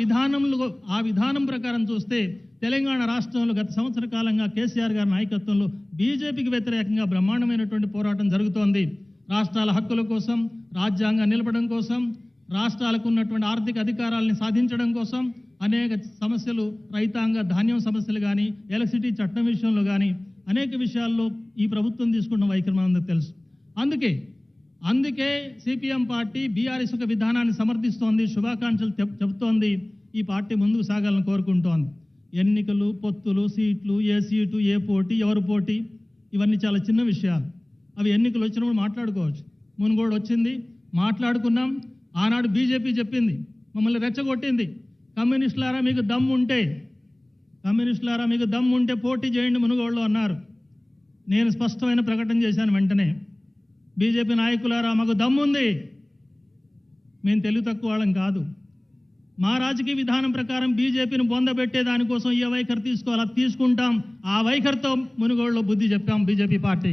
విధానం ప్రకారం చూస్తే తెలంగాణ రాష్ట్రంలో గత సంవత్సర కాలంగా కేసీఆర్ గారి నాయకత్వంలో బీజేపీకి వ్యతిరేకంగా బ్రహ్మాండమైనటువంటి పోరాటం జరుగుతోంది. రాష్ట్రాల హక్కుల కోసం, రాజ్యాంగం నిలపడం కోసం, రాష్ట్రాలకు ఉన్నటువంటి ఆర్థిక అధికారాలని సాధించడం కోసం అనేక సమస్యలు, రైతాంగ ధాన్యం సమస్యలు కానీ, ఎలక్ట్రిసిటీ చట్టం విషయంలో కానీ అనేక విషయాల్లో ఈ ప్రభుత్వం తీసుకున్న వైఖరి మనందరికీ తెలుసు. అందుకే సిపిఎం పార్టీ బీఆర్ఎస్ యొక్క విధానాన్ని సమర్థిస్తోంది, శుభాకాంక్షలు చెబుతోంది. ఈ పార్టీ ముందుకు సాగాలని కోరుకుంటోంది. ఎన్నికలు, పొత్తులు, సీట్లు, ఏ సీటు, ఏ పోటీ, ఎవరు పోటీ, ఇవన్నీ చాలా చిన్న విషయాలు. అవి ఎన్నికలు వచ్చినప్పుడు మాట్లాడుకోవచ్చు. మునుగోడు వచ్చింది, మాట్లాడుకున్నాం. ఆనాడు బీజేపీ చెప్పింది, మమ్మల్ని రెచ్చగొట్టింది, కమ్యూనిస్టులారా మీకు దమ్ము ఉంటే పోటీ చేయండి మునుగోడులో అన్నారు. నేను స్పష్టమైన ప్రకటన చేశాను. వెంటనే బీజేపీ నాయకులారా మాకు దమ్ముంది, మేము తెలివి తక్కువ వాళ్ళం కాదు. మా రాజకీయ విధానం ప్రకారం బీజేపీని బొందబెట్టే దానికోసం ఏ వైఖరి తీసుకోవాలో అది తీసుకుంటాం. ఆ వైఖరితో మునుగోడులో బుద్ధి చెప్పాం బీజేపీ పార్టీ.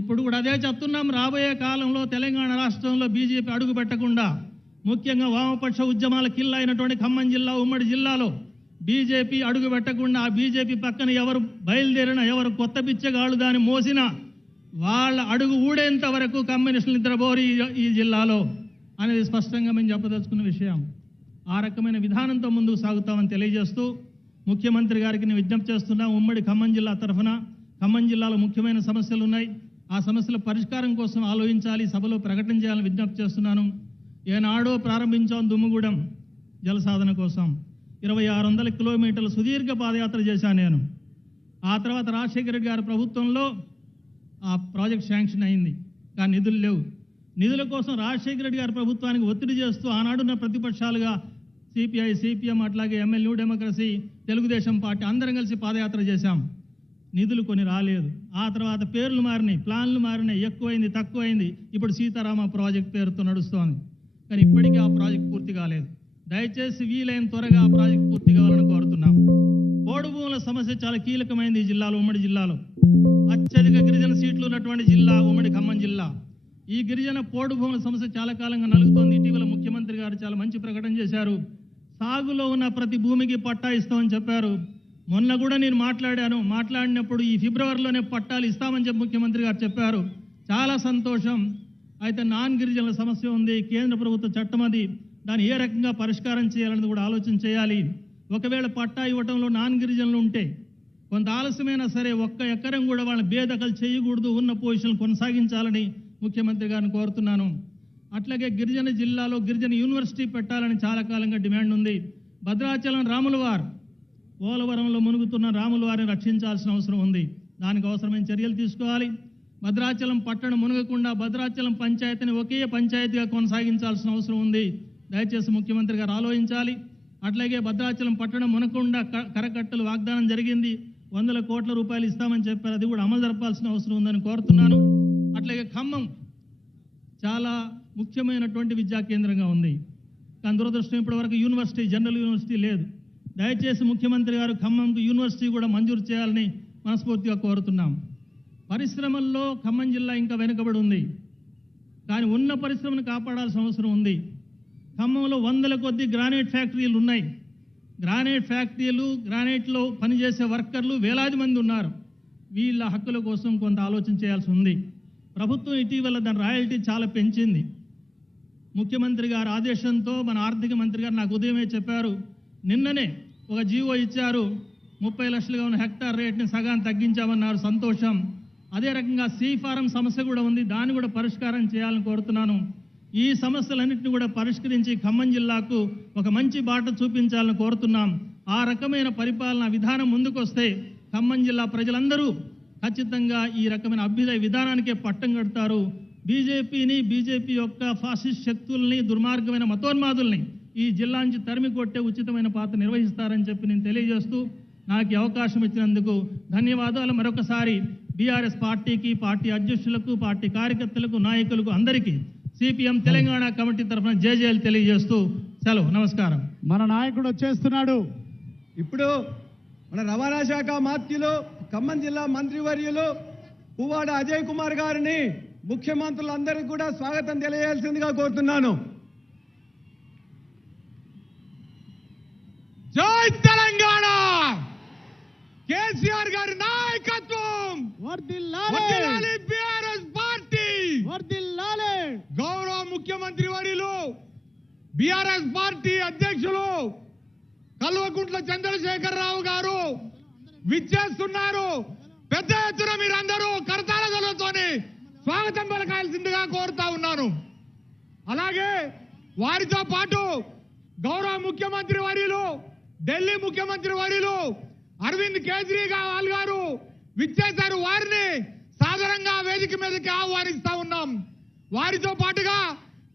ఇప్పుడు కూడా అదే చెప్తున్నాం. రాబోయే కాలంలో తెలంగాణ రాష్ట్రంలో బీజేపీ అడుగు పెట్టకుండా, ముఖ్యంగా వామపక్ష ఉద్యమాల కిల్ల అయినటువంటి ఖమ్మం జిల్లా, ఉమ్మడి జిల్లాలో బీజేపీ అడుగు పెట్టకుండా, ఆ బీజేపీ పక్కన ఎవరు బయలుదేరినా, ఎవరు కొత్త బిచ్చగాళ్ళు దాన్ని మోసినా వాళ్ళ అడుగు ఊడేంత వరకు కమ్యూనిస్టులు నిద్రపోరు ఈ జిల్లాలో అనేది స్పష్టంగా మేము చెప్పదలుచుకున్న విషయం. ఆ రకమైన విధానంతో ముందుకు సాగుతామని తెలియజేస్తూ ముఖ్యమంత్రి గారికి నేను విజ్ఞప్తి చేస్తున్నా. ఉమ్మడి ఖమ్మం జిల్లా తరఫున ఖమ్మం జిల్లాలో ముఖ్యమైన సమస్యలు ఉన్నాయి. ఆ సమస్యల పరిష్కారం కోసం ఆలోచించాలి, సభలో ప్రకటన చేయాలని విజ్ఞప్తి చేస్తున్నాను. ఏనాడో ప్రారంభించాం దుమ్ముగూడెం జలసాధన కోసం 2600 కిలోమీటర్ల సుదీర్ఘ పాదయాత్ర చేశాను నేను. ఆ తర్వాత రాజశేఖర రెడ్డి గారి ప్రభుత్వంలో ఆ ప్రాజెక్ట్ శాంక్షన్ అయింది, కానీ నిధులు లేవు. నిధుల కోసం రాజశేఖర రెడ్డి గారి ప్రభుత్వానికి ఒత్తిడి చేస్తూ ఆనాడున్న ప్రతిపక్షాలుగా సిపిఐ, సిపిఎం, అట్లాగే ML new democracy, Telugu Desam party అందరం కలిసి పాదయాత్ర చేశాం. నిధులు కొన్ని రాలేదు. ఆ తర్వాత పేర్లు మారినాయి, ప్లాన్లు మారినాయి, ఎక్కువైంది, తక్కువైంది. ఇప్పుడు సీతారామ ప్రాజెక్ట్ పేరుతో నడుస్తోంది, కానీ ఇప్పటికీ ఆ ప్రాజెక్ట్ పూర్తి కాలేదు. దయచేసి వీలైన త్వరగా ఆ ప్రాజెక్ట్ పూర్తి కావాలని కోరుతున్నాం. పోడు భూముల సమస్య చాలా కీలకమైంది ఈ జిల్లాలో, ఉమ్మడి జిల్లాలో. అత్యధిక గిరిజన సీట్లు ఉన్నటువంటి జిల్లా ఉమ్మడి ఖమ్మం జిల్లా. ఈ గిరిజన పోడు భూముల సమస్య చాలా కాలంగా నలుగుతోంది. ఇటీవల ముఖ్యమంత్రి గారు చాలా మంచి ప్రకటన చేశారు. సాగులో ఉన్న ప్రతి భూమికి పట్టా ఇస్తామని చెప్పారు. మొన్న కూడా నేను మాట్లాడినప్పుడు ఈ ఫిబ్రవరిలోనే పట్టాలు ఇస్తామని చెప్పి ముఖ్యమంత్రి గారు చెప్పారు. చాలా సంతోషం. అయితే నాన్ గిరిజనుల సమస్య ఉంది, కేంద్ర ప్రభుత్వ చట్టం అది, దాన్ని ఏ రకంగా పరిష్కారం చేయాలనేది కూడా ఆలోచన చేయాలి. ఒకవేళ పట్టా ఇవ్వటంలో నాన్ గిరిజనులు ఉంటే కొంత ఆలస్యమైనా సరే 1 ఎకరం కూడా వాళ్ళని బేదఖలు చేయకూడదు, ఉన్న పొజిషన్ కొనసాగించాలని ముఖ్యమంత్రి గారిని కోరుతున్నాను. అట్లాగే గిరిజన జిల్లాలో గిరిజన యూనివర్సిటీ పెట్టాలని చాలా కాలంగా డిమాండ్ ఉంది. భద్రాచలం రాములవారు, పోలవరంలో మునుగుతున్న రాముల వారిని రక్షించాల్సిన అవసరం ఉంది. దానికి అవసరమైన చర్యలు తీసుకోవాలి. భద్రాచలం పట్టణం మునగకుండా భద్రాచలం పంచాయతీని ఒకే పంచాయతీగా కొనసాగించాల్సిన అవసరం ఉంది. దయచేసి ముఖ్యమంత్రి గారు ఆలోచించాలి. అట్లాగే భద్రాచలం పట్టణం మునగకుండా కరకట్టలు వాగ్దానం జరిగింది, 100 కోట్ల రూపాయలు ఇస్తామని చెప్పారు, అది కూడా అమలు జరపాల్సిన అవసరం ఉందని కోరుతున్నాను. అట్లాగే ఖమ్మం చాలా ముఖ్యమైనటువంటి విద్యా కేంద్రంగా ఉంది, కానీ దురదృష్టం ఇప్పటివరకు యూనివర్సిటీ, జనరల్ యూనివర్సిటీ లేదు. దయచేసి ముఖ్యమంత్రి గారు ఖమ్మంకు యూనివర్సిటీ కూడా మంజూరు చేయాలని మనస్ఫూర్తిగా కోరుతున్నాం. పరిశ్రమల్లో ఖమ్మం జిల్లా ఇంకా వెనుకబడి ఉంది, కానీ ఉన్న పరిశ్రమను కాపాడాల్సిన అవసరం ఉంది. ఖమ్మంలో 100ల కొద్ది గ్రానైట్ ఫ్యాక్టరీలు ఉన్నాయి. గ్రానైట్ ఫ్యాక్టరీలు, గ్రానైట్లో పనిచేసే వర్కర్లు వేలాది మంది ఉన్నారు. వీళ్ళ హక్కుల కోసం కొంత ఆలోచన చేయాల్సి ఉంది. ప్రభుత్వం ఇటీవల దాని రాయల్టీ చాలా పెంచింది. ముఖ్యమంత్రి గారి ఆదేశంతో మన ఆర్థిక మంత్రి గారు నాకు ఉదయమే చెప్పారు, నిన్ననే ఒక జీవో ఇచ్చారు, 30 లక్షలుగా ఉన్న హెక్టార్ రేట్ని సగాన్ని తగ్గించామన్నారు, సంతోషం. అదే రకంగా సీ ఫారం సమస్య కూడా ఉంది, దాన్ని కూడా పరిష్కారం చేయాలని కోరుతున్నాను. ఈ సమస్యలన్నింటినీ కూడా పరిష్కరించి ఖమ్మం జిల్లాకు ఒక మంచి బాట చూపించాలని కోరుతున్నాం. ఆ రకమైన పరిపాలన విధానం ముందుకొస్తే ఖమ్మం జిల్లా ప్రజలందరూ ఖచ్చితంగా ఈ రకమైన అభ్యుదయ విధానానికే పట్టం కడతారు. బీజేపీ యొక్క ఫాసిస్ట్ శక్తుల్ని, దుర్మార్గమైన మతోన్మాదుల్ని ఈ జిల్లా నుంచి తరిమి కొట్టే ఉచితమైన పాత్ర నిర్వహిస్తారని చెప్పి నేను తెలియజేస్తూ నాకు అవకాశం ఇచ్చినందుకు ధన్యవాదాలు. మరొకసారి బీఆర్ఎస్ పార్టీకి, పార్టీ అధ్యక్షులకు, పార్టీ కార్యకర్తలకు, నాయకులకు అందరికీ సిపిఎం తెలంగాణ కమిటీ తరఫున జేజేలు తెలియజేస్తూ సెలవు. నమస్కారం. మన నాయకుడు వచ్చేస్తున్నాడు. ఇప్పుడు మన రవాణా శాఖ మాత్యులు, ఖమ్మం జిల్లా మంత్రివర్యులు పువ్వాడ అజయ్ కుమార్ గారిని ముఖ్యమంత్రులందరికీ కూడా స్వాగతం తెలియజేయాల్సిందిగా కోరుతున్నాను. జై తెలంగాణ కేసీఆర్ గారి నాయకత్వం వర్ధిల్లాలి బీఆర్ఎస్ పార్టీ వర్ధిల్లాలి గౌరవ ముఖ్యమంత్రి వర్యులు బీఆర్ఎస్ పార్టీ అధ్యక్షులు కల్వకుంట్ల చంద్రశేఖరరావు గారు విచ్చేస్తున్నారు. పెద్ద ఎత్తున మీరందరూ కరతాళ ధ్వనులతోని స్వాగతం పలకాల్సిందిగా కోరుతా ఉన్నాను. అలాగే వారితో పాటు గౌరవ ముఖ్యమంత్రి వర్యులు ఢిల్లీ ముఖ్యమంత్రి వర్యులు అరవింద్ కేజ్రీవాల్ గారు విచ్చేశారు. వారిని సాధారణంగా వేదిక మీదకి ఆహ్వానిస్తా ఉన్నాం. వారితో పాటుగా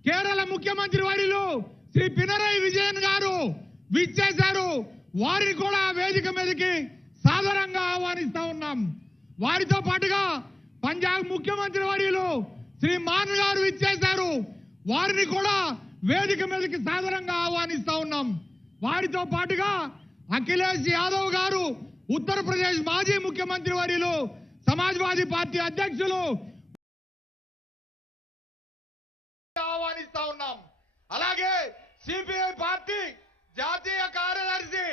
కేరళ ముఖ్యమంత్రి వర్యులు శ్రీ పినరయి విజయన్ గారు విచ్చేశారు. వారిని కూడా వేదిక మీదకి సాధారణంగా ఆహ్వానిస్తా ఉన్నాం. వారితో పాటుగా పంజాబ్ ముఖ్యమంత్రి వర్యులు శ్రీ మాన్ గారు విచ్చేశారు. వారిని కూడా వేదిక మీదకి సాధారణంగా ఆహ్వానిస్తా ఉన్నాం. వారితో పాటుగా అఖిలేష్ యాదవ్ గారు ఉత్తరప్రదేశ్ మాజీ ముఖ్యమంత్రి వర్యులు సమాజ్వాదీ పార్టీ అధ్యక్షులు ఆహ్వానిస్తా ఉన్నాం. అలాగే సిపిఐ పార్టీ జాతీయ కార్యదర్శి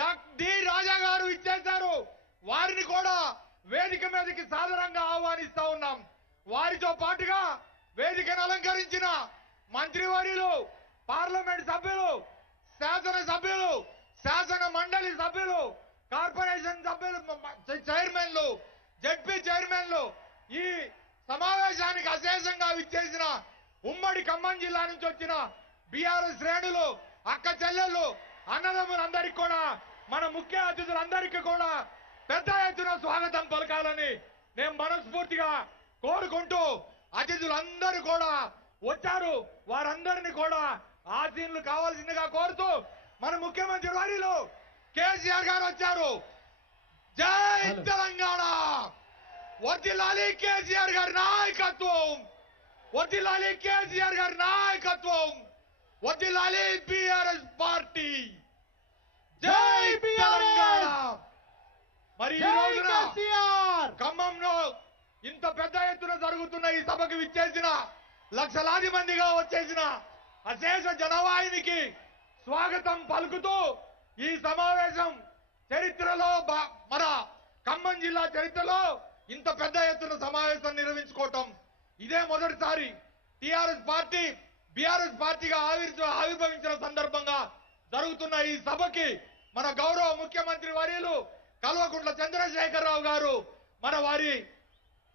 డాక్టర్ డి రాజా గారు ఇచ్చేశారు. వారిని కూడా వేదిక మీదకి సాధారణంగా ఆహ్వానిస్తా ఉన్నాం. వారితో పాటుగా వేదికను అలంకరించిన మంత్రివర్యులు, పార్లమెంట్ సభ్యులు, శాసన సభ్యులు, శాసన మండలి సభ్యులు, కార్పొరేషన్ సభ్యులు, చైర్మన్లు, జడ్పీ చైర్మన్లు ఈ సమావేశానికి అశేషంగా విచ్చేసిన ఉమ్మడి ఖమ్మం జిల్లా నుంచి వచ్చిన బీఆర్ఎస్ శ్రేణులు, అక్క చెల్లెళ్ళు, అన్నదమ్ములందరికీ కూడా మన ముఖ్య అతిథులందరికీ కూడా పెద్ద ఎత్తున స్వాగతం పలకాలని నేను మనస్ఫూర్తిగా కోరుకుంటూ అతిథులందరూ కూడా వచ్చారు. వారందరినీ కూడా ఆశీనులు కావాల్సిందిగా కోరుతూ మన ముఖ్యమంత్రి వర్యులు కేసీఆర్ గారు వచ్చారు. జై తెలంగాణ వర్ధిల్లాలి కేసీఆర్ గారి నాయకత్వం, వర్ధిల్లాలి కేసీఆర్ గారి నాయకత్వం, వర్ధిల్లాలి బీఆర్ఎస్ పార్టీ. జై తెలంగాణ. మరి ఈ రోజున ఖమ్మంలో ఇంత పెద్ద ఎత్తున జరుగుతున్న ఈ సభకు విచ్చేసిన లక్షలాది మందిగా వచ్చేసిన అశేష జనవాహినికి స్వాగతం పలుకుతూ ఈ సమావేశం చరిత్రలో మన ఖమ్మం జిల్లా చరిత్రలో ఇంత పెద్ద ఎత్తున సమావేశం నిర్వహించుకోవటం ఇదే మొదటిసారి. టిఆర్ఎస్ పార్టీ బీఆర్ఎస్ పార్టీగా ఆవిర్భవించిన సందర్భంగా జరుగుతున్న ఈ సభకి మన గౌరవ ముఖ్యమంత్రి వర్యులు కల్వకుంట్ల చంద్రశేఖరరావు గారు మన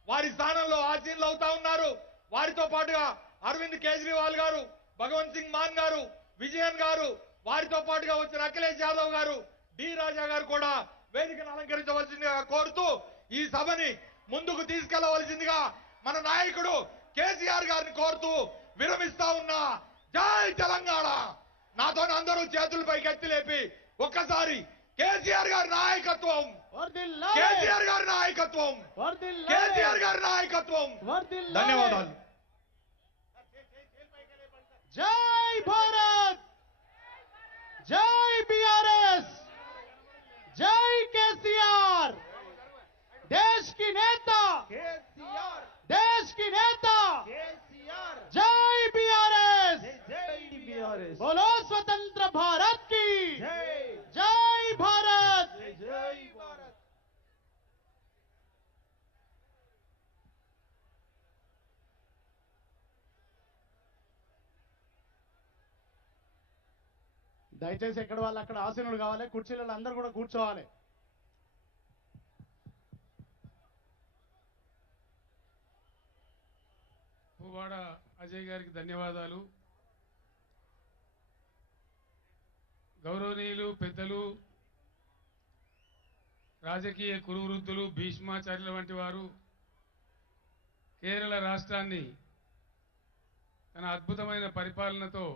వారి స్థానంలో ఆసీనులు అవుతా ఉన్నారు. వారితో పాటుగా అరవింద్ కేజ్రీవాల్ గారు, భగవంత్ సింగ్ మాన్ గారు, విజయన్ గారు, వారితో పాటుగా వచ్చిన అఖిలేష్ యాదవ్ గారు, డి రాజా గారు కూడా వేదికను అలంకరించవలసిందిగా కోరుతూ ఈ సభని ముందుకు తీసుకెళ్లవలసిందిగా మన నాయకుడు కేసీఆర్ గారిని కోరుతూ విరమిస్తా ఉన్నా. జై తెలంగాణ. నాతో అందరూ చేతుల పైకి ఎత్తి లేపి ఒక్కసారి కేసీఆర్ గారి నాయకత్వం, కేసీఆర్ గారి నాయకత్వం, కేసీఆర్ గారి నాయకత్వం. ధన్యవాదాలు. జై భారత్, జై బీఆర్ఎస్, జై కేసీఆర్. देश की नेता केसीआर, देश की नेता केसीआर. जय बीआरएस, जय बीआरएस. बोलो स्वतंत्र भारत की जय, जय भारत, जय भारत. దయచేసి ఎక్కడ వాళ్ళు అక్కడ ఆసీనులు కావాలి. కుర్చీలలో అందరూ కూడా కూర్చోవాలి. పువ్వాడ అజయ్ గారికి ధన్యవాదాలు. గౌరవనీయులు పెద్దలు, రాజకీయ కురువృద్ధులు, భీష్మాచార్యుల వంటి వారు కేరళ రాష్ట్రాన్ని తన అద్భుతమైన పరిపాలనతో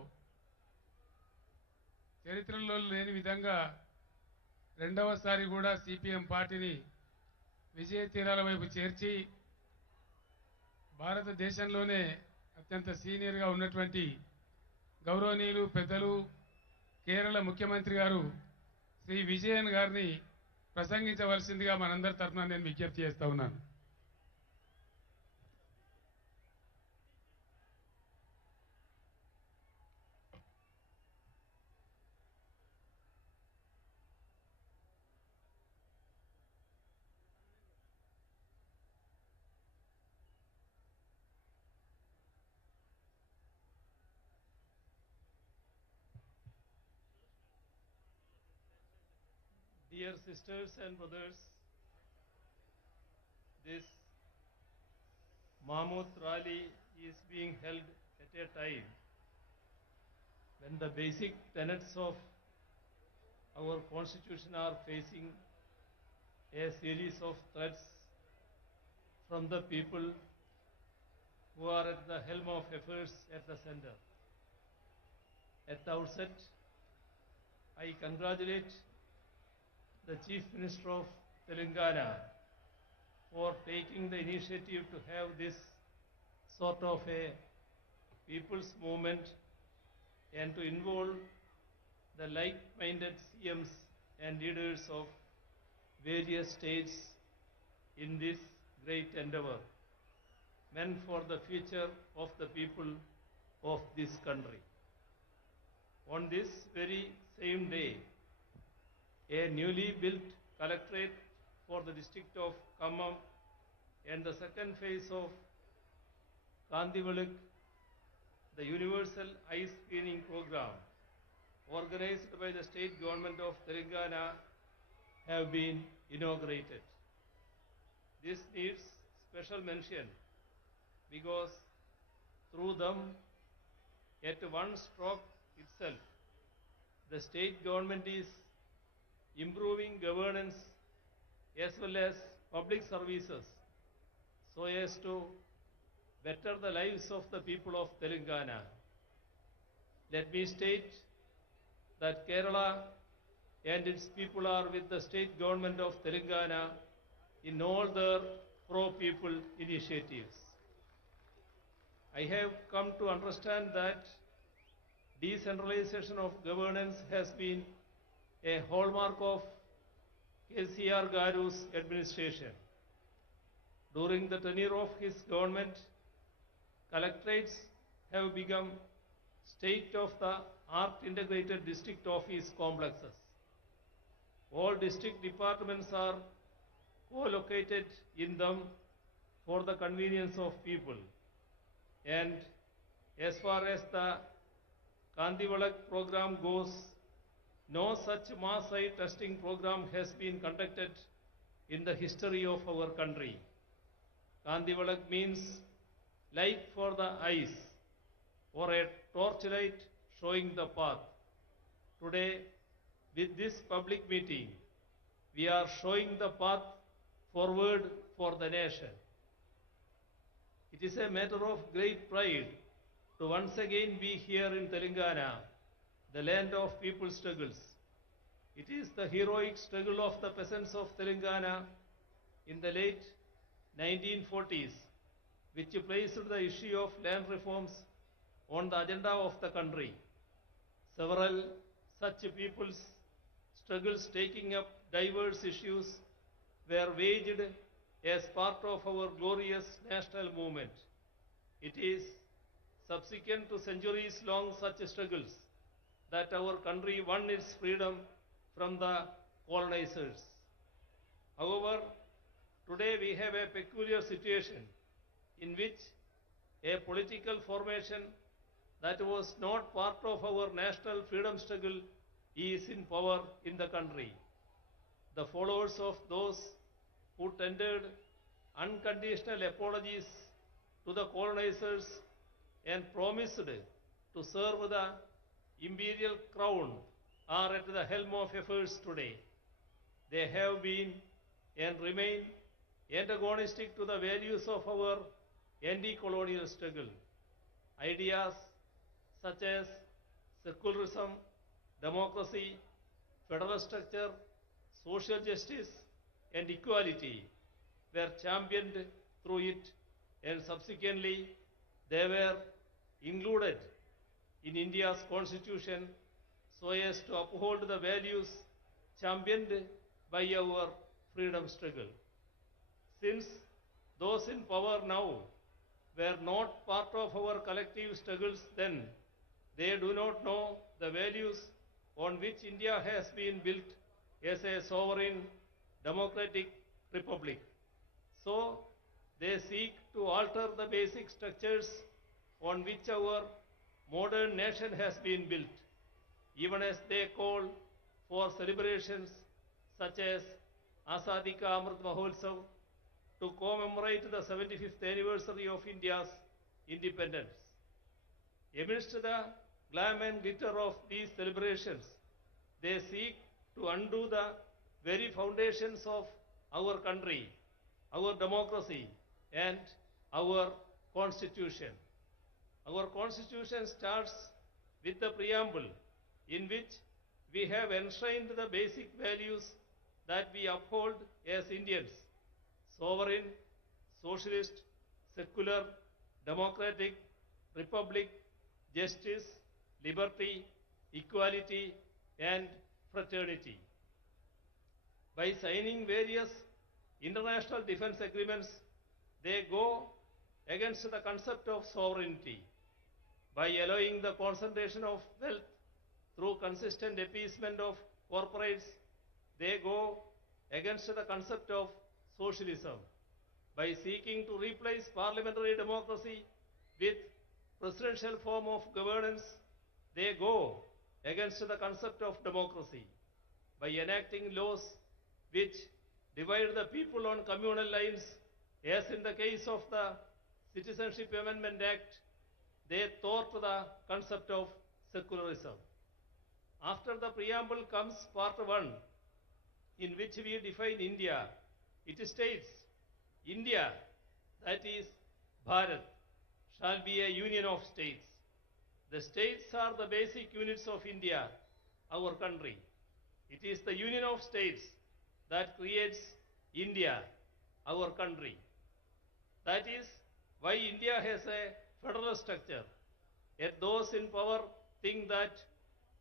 చరిత్రలో లేని విధంగా రెండవసారి కూడా సిపిఎం పార్టీని విజయ తీరాల వైపు చేర్చి భారతదేశంలోనే అత్యంత సీనియర్గా ఉన్నటువంటి గౌరవనీయులు పెద్దలు కేరళ ముఖ్యమంత్రి గారు శ్రీ విజయన్ గారిని ప్రసంగించవలసిందిగా మనందరి తరఫున నేను విజ్ఞప్తి చేస్తా ఉన్నాను. Dear sisters and brothers, this Mammoth rally is being held at a time when the basic tenets of our constitution are facing a series of threats from the people who are at the helm of affairs at the center. At the outset, I congratulate the Chief Minister of Telangana for taking the initiative to have this sort of a people's movement and to involve the like-minded CMs and leaders of various states in this great endeavor, meant for the future of the people of this country. On this very same day, a newly built collectorate for the district of Khammam and the second phase of Kandivaluk, the Universal Eye Screening Program, organized by the state government of Telangana, have been inaugurated. This needs special mention because through them, at one stroke itself, the state government is improving governance as well as public services so as to better the lives of the people of Telangana. Let me state that Kerala and its people are with the state government of Telangana in all their pro-people initiatives. I have come to understand that decentralization of governance has been a hallmark of KCR Garu's administration. During the tenure of his government, collectorates have become state-of-the-art integrated district office complexes. All district departments are co-located in them for the convenience of people. And as far as the Kandivaluk program goes, no such mass eye testing program has been conducted in the history of our country. Kandivaluk means light for the eyes, or a torchlight showing the path. Today, with this public meeting, we are showing the path forward for the nation. It is a matter of great pride to once again be here in Telangana, the land of people's struggles. It is the heroic struggle of the peasants of Telangana in the late 1940s which placed the issue of land reforms on the agenda of the country. Several such people's struggles taking up diverse issues were waged as part of our glorious national movement. It is subsequent to centuries-long such struggles that our country won its freedom from the colonizers. However, today we have a peculiar situation in which a political formation that was not part of our national freedom struggle is in power in the country. The followers of those who tendered unconditional apologies to the colonizers and promised to serve the imperial crown are at the helm of affairs today. They have been and remain antagonistic to the values of our anti-colonial struggle. Ideas such as secularism, democracy, federal structure, social justice, and equality were championed through it, and subsequently they were included in India's constitution so as to uphold the values championed by our freedom struggle. Since those in power now were not part of our collective struggles then, they do not know the values on which India has been built as a sovereign democratic republic. So, they seek to alter the basic structures on which our modern nation has been built, even as they call for celebrations such as Azadi Ka Amrit Mahotsav, to commemorate the 75th anniversary of India's independence. Amidst the glam and glitter of these celebrations, they seek to undo the very foundations of our country, our democracy, and our constitution. Our constitution starts with the preamble, in which we have enshrined the basic values that we uphold as Indians: sovereign, socialist, secular, democratic, republic, justice, liberty, equality, and fraternity. By signing various international defense agreements, they go against the concept of sovereignty. By allowing the concentration of wealth through consistent appeasement of corporates, they go against the concept of socialism. By seeking to replace parliamentary democracy with presidential form of governance, they go against the concept of democracy. By enacting laws which divide the people on communal lines, as in the case of the Citizenship Amendment Act, they thwart the concept of secularism. After the preamble comes part 1, in which we define India. It states, India, that is Bharat, shall be a union of states. The states are the basic units of India, our country. It is the union of states that creates India, our country. That is why India has a federal structure. Yet those in power think that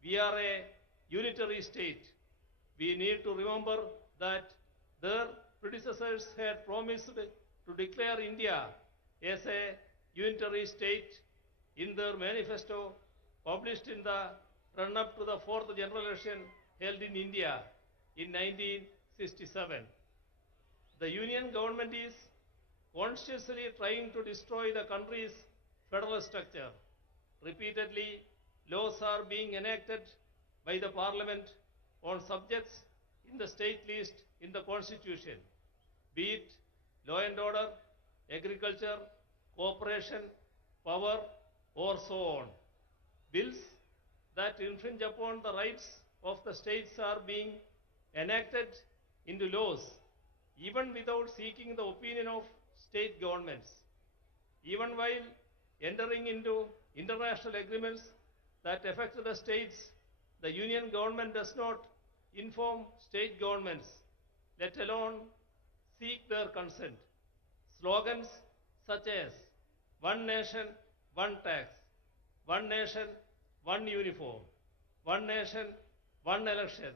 we are a unitary state. We need to remember that their predecessors had promised to declare India as a unitary state in their manifesto published in the run-up to the 4th general election held in India in 1967. The union government is consciously trying to destroy the country's federal structure. Repeatedly, laws are being enacted by the parliament on subjects in the state list in the constitution, be it law and order, agriculture, cooperation, power, or so on. Bills that infringe upon the rights of the states are being enacted into laws, even without seeking the opinion of state governments. Even while entering into international agreements that affect the states, the union government does not inform state governments, let alone seek their consent. Slogans such as "One Nation, One Tax," "One Nation, One Uniform," "One Nation, One Election"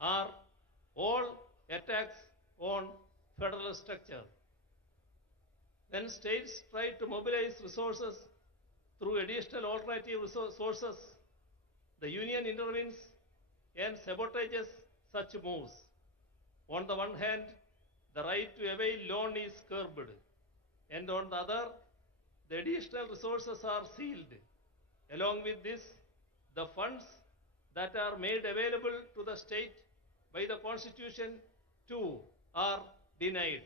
are all attacks on federal structure. When states try to mobilize resources through additional alternative sources, the union intervenes and sabotages such moves. On the one hand, the right to avail loan is curbed, and on the other, the additional resources are sealed. Along with this, the funds that are made available to the state by the Constitution too are denied.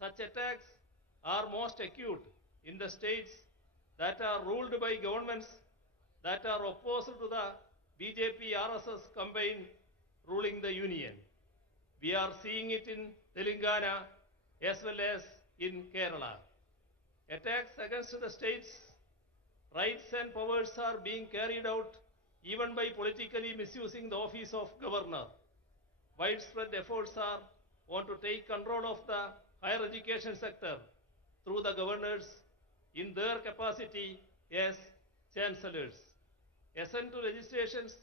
Such attacks are most acute in the states that are ruled by governments that are opposed to the BJP-RSS combine ruling the union. We are seeing it in Telangana as well as in Kerala. Attacks against the states' rights and powers are being carried out even by politically misusing the office of governor. Widespread efforts are on to take control of the higher education sector through the governors in their capacity as chancellors. Assent to legislations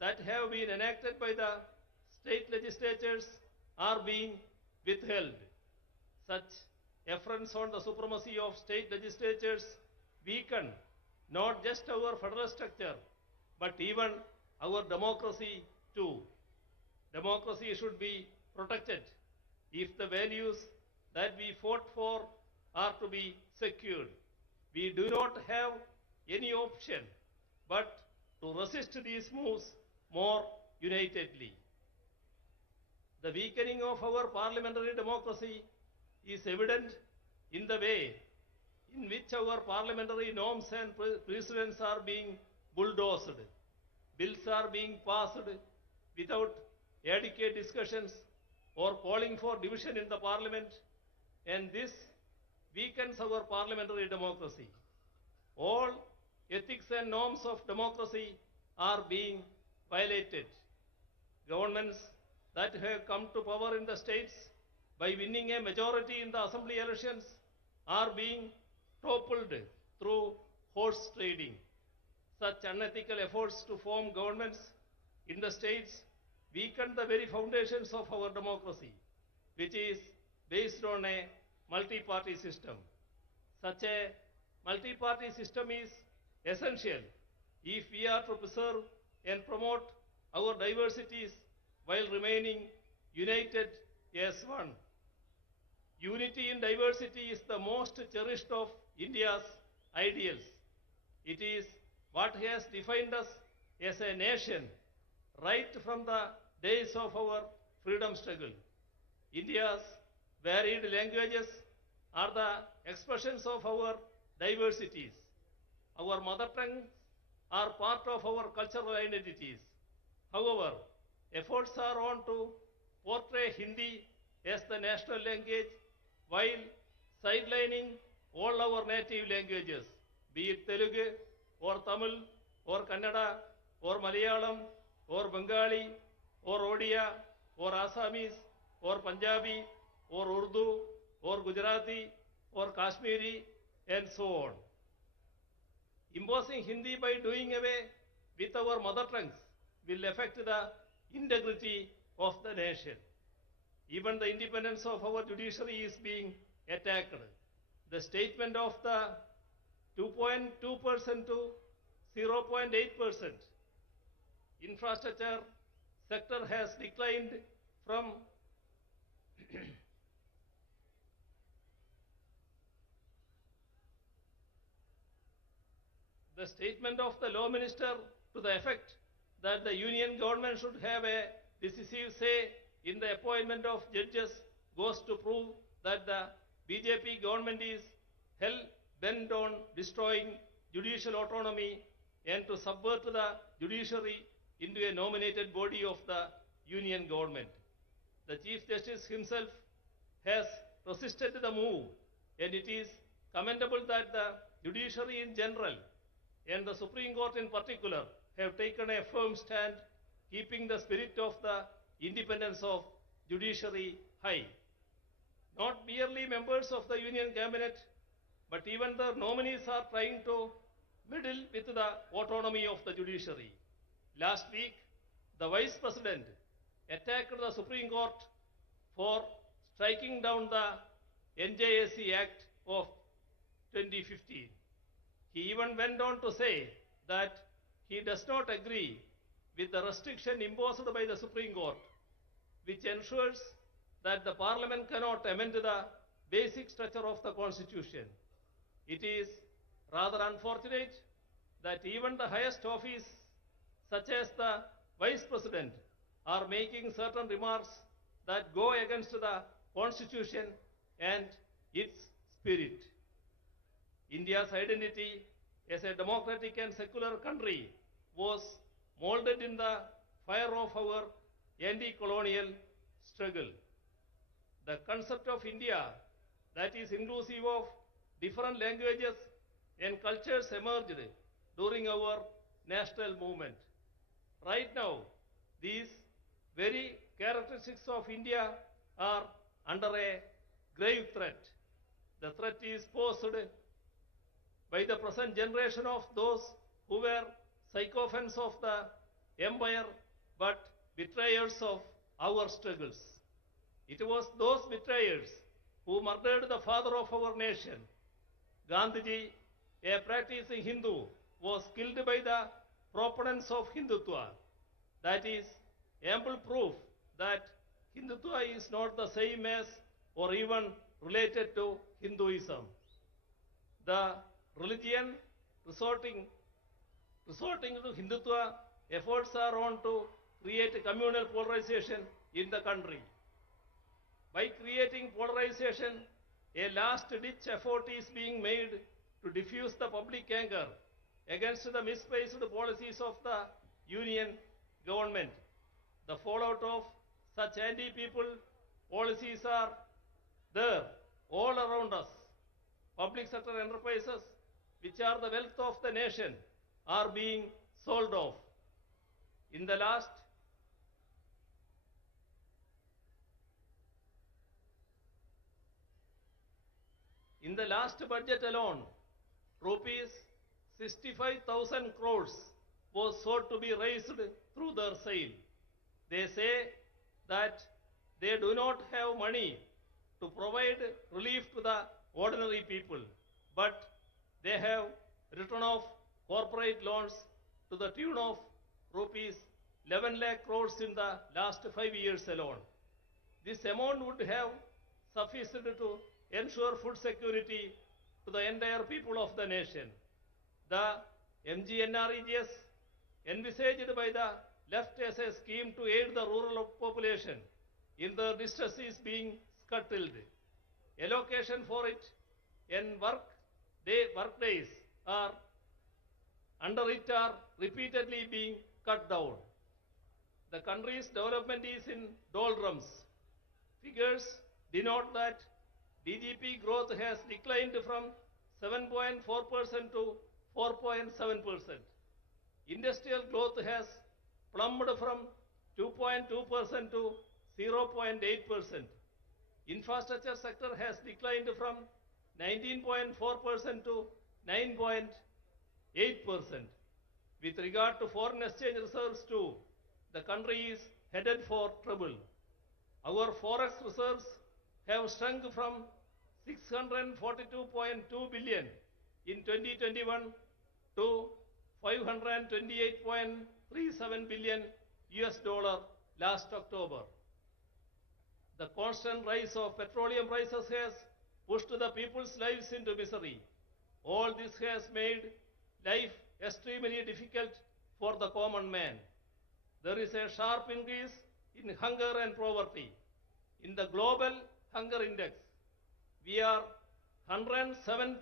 that have been enacted by the state legislatures are being withheld. Such affronts on the supremacy of state legislatures weaken not just our federal structure, but even our democracy too. Democracy should be protected if the values that we fought for are to be secured. We do not have any option but to resist these moves more unitedly. The weakening of our parliamentary democracy is evident in the way in which our parliamentary norms and precedents are being bulldozed. Bills are being passed without adequate discussions or calling for division in the parliament, and this weakens our parliamentary democracy. All ethics and norms of democracy are being violated. Governments that have come to power in the states by winning a majority in the assembly elections are being toppled through horse trading. Such unethical efforts to form governments in the states weaken the very foundations of our democracy, which is based on a multi-party system. Such a multi-party system is essential if we are to preserve and promote our diversities while remaining united as one. Unity in diversity is the most cherished of India's ideals. It is what has defined us as a nation right from the days of our freedom struggle. India's varied languages are the expressions of our diversities. Our mother tongues are part of our cultural identities. However, efforts are on to portray Hindi as the national language while sidelining all our native languages, be it Telugu or Tamil or Kannada or Malayalam or Bengali or Odia or Assamese or Punjabi or Urdu or Gujarati or Kashmiri and so on. Imposing Hindi by doing away with our mother tongues will affect the integrity of the nation. Even the independence of our judiciary is being attacked. The statement of the 2.2% to 0.8% infrastructure sector has declined from the statement of the law minister to the effect that the union government should have a decisive say in the appointment of judges goes to prove that the BJP government is hell-bent on destroying judicial autonomy and to subvert the judiciary into a nominated body of the union government. The Chief Justice himself has resisted the move, and it is commendable that the judiciary in general and the Supreme Court in particular have taken a firm stand, keeping the spirit of the independence of judiciary high. Not merely members of the union cabinet, but even the nominees are trying to meddle with the autonomy of the judiciary. Last week, the Vice President attacked the Supreme Court for striking down the NJSC Act of 2015. He even went on to say that he does not agree with the restriction imposed by the Supreme Court, which ensures that the Parliament cannot amend the basic structure of the Constitution. It is rather unfortunate that even the highest office, such as the Vice President, are making certain remarks that go against the Constitution and its spirit. India's identity as a democratic and secular country was molded in the fire of our anti-colonial struggle. The concept of India that is inclusive of different languages and cultures emerged during our national movement. Right now, these very characteristics of India are under a grave threat. The threat is posed by the present generation of those who were sycophants of the empire but betrayers of our struggles. It was those betrayers who murdered the father of our nation. Gandhiji, a practicing Hindu, was killed by the proponents of Hindutva. That is ample proof that Hindutva is not the same as or even related to Hinduism. The religion resorting to Hindutva efforts are on to create communal polarization in the country. By creating polarization, a last-ditch effort is being made to diffuse the public anger against the misplaced policies of the union government. The fallout of such anti-people policies are there all around us. Public sector enterprises, which are the wealth of the nation, are being sold off. In the last budget alone, rupees 65,000 crores was sought to be raised through their sale. They say that they do not have money to provide relief to the ordinary people, but they have written off corporate loans to the tune of rupees 11 lakh crores in the last 5 years alone. This amount would have sufficed to ensure food security to the entire people of the nation. The MGNREGS envisaged by the left as a scheme to aid the rural population in their distress is being scuttled. Allocation for it and work days are under it are repeatedly being cut down. The country's development is in doldrums. Figures denote that GDP growth has declined from 7.4% to 4.7%. Industrial growth has plumbed from 2.2% to 0.8%. Infrastructure sector has declined from 19.4% to 9.8%. With regard to foreign exchange reserves too, the country is headed for trouble. Our forex reserves have shrunk from 642.2 billion in 2021 to 528.37 billion US dollar last October. The constant rise of petroleum prices has pushed the people's lives into misery. All this has made life extremely difficult for the common man. There is a sharp increase in hunger and poverty. In the global hunger index, we are 107th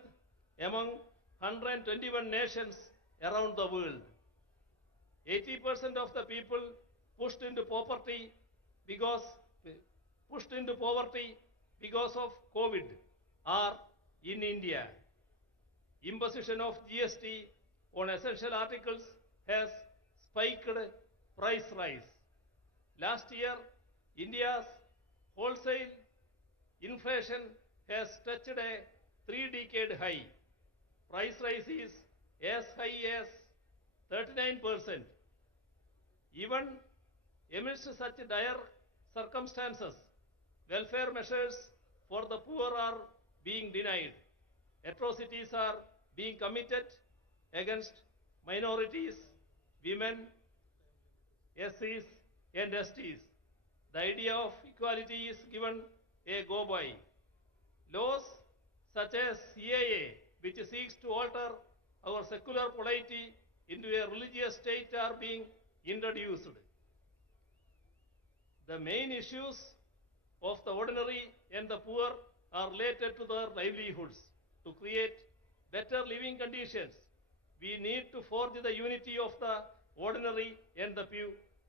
among 121 nations around the world. 80% of the people pushed into poverty because of COVID are in India. Imposition of GST on essential articles has spiked price rise. Last year, India's wholesale inflation has touched a 3-decade high. Price rise is as high as 39%. Even amidst such dire circumstances, welfare measures for the poor are being denied. Atrocities are being committed against minorities, women, SCs and STs. The idea of equality is given a go-by. Laws such as CAA, which seeks to alter our secular polity into a religious state, are being introduced. The main issues of the ordinary and the poor are related to their livelihoods. To create better living conditions, we need to forge the unity of the ordinary and the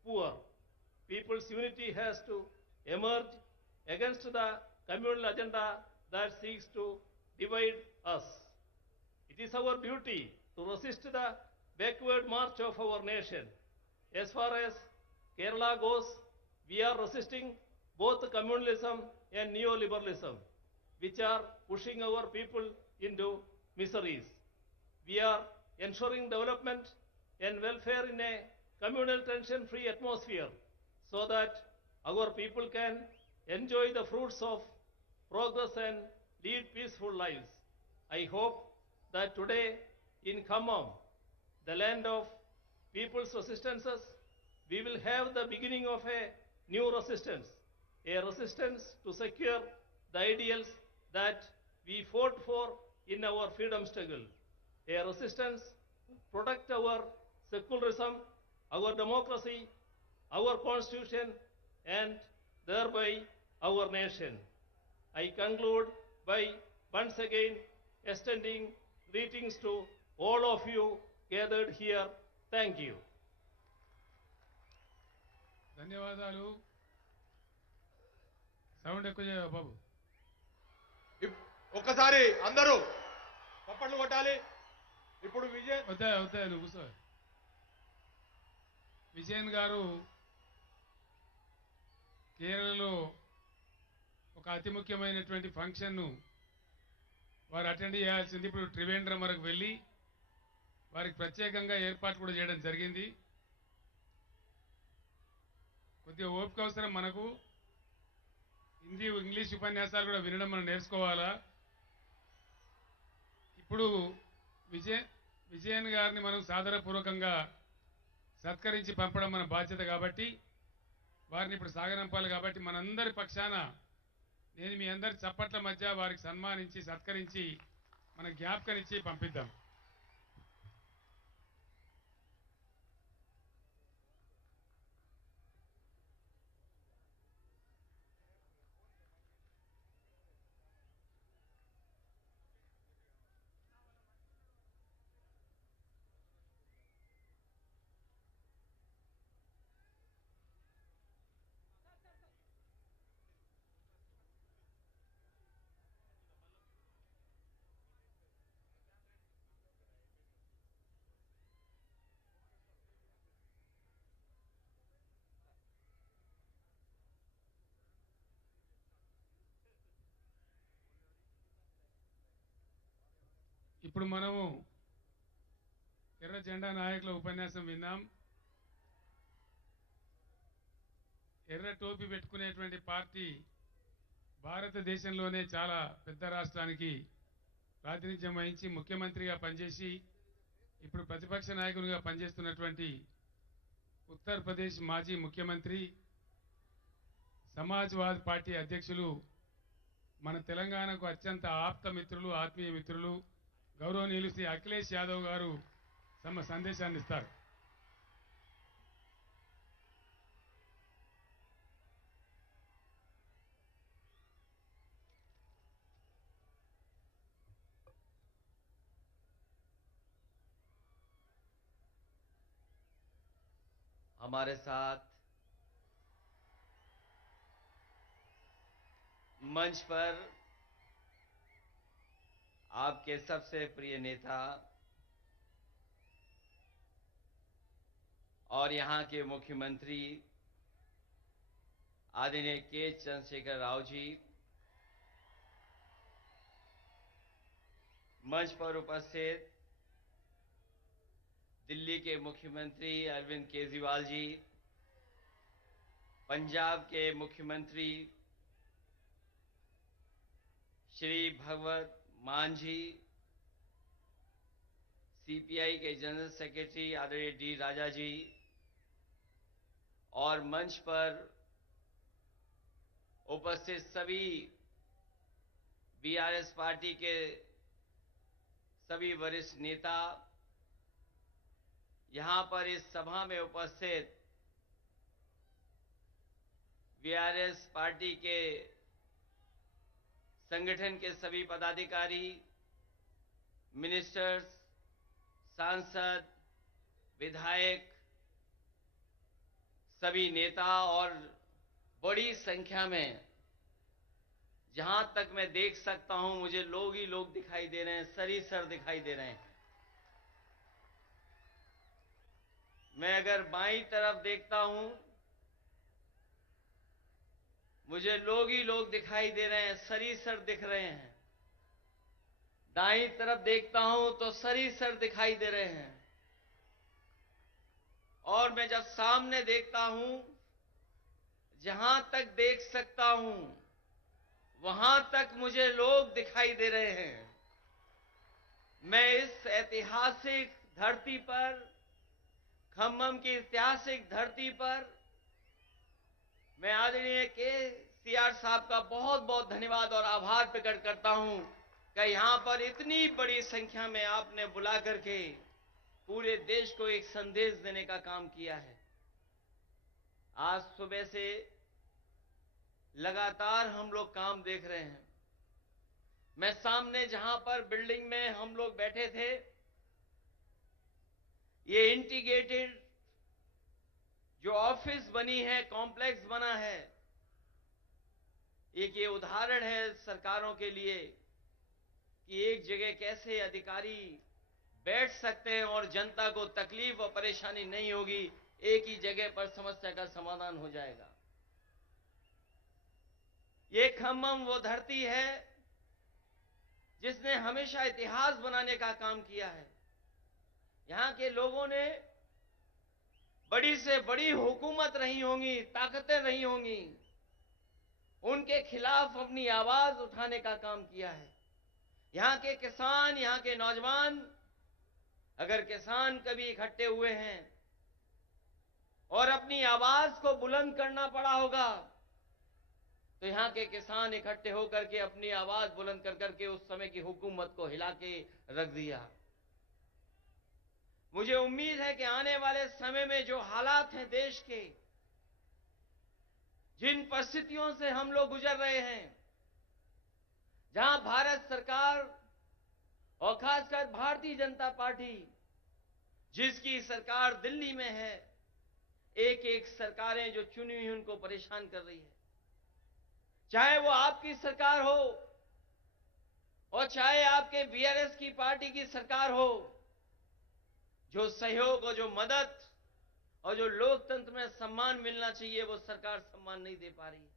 poor. People's unity has to emerge against the communal agenda that seeks to divide us. It is our duty to resist the backward march of our nation. As far as Kerala goes, we are resisting both communalism and neoliberalism, which are pushing our people into miseries. We are ensuring development and welfare in a communal tension-free atmosphere so that our people can enjoy the fruits of progress and lead peaceful lives. I hope that today in Khammam, the land of people's resistances, we will have the beginning of a new resistance, a resistance to secure the ideals that we fought for in our freedom struggle, a resistance to protect our secularism, our democracy, our constitution, and thereby our nation. I conclude by once again extending greetings to all of you gathered here. Thank you. ధన్యవాదాలు. Sound ఎక్కువ చేయవా బాబు? ఒక్కసారి అందరూ చప్పట్లు కొట్టాలి. ఇప్పుడు వద్దా నువ్వు కూర్చో. విజయన్ గారు కేరళలో ఒక అతి ముఖ్యమైనటువంటి ఫంక్షన్ను వారు అటెండ్ చేయాల్సింది. ఇప్పుడు త్రివేంద్రం వరకు వెళ్ళి వారికి ప్రత్యేకంగా ఏర్పాటు కూడా చేయడం జరిగింది. కొద్దిగా ఓపిక అవసరం మనకు. హిందీ ఇంగ్లీష్ ఉపన్యాసాలు కూడా వినడం మనం నేర్చుకోవాలా. ఇప్పుడు విజయన్ గారిని మనం సాదరపూర్వకంగా సత్కరించి పంపడం మన బాధ్యత కాబట్టి వారిని ఇప్పుడు సాగనంపాలి. కాబట్టి మనందరి పక్షాన నేను మీ అందరి చప్పట్ల మధ్య వారికి సన్మానించి సత్కరించి మన జ్ఞాపకనిచ్చి పంపిద్దాం. ఇప్పుడు మనము ఎర్ర జెండా నాయకుల ఉపన్యాసం విన్నాం. ఎర్ర టోపీ పెట్టుకునేటువంటి పార్టీ భారతదేశంలోనే చాలా పెద్ద రాష్ట్రానికి ప్రాతినిధ్యం వహించి ముఖ్యమంత్రిగా పనిచేసి ఇప్పుడు ప్రతిపక్ష నాయకునిగా పనిచేస్తున్నటువంటి ఉత్తరప్రదేశ్ మాజీ ముఖ్యమంత్రి సమాజ్వాదీ పార్టీ అధ్యక్షులు మన తెలంగాణకు అత్యంత ఆప్త మిత్రులు ఆత్మీయ మిత్రులు గౌరవనీయులు శ్రీ అఖిలేష్ యాదవ్ గారు తమ సందేశాన్ని ఇస్తారు. हमारे साथ मंच पर आपके सबसे प्रिय नेता और यहाँ के मुख्यमंत्री आदरणीय के चंद्रशेखर राव जी, मंच पर उपस्थित दिल्ली के मुख्यमंत्री अरविंद केजरीवाल जी, पंजाब के मुख्यमंत्री श्री भगवत मान जी, सीपीआई के जनरल सेक्रेटरी आदरणीय डी राजा जी और मंच पर उपस्थित सभी बीआरएस पार्टी के सभी वरिष्ठ नेता, यहां पर इस सभा में उपस्थित बीआरएस पार्टी के संगठन के सभी पदाधिकारी, मिनिस्टर्स, सांसद, विधायक, सभी नेता और बड़ी संख्या में, जहां तक मैं देख सकता हूं मुझे लोग ही लोग दिखाई दे रहे हैं, सर दिखाई दे रहे हैं। मैं अगर बाईं तरफ देखता हूं मुझे लोग ही लोग दिखाई दे रहे हैं, सर दिख रहे हैं। दाईं तरफ देखता हूं तो सर दिखाई दे रहे हैं। और मैं जब सामने देखता हूं, जहां तक देख सकता हूं वहां तक मुझे लोग दिखाई दे रहे हैं। मैं इस ऐतिहासिक धरती पर, खम्मम की ऐतिहासिक धरती पर, मैं आदरणीय के सीआर साहब का बहुत बहुत धन्यवाद और आभार प्रकट करता हूं कि यहां पर इतनी बड़ी संख्या में आपने बुला करके पूरे देश को एक संदेश देने का काम किया है। आज सुबह से लगातार हम लोग काम देख रहे हैं। मैं सामने जहां पर बिल्डिंग में हम लोग बैठे थे, ये इंटीग्रेटेड जो ऑफिस बनी है, कॉम्प्लेक्स बना है, एक ये उदाहरण है सरकारों के लिए कि एक जगह कैसे अधिकारी बैठ सकते हैं और जनता को तकलीफ और परेशानी नहीं होगी, एक ही जगह पर समस्या का समाधान हो जाएगा। ये खम्मम वो धरती है जिसने हमेशा इतिहास बनाने का काम किया है। यहां के लोगों ने बड़ी से बड़ी हुकूमत रही होंगी, ताकतें रही होंगी, उनके खिलाफ अपनी आवाज उठाने का काम किया है। यहां के किसान, यहां के नौजवान, अगर किसान कभी इकट्ठे हुए हैं और अपनी आवाज को बुलंद करना पड़ा होगा, तो यहां के किसान इकट्ठे होकर के अपनी आवाज बुलंद कर करके उस समय की हुकूमत को हिला के रख दिया। मुझे उम्मीद है कि आने वाले समय में जो हालात हैं देश के, जिन परिस्थितियों से हम लोग गुजर रहे हैं, जहां भारत सरकार और खासकर भारतीय जनता पार्टी, जिसकी सरकार दिल्ली में है, एक एक सरकारें जो चुनी हुई उनको परेशान कर रही है। चाहे वो आपकी सरकार हो और चाहे आपके बीआरएस की पार्टी की सरकार हो, जो सहयोग और जो मदद और जो लोकतंत्र में सम्मान मिलना चाहिए वो सरकार सम्मान नहीं दे पा रही है।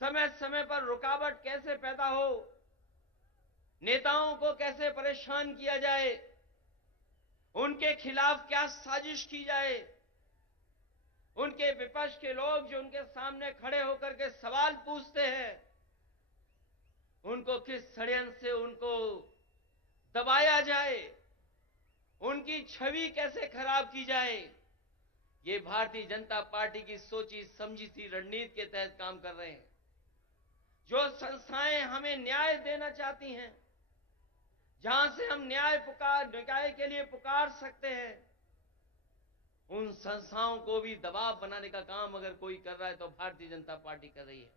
समय समय पर रुकावट कैसे पैदा हो, नेताओं को कैसे परेशान किया जाए, उनके खिलाफ क्या साजिश की जाए, उनके विपक्ष के लोग जो उनके सामने खड़े होकर के सवाल पूछते हैं, उनको किस षड्यंत्र से उनको दबाया जाए, उनकी छवि कैसे खराब की जाए, ये भारतीय जनता पार्टी की सोची समझी सी रणनीति के तहत काम कर रहे हैं। जो संस्थाएं हमें न्याय देना चाहती हैं, जहां से हम न्याय के लिए पुकार सकते हैं, उन संस्थाओं को भी दबाव बनाने का काम अगर कोई कर रहा है तो भारतीय जनता पार्टी कर रही है।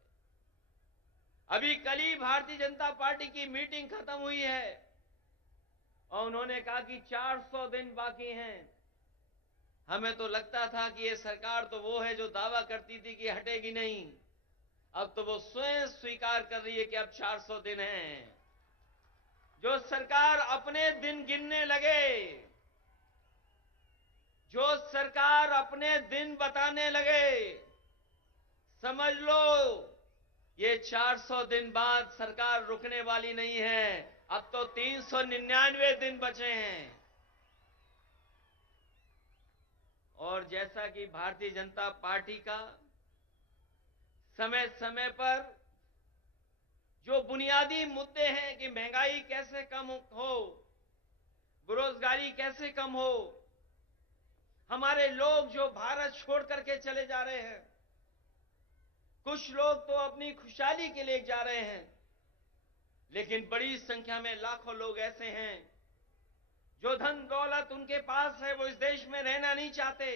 अभी कल ही भारतीय जनता पार्टी की मीटिंग खत्म हुई है और उन्होंने कहा कि 400 दिन बाकी हैं। हमें तो लगता था कि ये सरकार तो वो है जो दावा करती थी कि हटेगी नहीं, अब तो वो स्वयं स्वीकार कर रही है कि अब 400 दिन हैं। जो सरकार अपने दिन गिनने लगे, जो सरकार अपने दिन बताने लगे, समझ लो ये 400 दिन बाद सरकार रुकने वाली नहीं है। अब तो 399 दिन बचे हैं। और जैसा कि भारतीय जनता पार्टी का समय समय पर जो बुनियादी मुद्दे हैं कि महंगाई कैसे कम हो, बेरोजगारी कैसे कम हो, हमारे लोग जो भारत छोड़ करके चले जा रहे हैं, कुछ लोग तो अपनी खुशहाली के लिए जा रहे हैं, लेकिन बड़ी संख्या में लाखों लोग ऐसे हैं जो धन दौलत उनके पास है, वो इस देश में रहना नहीं चाहते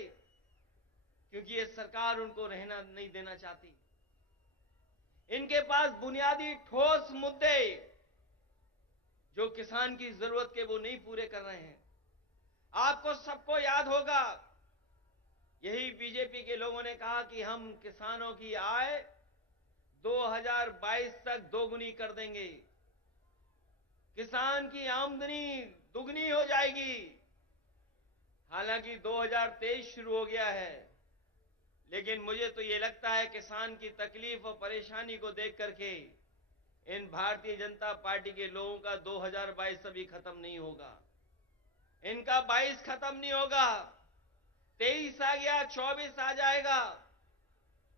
क्योंकि ये सरकार उनको रहना नहीं देना चाहती। इनके पास बुनियादी ठोस मुद्दे जो किसान की जरूरत के वो नहीं पूरे कर रहे हैं। आपको सबको याद होगा, यही बीजेपी के लोगों ने कहा कि हम किसानों की आय 2022 तक दोगुनी कर देंगे, किसान की आमदनी दुगनी हो जाएगी। हालांकि 2023 शुरू हो गया है, लेकिन मुझे तो ये लगता है किसान की तकलीफ और परेशानी को देख करके इन भारतीय जनता पार्टी के लोगों का 2022 अभी खत्म नहीं होगा, इनका 22 खत्म नहीं होगा, 23 आ गया, 24 आ जाएगा।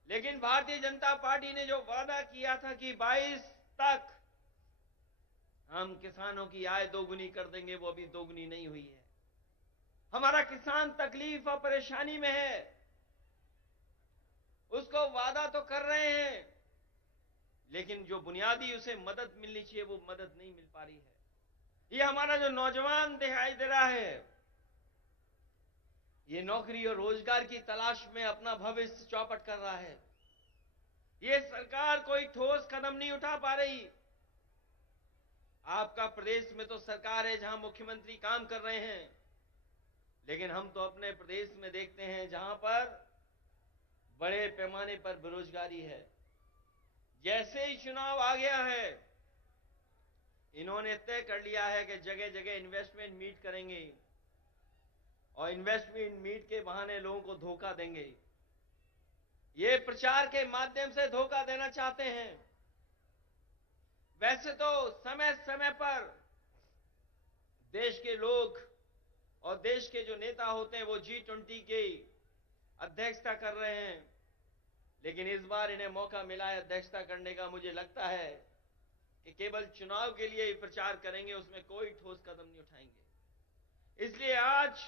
लेकिन भारतीय जनता पार्टी ने जो वादा किया था कि 22 तक हम किसानों की आय दोगुनी कर देंगे, वो अभी दोगुनी नहीं हुई है। हमारा किसान तकलीफ और परेशानी में है, उसको वादा तो कर रहे हैं, लेकिन जो बुनियादी उसे मदद मिलनी चाहिए वो मदद नहीं मिल पा रही है। ये हमारा जो नौजवान दिखाई दे रहा है, ये नौकरी और रोजगार की तलाश में अपना भविष्य चौपट कर रहा है। ये सरकार कोई ठोस कदम नहीं उठा पा रही। आपका प्रदेश में तो सरकार है जहां मुख्यमंत्री काम कर रहे हैं, लेकिन हम तो अपने प्रदेश में देखते हैं जहां पर बड़े पैमाने पर बेरोजगारी है। जैसे ही चुनाव आ गया है, इन्होंने तय कर लिया है कि जगह जगह इन्वेस्टमेंट मीट करेंगे और इन्वेस्टमेंट मीट के बहाने लोगों को धोखा देंगे। ये प्रचार के माध्यम से धोखा देना चाहते हैं। वैसे तो समय समय पर देश के लोग और देश के जो नेता होते हैं वो G20 की अध्यक्षता कर रहे हैं, लेकिन इस बार इन्हें मौका मिला है अध्यक्षता करने का। मुझे लगता है कि केवल चुनाव के लिए ही प्रचार करेंगे, उसमें कोई ठोस कदम नहीं उठाएंगे। इसलिए आज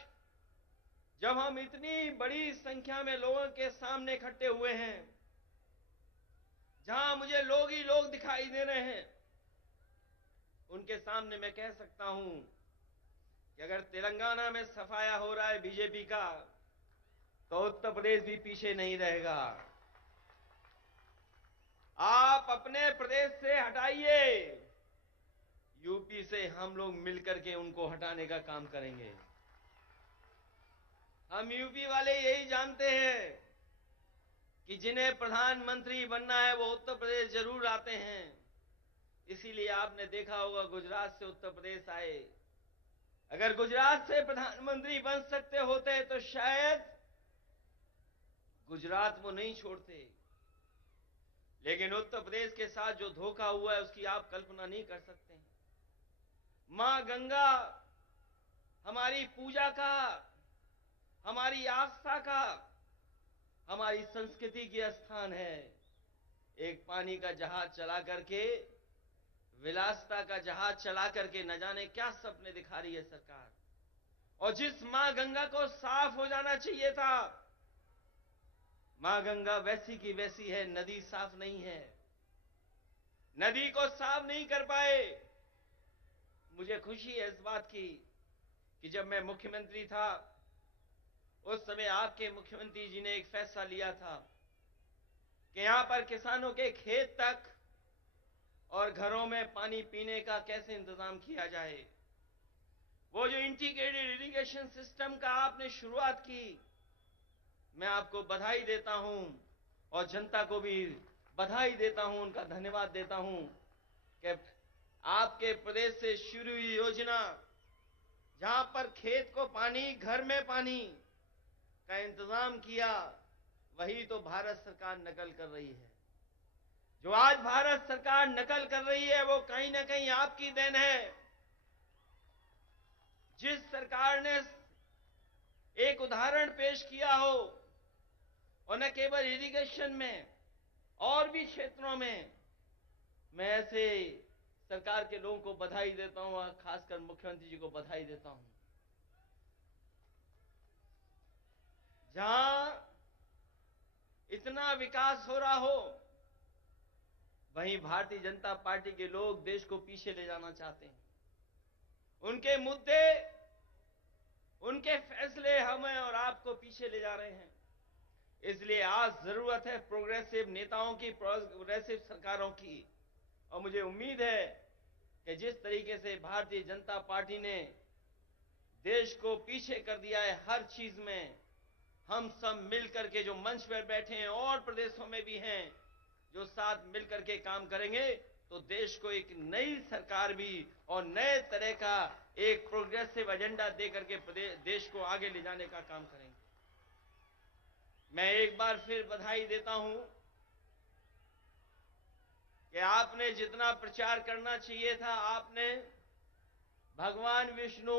जब हम इतनी बड़ी संख्या में लोगों के सामने इकट्ठे हुए हैं, जहां मुझे लोग ही लोग दिखाई दे रहे हैं, उनके सामने मैं कह सकता हूं कि अगर तेलंगाना में सफाया हो रहा है बीजेपी का, तो उत्तर प्रदेश भी पीछे नहीं रहेगा। आप अपने प्रदेश से हटाइए, यूपी से हम लोग मिलकर के उनको हटाने का काम करेंगे। हम यूपी वाले यही जानते हैं कि जिन्हें प्रधानमंत्री बनना है वो उत्तर प्रदेश जरूर आते हैं। इसीलिए आपने देखा होगा गुजरात से उत्तर प्रदेश आए। अगर गुजरात से प्रधानमंत्री बन सकते होते तो शायद गुजरात वो नहीं छोड़ते, लेकिन उत्तर प्रदेश के साथ जो धोखा हुआ है उसकी आप कल्पना नहीं कर सकते। मां गंगा हमारी पूजा का, हमारी आस्था का, हमारी संस्कृति की स्थान है। एक पानी का जहाज चला करके, विलासता का जहाज चला करके न जाने क्या सपने दिखा रही है सरकार। और जिस मां गंगा को साफ हो जाना चाहिए था, मां गंगा वैसी की वैसी है, नदी साफ नहीं है, नदी को साफ नहीं कर पाए। मुझे खुशी है इस बात की कि जब मैं मुख्यमंत्री था उस समय आपके मुख्यमंत्री जी ने एक फैसला लिया था कि यहां पर किसानों के खेत तक और घरों में पानी पीने का कैसे इंतजाम किया जाए। वो जो इंटीग्रेटेड इरिगेशन सिस्टम का आपने शुरुआत की, मैं आपको बधाई देता हूं और जनता को भी बधाई देता हूं, उनका धन्यवाद देता हूं कि आपके प्रदेश से शुरू हुई योजना जहां पर खेत को पानी, घर में पानी का इंतजाम किया, वही तो भारत सरकार नकल कर रही है। जो आज भारत सरकार नकल कर रही है वो कहीं ना कहीं आपकी देन है। जिस सरकार ने एक उदाहरण पेश किया हो, और न केवल इरिगेशन में और भी क्षेत्रों में, मैं ऐसे सरकार के लोगों को बधाई देता हूं और खासकर मुख्यमंत्री जी को बधाई देता हूं। जहां इतना विकास हो रहा हो, वहीं भारतीय जनता पार्टी के लोग देश को पीछे ले जाना चाहते हैं। उनके मुद्दे, उनके फैसले हमें और आपको पीछे ले जा रहे हैं। इसलिए आज जरूरत है प्रोग्रेसिव नेताओं की, प्रोग्रेसिव सरकारों की। और मुझे उम्मीद है कि जिस तरीके से भारतीय जनता पार्टी ने देश को पीछे कर दिया है हर चीज में, हम सब मिलकर के जो मंच पर बैठे हैं और प्रदेशों में भी हैं, जो साथ मिलकर के काम करेंगे तो देश को एक नई सरकार भी और नए तरह का एक प्रोग्रेसिव एजेंडा देकर के देश को आगे ले जाने का काम करेंगे। मैं एक बार फिर बधाई देता हूं कि आपने जितना प्रचार करना चाहिए था, आपने भगवान विष्णु,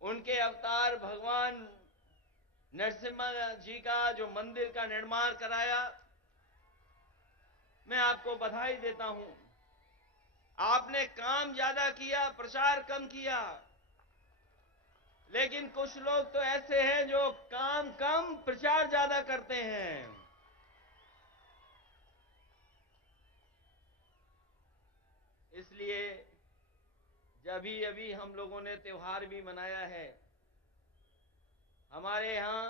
उनके अवतार भगवान नरसिम्हा जी का जो मंदिर का निर्माण कराया, मैं आपको बधाई देता हूं। आपने काम ज्यादा किया, प्रचार कम किया, लेकिन कुछ लोग तो ऐसे हैं जो काम कम प्रचार ज्यादा करते हैं। इसलिए जब अभी हम लोगों ने त्योहार भी मनाया है, हमारे यहां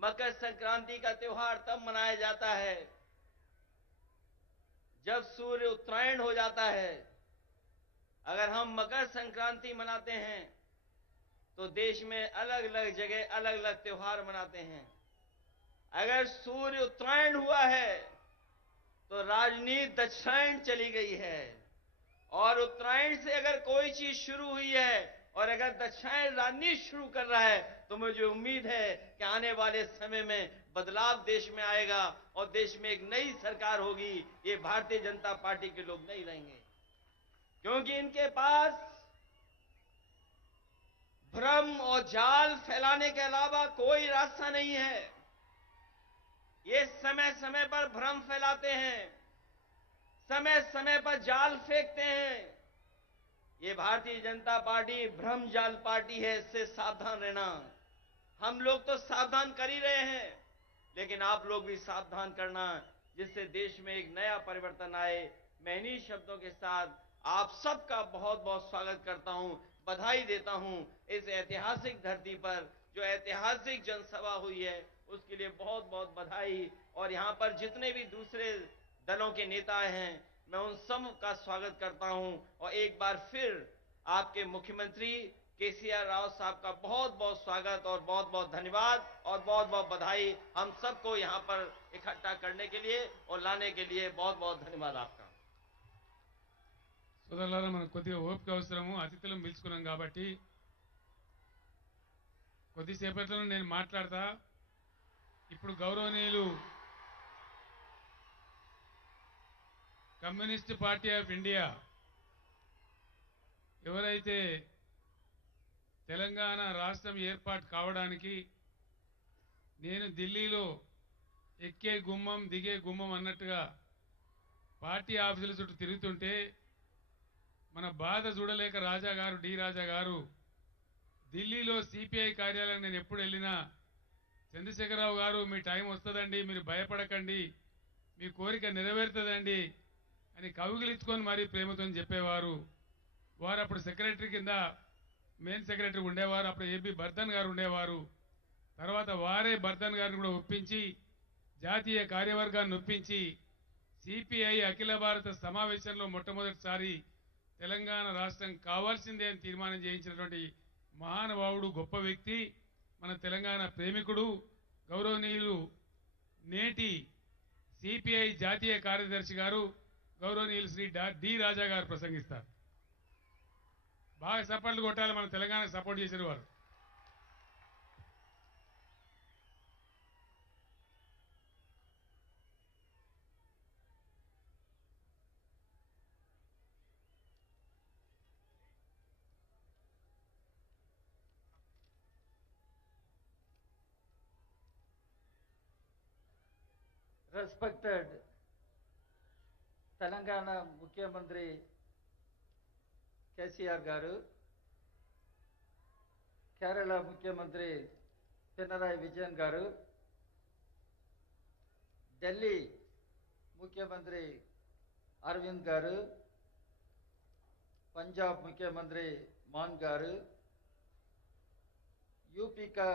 मकर संक्रांति का त्योहार तब मनाया जाता है जब सूर्य उत्तरायण हो जाता है। अगर हम मकर संक्रांति मनाते हैं तो देश में अलग अलग जगह अलग अलग त्योहार मनाते हैं। अगर सूर्य उत्तरायण हुआ है तो राजनीति दक्षिणायन चली गई है, और उत्तरायण से अगर कोई चीज शुरू हुई है और अगर दक्षिणायन राजनीति शुरू कर रहा है तो मुझे उम्मीद है कि आने वाले समय में बदलाव देश में आएगा और देश में एक नई सरकार होगी। ये भारतीय जनता पार्टी के लोग नहीं रहेंगे, क्योंकि इनके पास भ्रम और जाल फैलाने के अलावा कोई रास्ता नहीं है। ये समय समय पर भ्रम फैलाते हैं, समय समय पर जाल फेंकते हैं। ये भारतीय जनता पार्टी भ्रम जाल पार्टी है, इससे सावधान रहना। हम लोग तो सावधान कर ही रहे हैं, लेकिन आप लोग भी सावधान करना, जिससे देश में एक नया परिवर्तन आए। मैं इन्हीं शब्दों के साथ आप सबका बहुत बहुत स्वागत करता हूं, बधाई देता हूं। इस ऐतिहासिक धरती पर जो ऐतिहासिक जनसभा हुई है उसके लिए बहुत बहुत बधाई। और यहां पर जितने भी दूसरे दलों के नेता हैं मैं उन सब का स्वागत करता हूं, और एक बार फिर आपके मुख्यमंत्री केसीआर राव साहब का बहुत बहुत स्वागत और बहुत बहुत धन्यवाद और बहुत बहुत बधाई हम सबको यहां पर इकट्ठा करने के लिए और लाने के लिए। बहुत बहुत धन्यवाद आपका। సోదరులారా, మనకు కొద్దిగా ఓపిక అవసరము. అతిథులను పిలుచుకున్నాం కాబట్టి కొద్దిసేపట్లో నేను మాట్లాడతా. ఇప్పుడు గౌరవనీయులు కమ్యూనిస్ట్ పార్టీ ఆఫ్ ఇండియా ఎవరైతే తెలంగాణ రాష్ట్రం ఏర్పాటు కావడానికి నేను ఢిల్లీలో ఎక్కే గుమ్మం దిగే గుమ్మం అన్నట్టుగా పార్టీ ఆఫీసుల చుట్టూ తిరుగుతుంటే మన బాధ చూడలేక రాజా గారు డి రాజా గారు ఢిల్లీలో సిపిఐ కార్యాలయం నేను ఎప్పుడు వెళ్ళినా చంద్రశేఖరరావు గారు మీ టైం వస్తుందండి, మీరు భయపడకండి, మీ కోరిక నెరవేరుతుందండి అని కౌగిలించుకొని మరీ ప్రేమతో చెప్పేవారు. వారు అప్పుడు సెక్రటరీ కింద మెయిన్ సెక్రటరీ ఉండేవారు. అప్పుడు ఏబి బర్ధన్ గారు ఉండేవారు. తర్వాత వారే బర్ధన్ గారిని కూడా ఒప్పించి జాతీయ కార్యవర్గాన్ని ఒప్పించి సిపిఐ అఖిల భారత సమావేశంలో మొట్టమొదటిసారి తెలంగాణ రాష్ట్రం కావాల్సిందే అని తీర్మానం చేయించినటువంటి మహానుభావుడు, గొప్ప వ్యక్తి, మన తెలంగాణ ప్రేమికుడు, గౌరవనీయులు నేటి సిపిఐ జాతీయ కార్యదర్శి గారు గౌరవనీయులు శ్రీ డి రాజా గారు ప్రసంగిస్తారు. బాగా సపోర్ట్లు కొట్టాలి, మన తెలంగాణకు సపోర్ట్ చేసిన వారు. Respected Telangana Mukhyamantri KCR Garu, Kerala Mukhyamantri Pinarayi Vijayan Garu, Delhi Mukhyamantri Arvind Garu, Punjab Mukhyamantri Man Garu, UP ka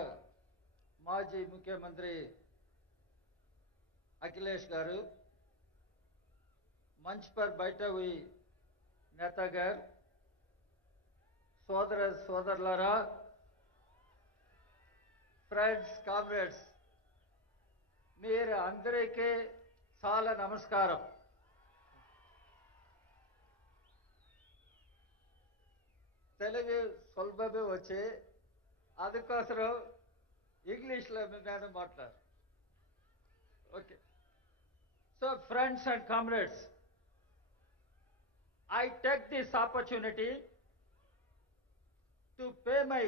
Maji Mukhyamantri Akhilesh गारू, मंच पर बैठे हुई नेतागर, सोदर सोदरलारा, फ्रेंड्स, कामरेड्स, मेरे अंदर के साल नमस्कारम. तेलुगु सुलभमे वच्चे अदुकोसरम English low Nenu माट्लाड. Okay. So, friends and comrades, I take this opportunity to pay my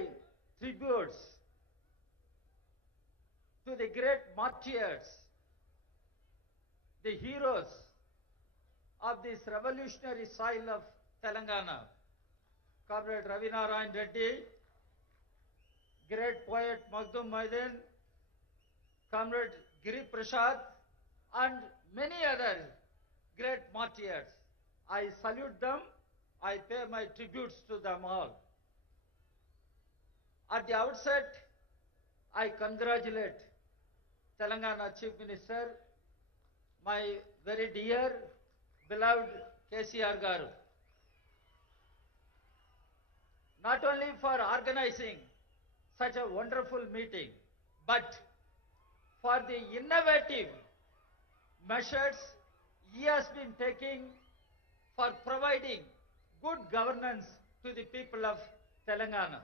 tributes to the great martyrs, the heroes of this revolutionary soil of Telangana. Comrade Ravi Narayan Reddy, great poet Maghdum Maidin, Comrade Giri Prasad, and many other great martyrs. I salute them. I pay my tributes to them all. At the outset, I congratulate Telangana Chief Minister, my very dear, beloved KCR Garu. Not only for organizing such a wonderful meeting, but for the innovative measures he has been taking for providing good governance to the people of Telangana.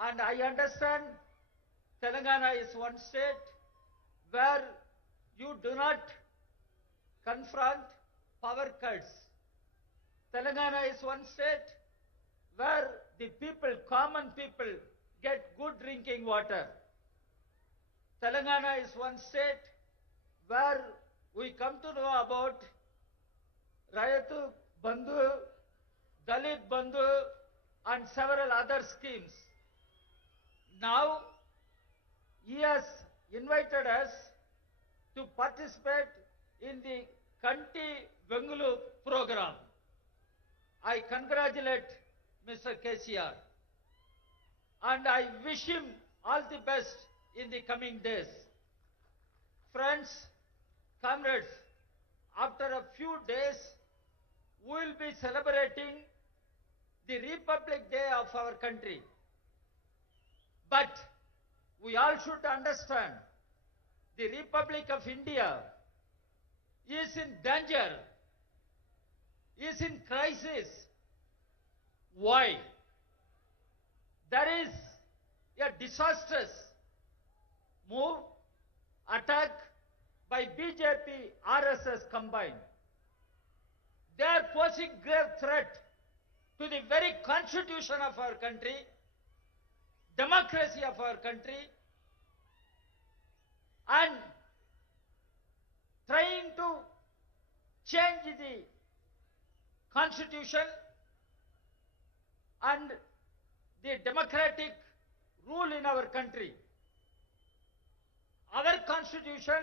And I understand Telangana is one state where you do not confront power cuts. Telangana is one state where the people, common people, get good drinking water. Telangana is one state where we come to know about Rayatu Bandhu, Dalit Bandhu, and several other schemes. Now, he has invited us to participate in the Kanti Vengulu program. I congratulate Mr. KCR and I wish him all the best in the coming days. Friends, comrades, after a few days, we will be celebrating the Republic Day of our country. But we all should understand the Republic of India is in danger, is in crisis. Why? There is a disastrous move, attack by BJP, RSS combined. They are posing grave threat to the very constitution of our country, democracy of our country, and trying to change the constitution and the democratic rule in our country. Our constitution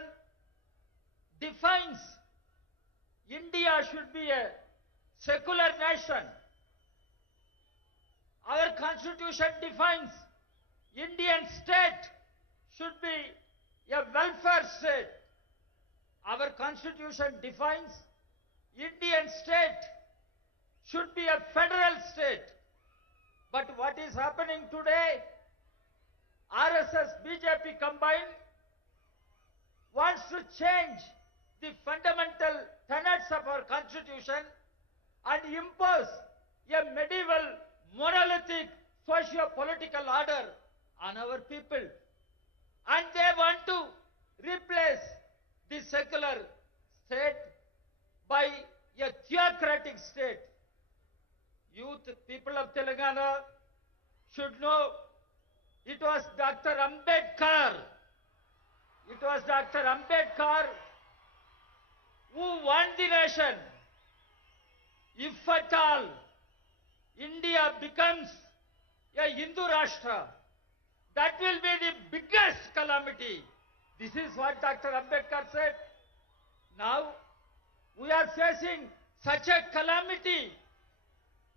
defines India should be a secular nation. Our constitution defines Indian state should be a welfare state. Our constitution defines Indian state should be a federal state. But what is happening today? RSS, BJP combined wants to change the fundamental tenets of our constitution and impose a medieval monolithic socio-political order on our people. And they want to replace the secular state by a theocratic state. Youth, people of Telangana should know it was Dr. Ambedkar. It was Dr. Ambedkar who won the nation. If at all India becomes a Hindu Rashtra, that will be the biggest calamity. This is what Dr. Ambedkar said. Now, we are facing such a calamity.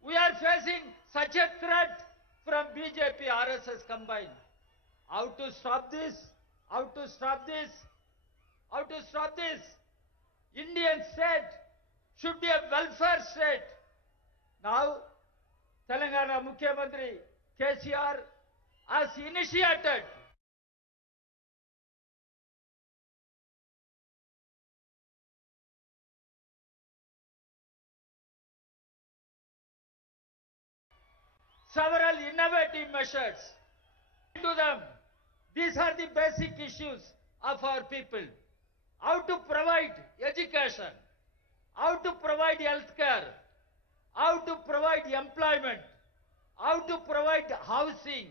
We are facing such a threat from BJP, RSS combined. How to stop this? How to stop this? How to stop this? Indian state should be a welfare state. Now, Telangana Mukhyamantri KCR has initiated several innovative measures. To them, these are the basic issues of our people. How to provide education, how to provide health care, how to provide employment, how to provide housing,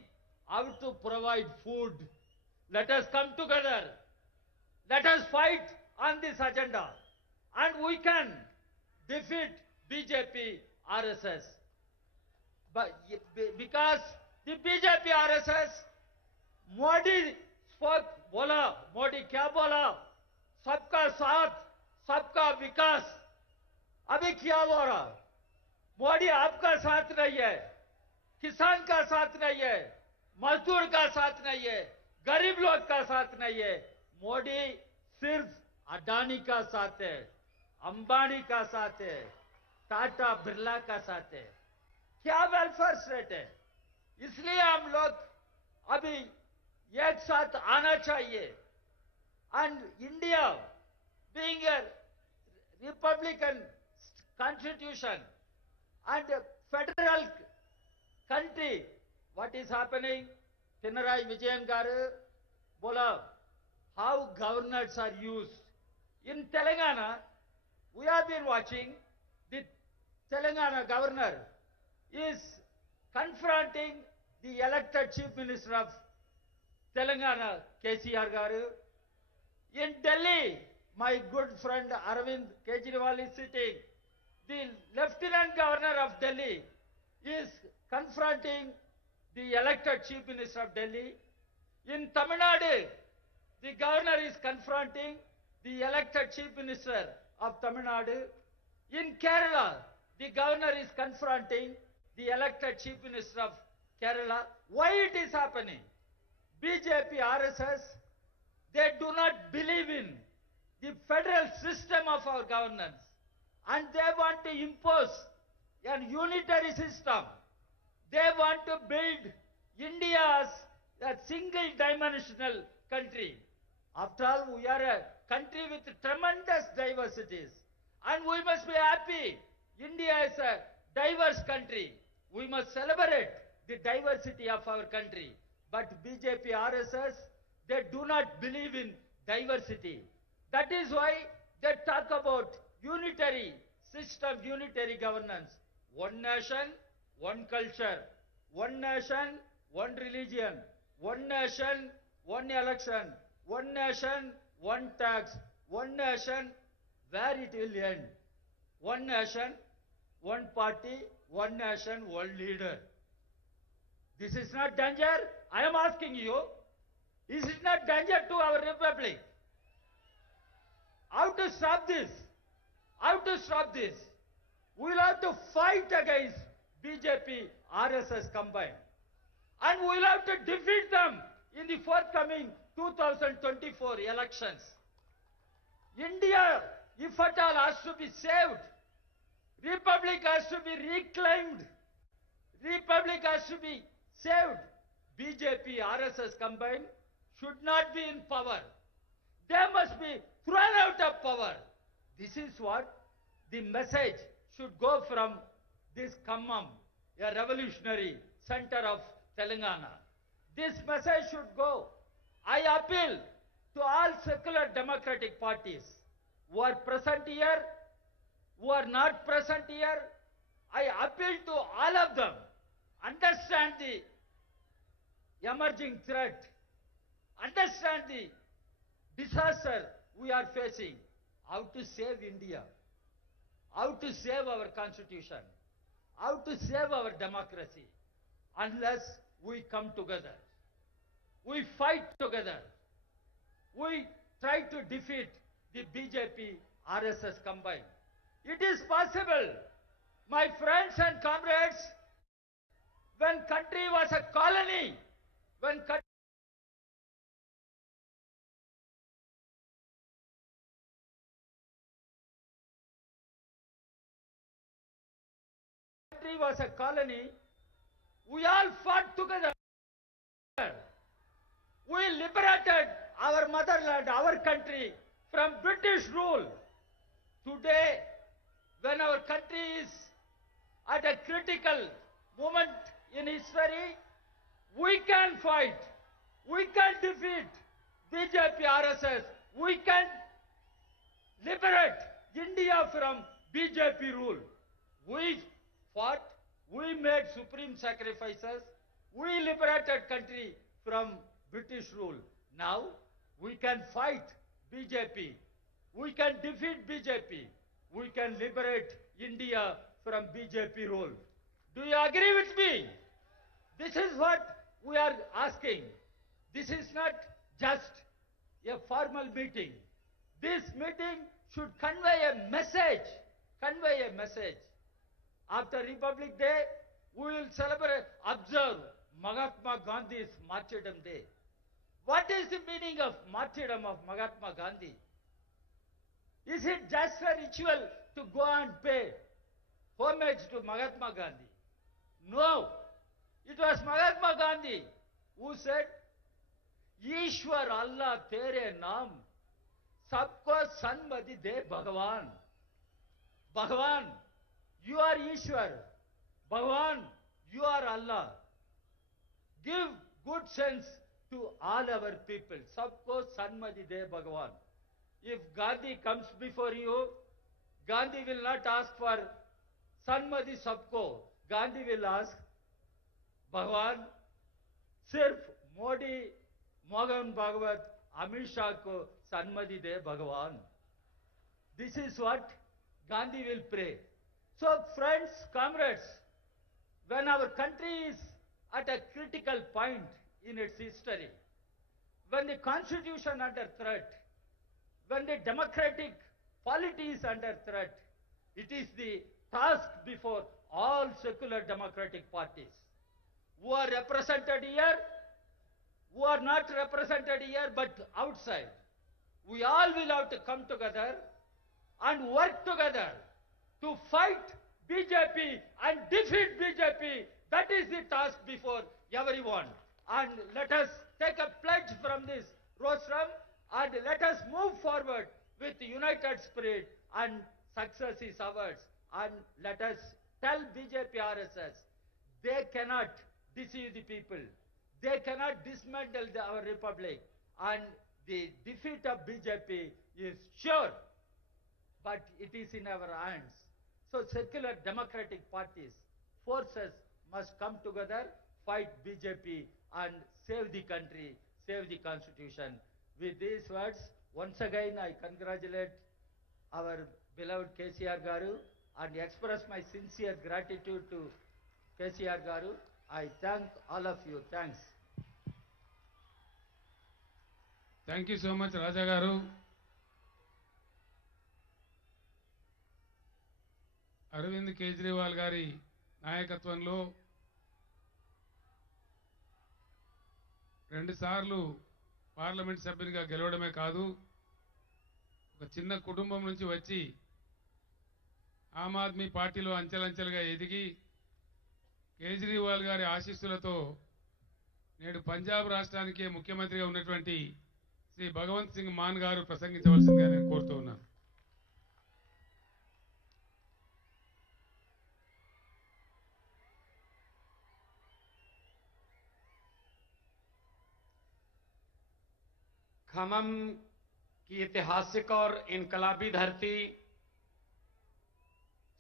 how to provide food. Let us come together. Let us fight on this agenda. And we can defeat BJP, RSS. But because the BJP, RSS, Modi spoke, bola, Modi kya bola? सबका साथ, सबका विकास. अभी क्या हो रहा? मोदी आपका साथ नहीं है, किसान का साथ नहीं है, मजदूर का साथ नहीं है, गरीब लोग का साथ नहीं है। मोदी सिर्फ अडानी का साथ है, अंबानी का साथ है, टाटा बिरला का साथ है। क्या वेलफेयर स्टेट है? इसलिए हम लोग अभी एक साथ आना चाहिए। And India being a Republican constitution and federal country, what is happening? Pinarayi Vijayan garu bola how governors are used. In Telangana, we have been watching the Telangana governor is confronting the elected chief minister of Telangana, KCR garu. In Delhi, my good friend Arvind Kejriwal is sitting. The Lieutenant Governor of Delhi is confronting the elected Chief Minister of Delhi. In Tamil Nadu, the Governor is confronting the elected Chief Minister of Tamil Nadu. In Kerala, the Governor is confronting the elected Chief Minister of Kerala. Why it is happening? BJP, RSS, they do not believe in the federal system of our governance. And they want to impose a unitary system. They want to build India as a single-dimensional country. After all, we are a country with tremendous diversities. And we must be happy. India is a diverse country. We must celebrate the diversity of our country. But BJP, RSS, they do not believe in diversity. That is why they talk about unitary system, unitary governance. One nation, one culture. One nation, one religion. One nation, one election. One nation, one tax. One nation, where it will end. One nation, one party, one nation, one leader. This is not danger? I am asking you, is it not danger to our republic? How to stop this? How to stop this? We will have to fight against BJP, RSS combined. And we will have to defeat them in the forthcoming 2024 elections. India, if at all, has to be saved. Republic has to be reclaimed. Republic has to be saved. BJP, RSS combined should not be in power. They must be thrown out of power. This is what the message should go from this Khammam, a revolutionary center of Telangana. This message should go. I appeal to all secular democratic parties who are present here, who are not present here. I appeal to all of them. Understand the emerging threat. Understand the disaster we are facing. How to save India. How to save our constitution. How to save our democracy. Unless we come together. We fight together. We try to defeat the BJP, RSS combined. It is possible, my friends and comrades, when country was a colony, when country was a colony, we all fought together. We liberated our motherland, our country from British rule. Today, when our country is at a critical moment in history, we can fight. We can defeat BJP, RSS. We can liberate India from BJP rule. We fought. We made supreme sacrifices. We liberated country from British rule. Now, we can fight BJP. We can defeat BJP. We can liberate India from BJP rule. Do you agree with me? This is what we are asking. This is not just a formal meeting. This meeting should convey a message. Convey a message. After Republic Day, we will celebrate, observe Mahatma Gandhi's Martyrdom Day. What is the meaning of martyrdom of Mahatma Gandhi? Is it just a ritual to go and pay homage to Mahatma Gandhi? No. It was Mahatma Gandhi who said, ईश्वर अल्लाह तेरे नाम सबको सन्मति दे भगवान. भगवान, you are ईश्वर. भगवान, you are Allah. Give good sense to all our people. सबको सन्मति दे भगवान. If Gandhi comes before you, Gandhi will not ask for Sanmati सबको. Gandhi will ask, भगवान, सिर्फ मोदी, मोहन भागवत, अमित शाह को सन्मति दे भगवान. This is what Gandhi will pray. So friends, comrades, when our country is at a critical point in its history, when the constitution under threat, when the democratic polity is under threat, it is the task before all secular democratic parties who are represented here, who are not represented here but outside. We all will have to come together and work together to fight BJP and defeat BJP. That is the task before everyone. And let us take a pledge from this rostrum and let us move forward with united spirit, and success is ours. And let us tell BJP RSS, they cannot deceive the people. They cannot dismantle our republic, and the defeat of BJP is sure, but it is in our hands. So secular democratic parties, forces must come together, fight BJP and save the country, save the constitution. With these words, once again I congratulate our beloved KCR Garu and express my sincere gratitude to KCR Garu. I thank all of you. Thanks. Thank you so much, Raja Garu. Arvind Kejriwal గారి నాయకత్వంలో 2 సార్లు parliament సభ్యునిగా గెలవడమే కాదు, ఒక చిన్న కుటుంబం నుంచి వచ్చి ఆమ్ ఆద్మీ పార్టీలో అంచెలంచెలుగా ఎదిగి కేజ్రీవాల్ గారి ఆశీస్సులతో నేడు పంజాబ్ రాష్ట్రానికి ముఖ్యమంత్రిగా ఉన్నటువంటి శ్రీ భగవంత్ సింగ్ మాన్ గారు ప్రసంగించవలసిందిగా నేను కోరుతూ ఉన్నాను. खमम की ऐतिहासिक और इनकलाबी धरती,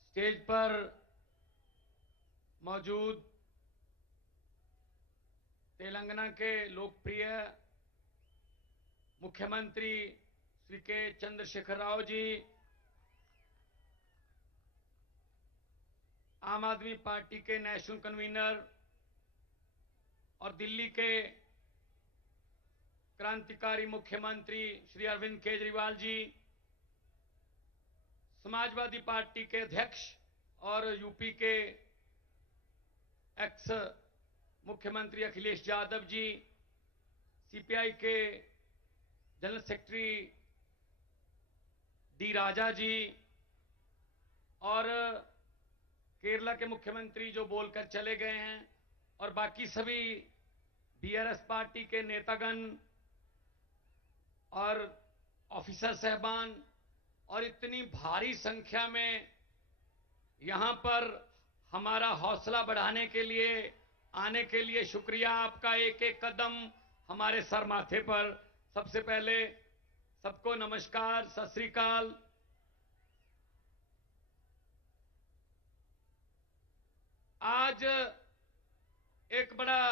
स्टेज पर मौजूद तेलंगाना के लोकप्रिय मुख्यमंत्री श्री के चंद्रशेखर राव जी, आम आदमी पार्टी के नेशनल कन्वीनर और दिल्ली के क्रांतिकारी मुख्यमंत्री श्री अरविंद केजरीवाल जी, समाजवादी पार्टी के अध्यक्ष और यूपी के एक्स मुख्यमंत्री अखिलेश यादव जी, सीपीआई के जनरल सेक्रेटरी डी राजा जी और केरला के मुख्यमंत्री जो बोलकर चले गए हैं, और बाकी सभी बीआरएस पार्टी के नेतागण और ऑफिसर साहबान, और इतनी भारी संख्या में यहां पर हमारा हौसला बढ़ाने के लिए आने के लिए शुक्रिया आपका। एक एक कदम हमारे सर माथे पर। सबसे पहले सबको नमस्कार, सत श्री अकाल। आज एक बड़ा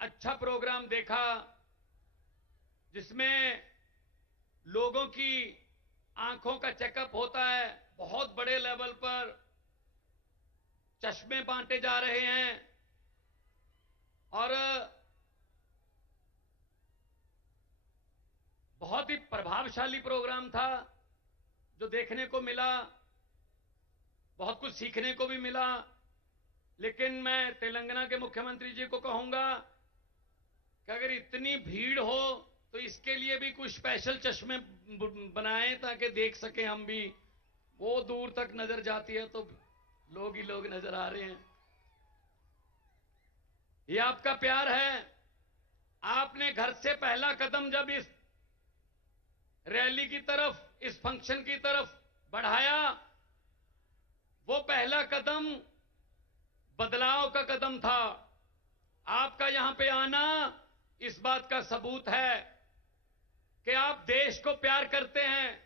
अच्छा प्रोग्राम देखा जिसमें लोगों की आंखों का चेकअप होता है। बहुत बड़े लेवल पर चश्मे बांटे जा रहे हैं और बहुत ही प्रभावशाली प्रोग्राम था जो देखने को मिला, बहुत कुछ सीखने को भी मिला। लेकिन मैं तेलंगाना के मुख्यमंत्री जी को कहूंगा कि अगर इतनी भीड़ हो तो इसके लिए भी कुछ स्पेशल चश्मे बनाए ताकि देख सके हम भी। वो दूर तक नजर जाती है तो लोग ही लोग नजर आ रहे हैं। ये आपका प्यार है। आपने घर से पहला कदम जब इस रैली की तरफ, इस फंक्शन की तरफ बढ़ाया, वो पहला कदम बदलाव का कदम था। आपका यहां पे आना इस बात का सबूत है कि आप देश को प्यार करते हैं।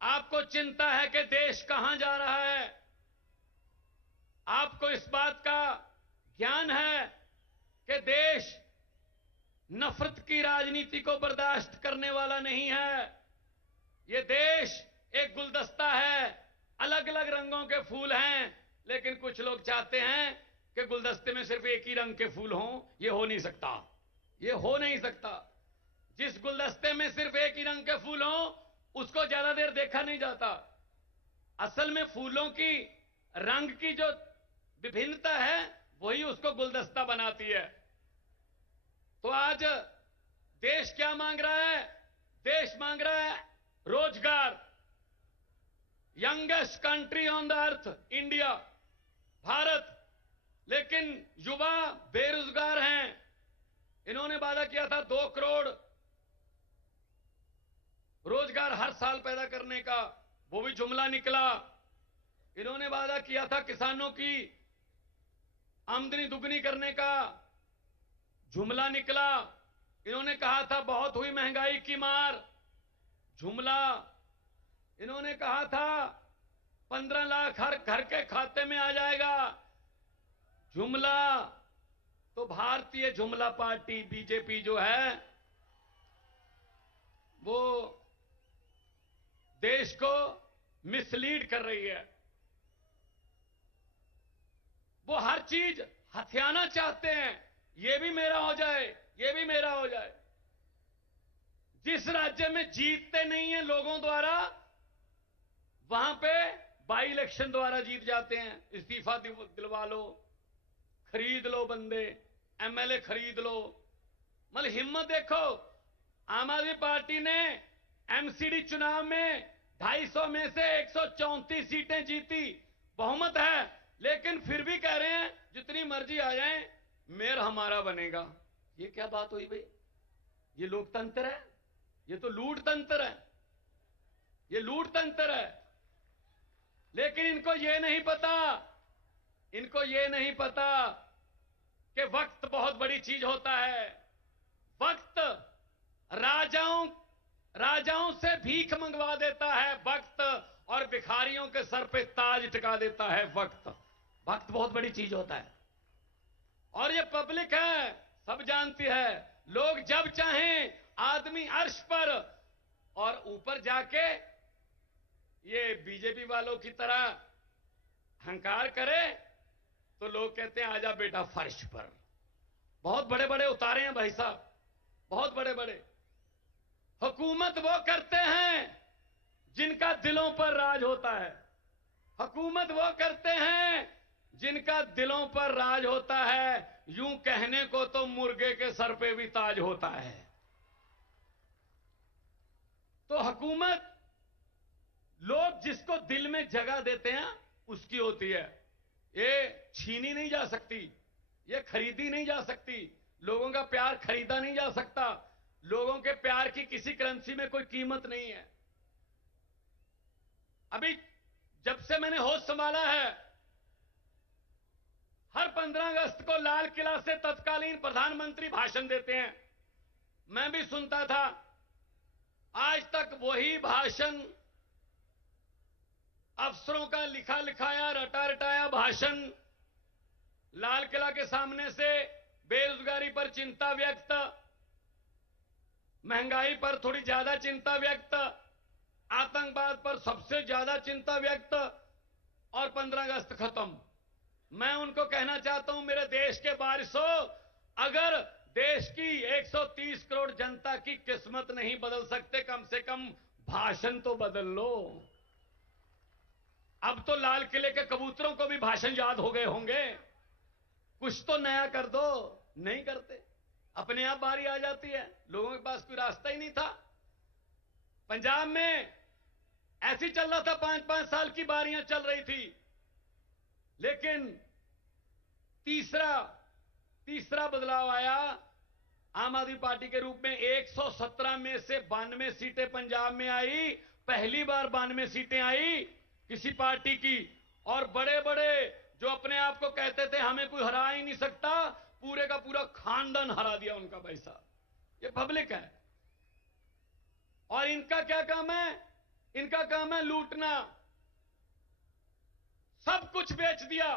आपको चिंता है कि देश कहां जा रहा है। आपको इस बात का ज्ञान है कि देश नफरत की राजनीति को बर्दाश्त करने वाला नहीं है। ये देश एक गुलदस्ता है, अलग अलग रंगों के फूल हैं, लेकिन कुछ लोग चाहते हैं कि गुलदस्ते में सिर्फ एक ही रंग के फूल हों। ये हो नहीं सकता, ये हो नहीं सकता। जिस गुलदस्ते में सिर्फ एक ही रंग के फूल हों, उसको ज्यादा देर देखा नहीं जाता। असल में फूलों की रंग की जो विभिन्नता है, वही उसको गुलदस्ता बनाती है। तो आज देश क्या मांग रहा है? देश मांग रहा है रोजगार। Youngest country on the earth India, Bharat, लेकिन युवा बेरोजगार हैं। इन्होंने वादा किया था 2 करोड़ रोजगार हर साल पैदा करने का, वो भी जुमला निकला। इन्होंने वादा किया था किसानों की आमदनी दुगनी करने का, जुमला निकला। इन्होंने कहा था बहुत हुई महंगाई की मार, जुमला। इन्होंने कहा था 15 लाख हर घर के खाते में आ जाएगा, जुमला। तो भारतीय जुमला पार्टी बीजेपी जो है, वो देश को मिसलीड कर रही है। वो हर चीज हथियाना चाहते हैं। ये भी मेरा हो जाए, ये भी मेरा हो जाए। जिस राज्य में जीतते नहीं है लोगों द्वारा, वहां पे बाई इलेक्शन द्वारा जीत जाते हैं। इस्तीफा दिलवा लो, खरीद लो बंदे, एमएलए खरीद लो। मतलब हिम्मत देखो। आम आदमी पार्टी ने एमसीडी चुनाव में 250 में से 134 सीटें जीती, बहुमत है, लेकिन फिर भी कह रहे हैं जितनी मर्जी आ जाए, मेयर हमारा बनेगा। ये क्या बात हुई भाई? ये लोकतंत्र है? ये तो लूट तंत्र है, ये लूट तंत्र है। लेकिन इनको ये नहीं पता, इनको ये नहीं पता कि वक्त बहुत बड़ी चीज होता है। वक्त राजाओं से भीख मंगवा देता है वक्त, और भिखारियों के सर पे ताज टिका देता है वक्त। वक्त बहुत बड़ी चीज होता है। और ये पब्लिक है, सब जानती है। लोग जब चाहें आदमी अर्श पर, और ऊपर जाके ये बीजेपी वालों की तरह अहंकार करे तो लोग कहते हैं आजा बेटा फर्श पर। बहुत बड़े बड़े उतारे हैं भाई साहब, बहुत बड़े बड़े। हुकूमत वो करते हैं जिनका दिलों पर राज होता है। हुकूमत वो करते हैं जिनका दिलों पर राज होता है। यूं कहने को तो मुर्गे के सर पे भी ताज होता है। तो हुकूमत लोग जिसको दिल में जगह देते हैं उसकी होती है। ये छीनी नहीं जा सकती, ये खरीदी नहीं जा सकती। लोगों का प्यार खरीदा नहीं जा सकता। लोगों के प्यार की किसी करेंसी में कोई कीमत नहीं है। अभी जब से मैंने होश संभाला है, हर 15 अगस्त को लाल किला से तत्कालीन प्रधानमंत्री भाषण देते हैं। मैं भी सुनता था। आज तक वही भाषण, अफसरों का लिखा लिखाया, रटा रटाया भाषण, लाल किला के सामने से बेरोजगारी पर चिंता व्यक्त, महंगाई पर थोड़ी ज्यादा चिंता व्यक्त, आतंकवाद पर सबसे ज्यादा चिंता व्यक्त, और 15 अगस्त खत्म। मैं उनको कहना चाहता हूं, मेरे देश के वारिसों, अगर देश की 130 करोड़ जनता की किस्मत नहीं बदल सकते, कम से कम भाषण तो बदल लो। अब तो लाल किले के कबूतरों को भी भाषण याद हो गए होंगे। कुछ तो नया कर दो, नहीं करते। अपने आप बारी आ जाती है। लोगों के पास कोई रास्ता ही नहीं था। पंजाब में ऐसी चल रहा था, 5-5 साल की बारियां चल रही थी, लेकिन तीसरा बदलाव आया आम आदमी पार्टी के रूप में। 117 में से 92 सीटें पंजाब में आई। पहली बार 92 सीटें आई किसी पार्टी की। और बड़े बड़े जो अपने आप को कहते थे हमें कोई हरा ही नहीं सकता, पूरे का पूरा खानदान हरा दिया उनका पैसा। ये पब्लिक है। और इनका क्या काम है? इनका काम है लूटना। सब कुछ बेच दिया।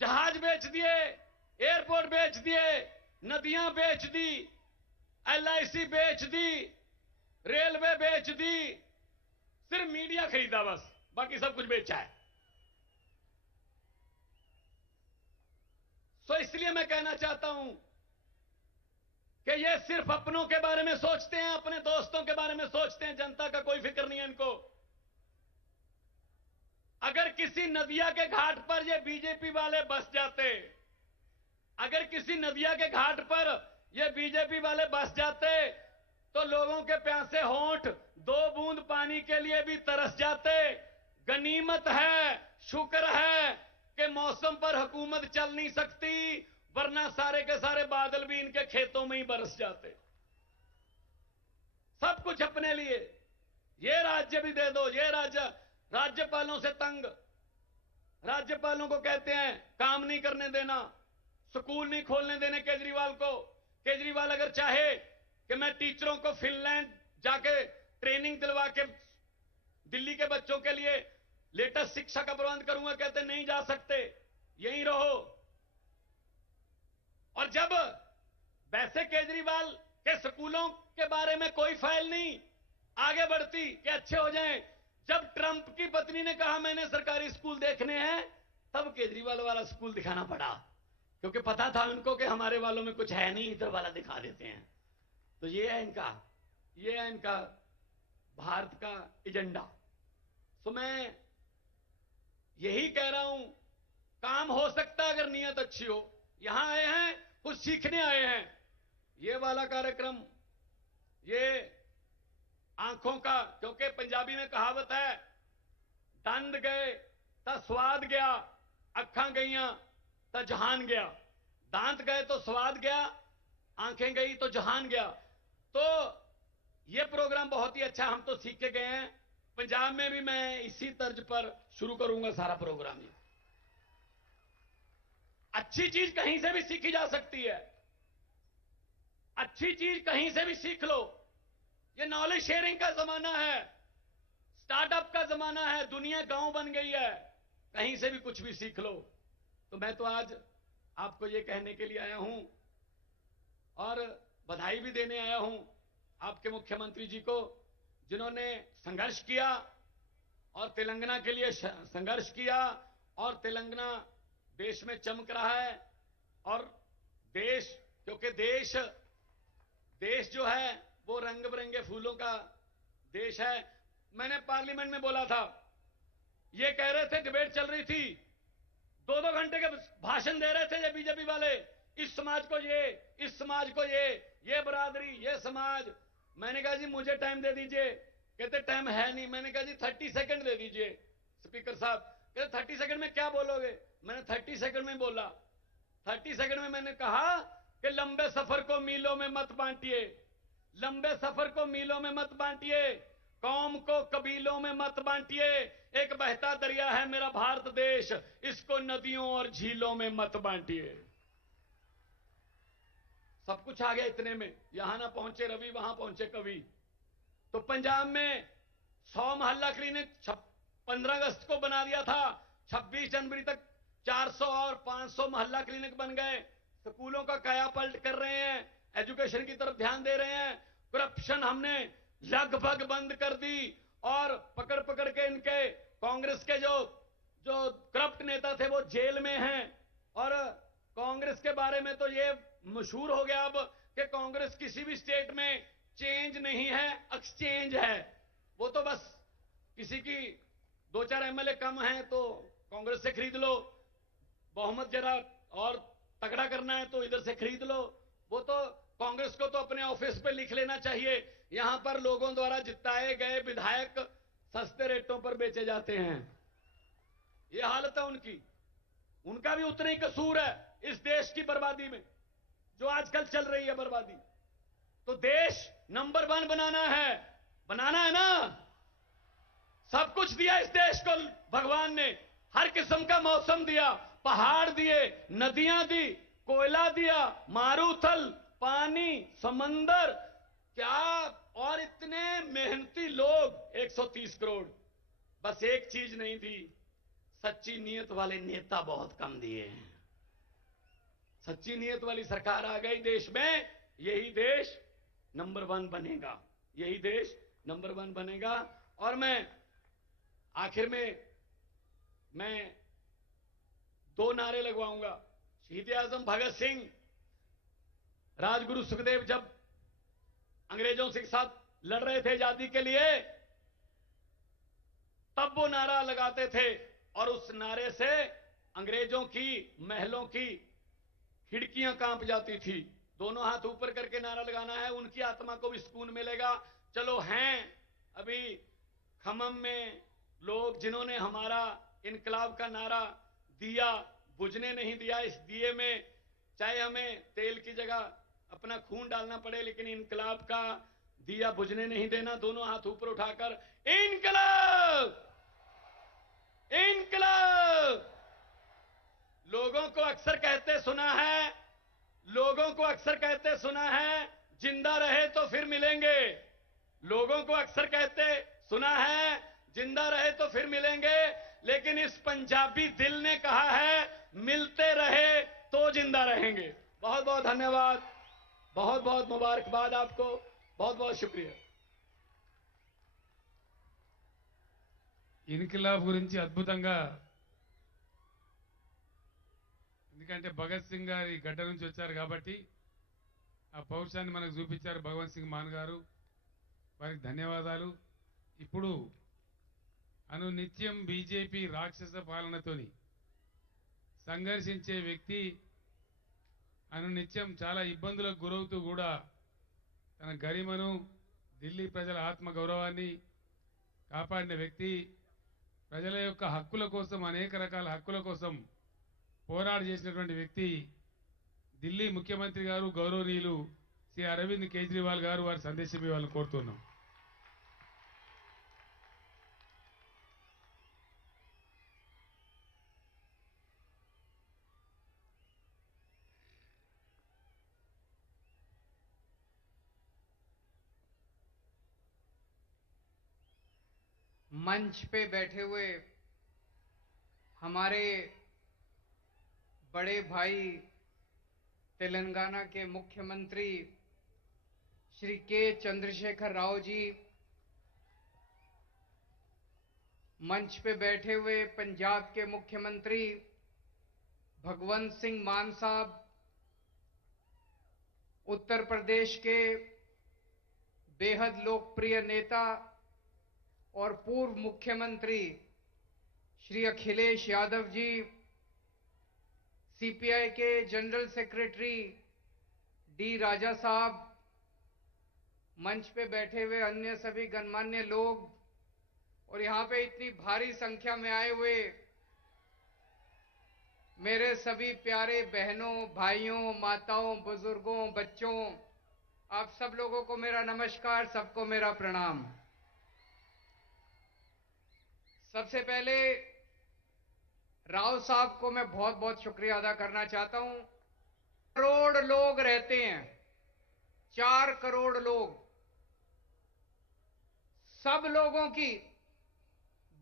जहाज बेच दिए, एयरपोर्ट बेच दिए, नदियां बेच दी, LIC बेच दी, रेलवे बेच दी, सिर्फ मीडिया खरीदा बस, बाकी सब कुछ बेचा है। तो इसलिए मैं कहना चाहता हूं कि ये सिर्फ अपनों के बारे में सोचते हैं, अपने दोस्तों के बारे में सोचते हैं, जनता का कोई फिक्र नहीं है इनको। अगर किसी नदिया के घाट पर ये बीजेपी वाले बस जाते, अगर किसी नदिया के घाट पर ये बीजेपी वाले बस जाते, तो लोगों के प्यासे होंठ 2 बूंद पानी के लिए भी तरस जाते। गनीमत है, शुक्र है कि मौसम पर हुकूमत चल नहीं सकती, वरना सारे के सारे बादल भी इनके खेतों में ही बरस जाते। सब कुछ अपने लिए। ये राज्य भी दे दो। ये राज्यपालों से तंग। राज्यपालों को कहते हैं काम नहीं करने देना, स्कूल नहीं खोलने देने केजरीवाल को। केजरीवाल अगर चाहे कि मैं टीचरों को फिनलैंड जाके ट्रेनिंग दिलवा के दिल्ली के बच्चों के लिए लेटेस्ट शिक्षा का प्रबंध करूंगा, कहते नहीं जा सकते, यहीं रहो। और जब वैसे केजरीवाल के स्कूलों के बारे में कोई फाइल नहीं आगे बढ़ती कि अच्छे हो जाएं, जब ट्रंप की पत्नी ने कहा मैंने सरकारी स्कूल देखने हैं, तब केजरीवाल वाला स्कूल दिखाना पड़ा, क्योंकि पता था उनको कि हमारे वालों में कुछ है नहीं, इधर वाला दिखा देते हैं। तो ये है इनका भारत का एजेंडा। तो मैं यही कह रहा हूं, काम हो सकता है अगर नियत अच्छी हो। यहां आए हैं, कुछ सीखने आए हैं। ये वाला कार्यक्रम, ये आंखों का, क्योंकि पंजाबी में कहावत है, दंद गए तो स्वाद गया, अखां गईयां तो जहान गया। दांत गए तो स्वाद गया, आंखें गई तो जहान गया। तो ये प्रोग्राम बहुत ही अच्छा, हम तो सीख के गए हैं। पंजाब में भी मैं इसी तर्ज पर शुरू करूंगा सारा प्रोग्राम। ये अच्छी चीज कहीं से भी सीखी जा सकती है। अच्छी चीज कहीं से भी सीख लो। ये नॉलेज शेयरिंग का जमाना है, स्टार्टअप का जमाना है, दुनिया गांव बन गई है, कहीं से भी कुछ भी सीख लो। तो मैं तो आज आपको ये कहने के लिए आया हूं और बधाई भी देने आया हूं आपके मुख्यमंत्री जी को, जिन्होंने संघर्ष किया और तेलंगाना के लिए संघर्ष किया, और तेलंगाना देश में चमक रहा है। और देश, क्योंकि देश जो है वो रंग बिरंगे फूलों का देश है। मैंने पार्लियामेंट में बोला था, ये कह रहे थे, डिबेट चल रही थी, 2-2 घंटे के भाषण दे रहे थे ये बीजेपी वाले, इस समाज को ये, इस समाज को ये बरादरी, ये समाज। मैंने कहा जी मुझे टाइम दे दीजिए। कहते टाइम है नहीं। मैंने कहा जी 30 सेकंड दे दीजिए स्पीकर साहब। कहते 30 सेकंड में क्या बोलोगे? मैंने 30 सेकंड में बोला। 30 सेकंड में मैंने कहा कि लंबे सफर को मीलों में मत बांटिए, लंबे सफर को मीलों में मत बांटिए, कौम को कबीलों में मत बांटिए। एक बहता दरिया है मेरा भारत देश, इसको नदियों और झीलों में मत बांटिए। सब कुछ आ गया इतने में। यहां ना पहुंचे रवि, वहां पहुंचे कवि। तो पंजाब में 100 मोहल्ला क्लिनिक 15 अगस्त को बना दिया था, 26 जनवरी तक 400 और 500 मोहल्ला क्लिनिक बन गए। स्कूलों का कायापलट कर रहे हैं, एजुकेशन की तरफ ध्यान दे रहे हैं। करप्शन हमने लगभग बंद कर दी, और पकड़ पकड़ के इनके कांग्रेस के जो करप्ट नेता थे वो जेल में हैं। और कांग्रेस के बारे में तो ये मशहूर हो गया अब कि कांग्रेस किसी भी स्टेट में चेंज नहीं है, एक्सचेंज है। वो तो बस किसी की 2-4 MLA कम हैं तो कांग्रेस से खरीद लो, बहुमत जरा और तगड़ा करना है तो इधर से खरीद लो। वो तो कांग्रेस को तो अपने ऑफिस पे लिख लेना चाहिए, यहां पर लोगों द्वारा जिताए गए विधायक सस्ते रेटों पर बेचे जाते हैं। ये हालत है उनकी। उनका भी उतना ही कसूर है इस देश की बर्बादी में, जो आजकल चल रही है बर्बादी। तो देश नंबर 1 बनाना है ना। सब कुछ दिया इस देश को भगवान ने, हर किस्म का मौसम दिया, पहाड़ दिए, नदियां दी, कोयला दिया, मारूथल, पानी, समंदर, क्या और इतने मेहनती लोग 130 करोड़। बस एक चीज नहीं दी, सच्ची नीयत वाले नेता बहुत कम दिए हैं। सच्ची नीयत वाली सरकार आ गई देश में, यही देश नंबर 1 बनेगा, यही देश नंबर 1 बनेगा। और मैं आखिर में मैं 2 नारे लगवाऊंगा। शहीद आजम भगत सिंह, राजगुरु सुखदेव जब अंग्रेजों के साथ लड़ रहे थे आजादी के लिए, तब वो नारा लगाते थे और उस नारे से अंग्रेजों की महलों की खिड़कियां कांप जाती थी। दोनों हाथ ऊपर करके नारा लगाना है, उनकी आत्मा को भी सुकून मिलेगा। चलो हैं अभी खम्मम में लोग जिन्होंने हमारा इनकलाब का नारा दिया, बुझने नहीं दिया। इस दिए में चाहे हमें तेल की जगह अपना खून डालना पड़े, लेकिन इनकलाब का दिया बुझने नहीं देना। दोनों हाथ ऊपर उठाकर इनकलाब, इनकलाब। लोगों को अक्सर कहते सुना है जिंदा रहे तो फिर मिलेंगे। लोगों को अक्सर कहते सुना है जिंदा रहे तो फिर मिलेंगे, लेकिन इस पंजाबी दिल ने कहा है मिलते रहे तो जिंदा रहेंगे। बहुत बहुत धन्यवाद, बहुत बहुत मुबारकबाद आपको, बहुत बहुत शुक्रिया। ఇన్కిలాబ్ గురించి అద్భుతంగా, ఎందుకంటే భగత్ సింగ్ గారి గడ్డ నుంచి వచ్చారు కాబట్టి ఆ పౌరుషాన్ని మనకు చూపించారు భగవంత్ సింగ్ మాన్ గారు, వారికి ధన్యవాదాలు. ఇప్పుడు అనునిత్యం బీజేపీ రాక్షస పాలనతోని సంఘర్షించే వ్యక్తి, అనునిత్యం చాలా ఇబ్బందులకు గురవుతూ కూడా తన గరిమను, ఢిల్లీ ప్రజల ఆత్మ గౌరవాన్ని కాపాడిన వ్యక్తి, ప్రజల యొక్క హక్కుల కోసం, అనేక రకాల హక్కుల కోసం పోరాట చేసినటువంటి వ్యక్తి ఢిల్లీ ముఖ్యమంత్రి గారు గౌరవనీయులు శ్రీ అరవింద్ కేజ్రీవాల్ గారు. వారి సందేశం ఇవ్వాలని కోరుతున్నాం. मंच पे बैठे हुए हमारे बड़े भाई तेलंगाना के मुख्यमंत्री श्री के चंद्रशेखर राव जी, मंच पे बैठे हुए पंजाब के मुख्यमंत्री भगवंत सिंह मान साहब, उत्तर प्रदेश के बेहद लोकप्रिय नेता और पूर्व मुख्यमंत्री श्री अखिलेश यादव जी, सीपीआई के जनरल सेक्रेटरी डी राजा साहब, मंच पे बैठे हुए अन्य सभी गणमान्य लोग और यहाँ पे इतनी भारी संख्या में आए हुए मेरे सभी प्यारे बहनों, भाइयों, माताओं, बुजुर्गों, बच्चों, आप सब लोगों को मेरा नमस्कार, सबको मेरा प्रणाम। सबसे पहले राव साहब को मैं बहुत बहुत शुक्रिया अदा करना चाहता हूं। करोड़ लोग रहते हैं, 4 करोड़ लोग, सब लोगों की,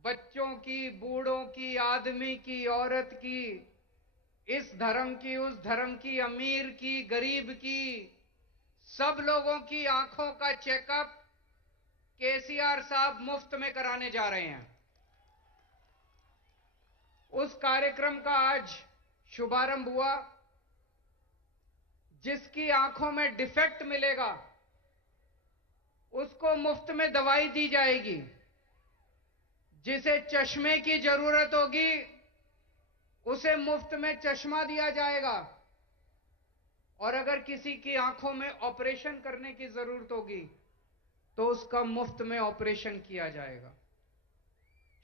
बच्चों की, बूढ़ों की, आदमी की, औरत की, इस धर्म की, उस धर्म की, अमीर की, गरीब की, सब लोगों की आंखों का चेकअप केसीआर साहब मुफ्त में कराने जा रहे हैं। उस कार्यक्रम का आज शुभारंभ हुआ। जिसकी आंखों में डिफेक्ट मिलेगा उसको मुफ्त में दवाई दी जाएगी, जिसे चश्मे की जरूरत होगी उसे मुफ्त में चश्मा दिया जाएगा, और अगर किसी की आंखों में ऑपरेशन करने की जरूरत होगी तो उसका मुफ्त में ऑपरेशन किया जाएगा।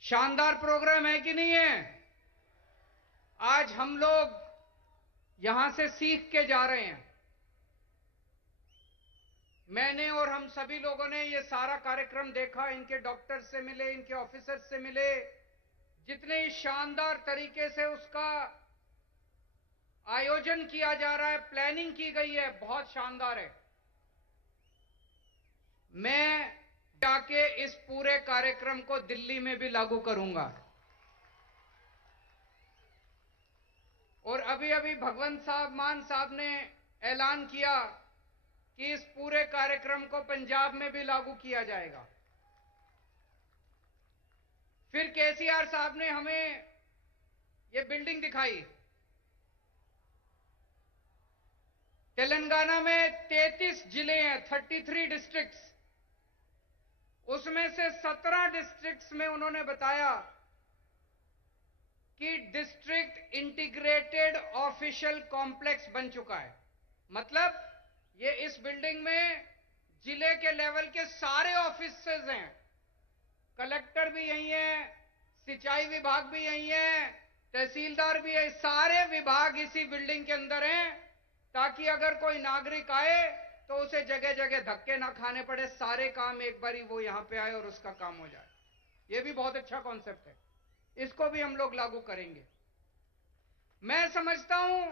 शानदार प्रोग्राम है कि नहीं है? आज हम लोग यहां से सीख के जा रहे हैं। मैंने और हम सभी लोगों ने ये सारा कार्यक्रम देखा, इनके डॉक्टर से मिले, इनके ऑफिसर से मिले, जितने शानदार तरीके से उसका आयोजन किया जा रहा है, प्लानिंग की गई है, बहुत शानदार है। मैं जाके इस पूरे कार्यक्रम को दिल्ली में भी लागू करूंगा। और अभी अभी भगवंत साहब मान साहब ने ऐलान किया कि इस पूरे कार्यक्रम को पंजाब में भी लागू किया जाएगा। फिर केसीआर साहब ने हमें ये बिल्डिंग दिखाई। तेलंगाना में 33 जिले हैं, 33 डिस्ट्रिक्ट्स, उसमें से 17 डिस्ट्रिक्ट्स में उन्होंने बताया कि डिस्ट्रिक्ट इंटीग्रेटेड ऑफिशियल कॉम्प्लेक्स बन चुका है। मतलब ये इस बिल्डिंग में जिले के लेवल के सारे ऑफिसेज हैं, कलेक्टर भी यही है, सिंचाई विभाग भी यही है, तहसीलदार भी है, सारे विभाग इसी बिल्डिंग के अंदर हैं, ताकि अगर कोई नागरिक आए तो उसे जगह जगह धक्के ना खाने पड़े, सारे काम एक बारी वो यहां पे आए और उसका काम हो जाए। ये भी बहुत अच्छा कॉन्सेप्ट है, इसको भी हम लोग लागू करेंगे। मैं समझता हूं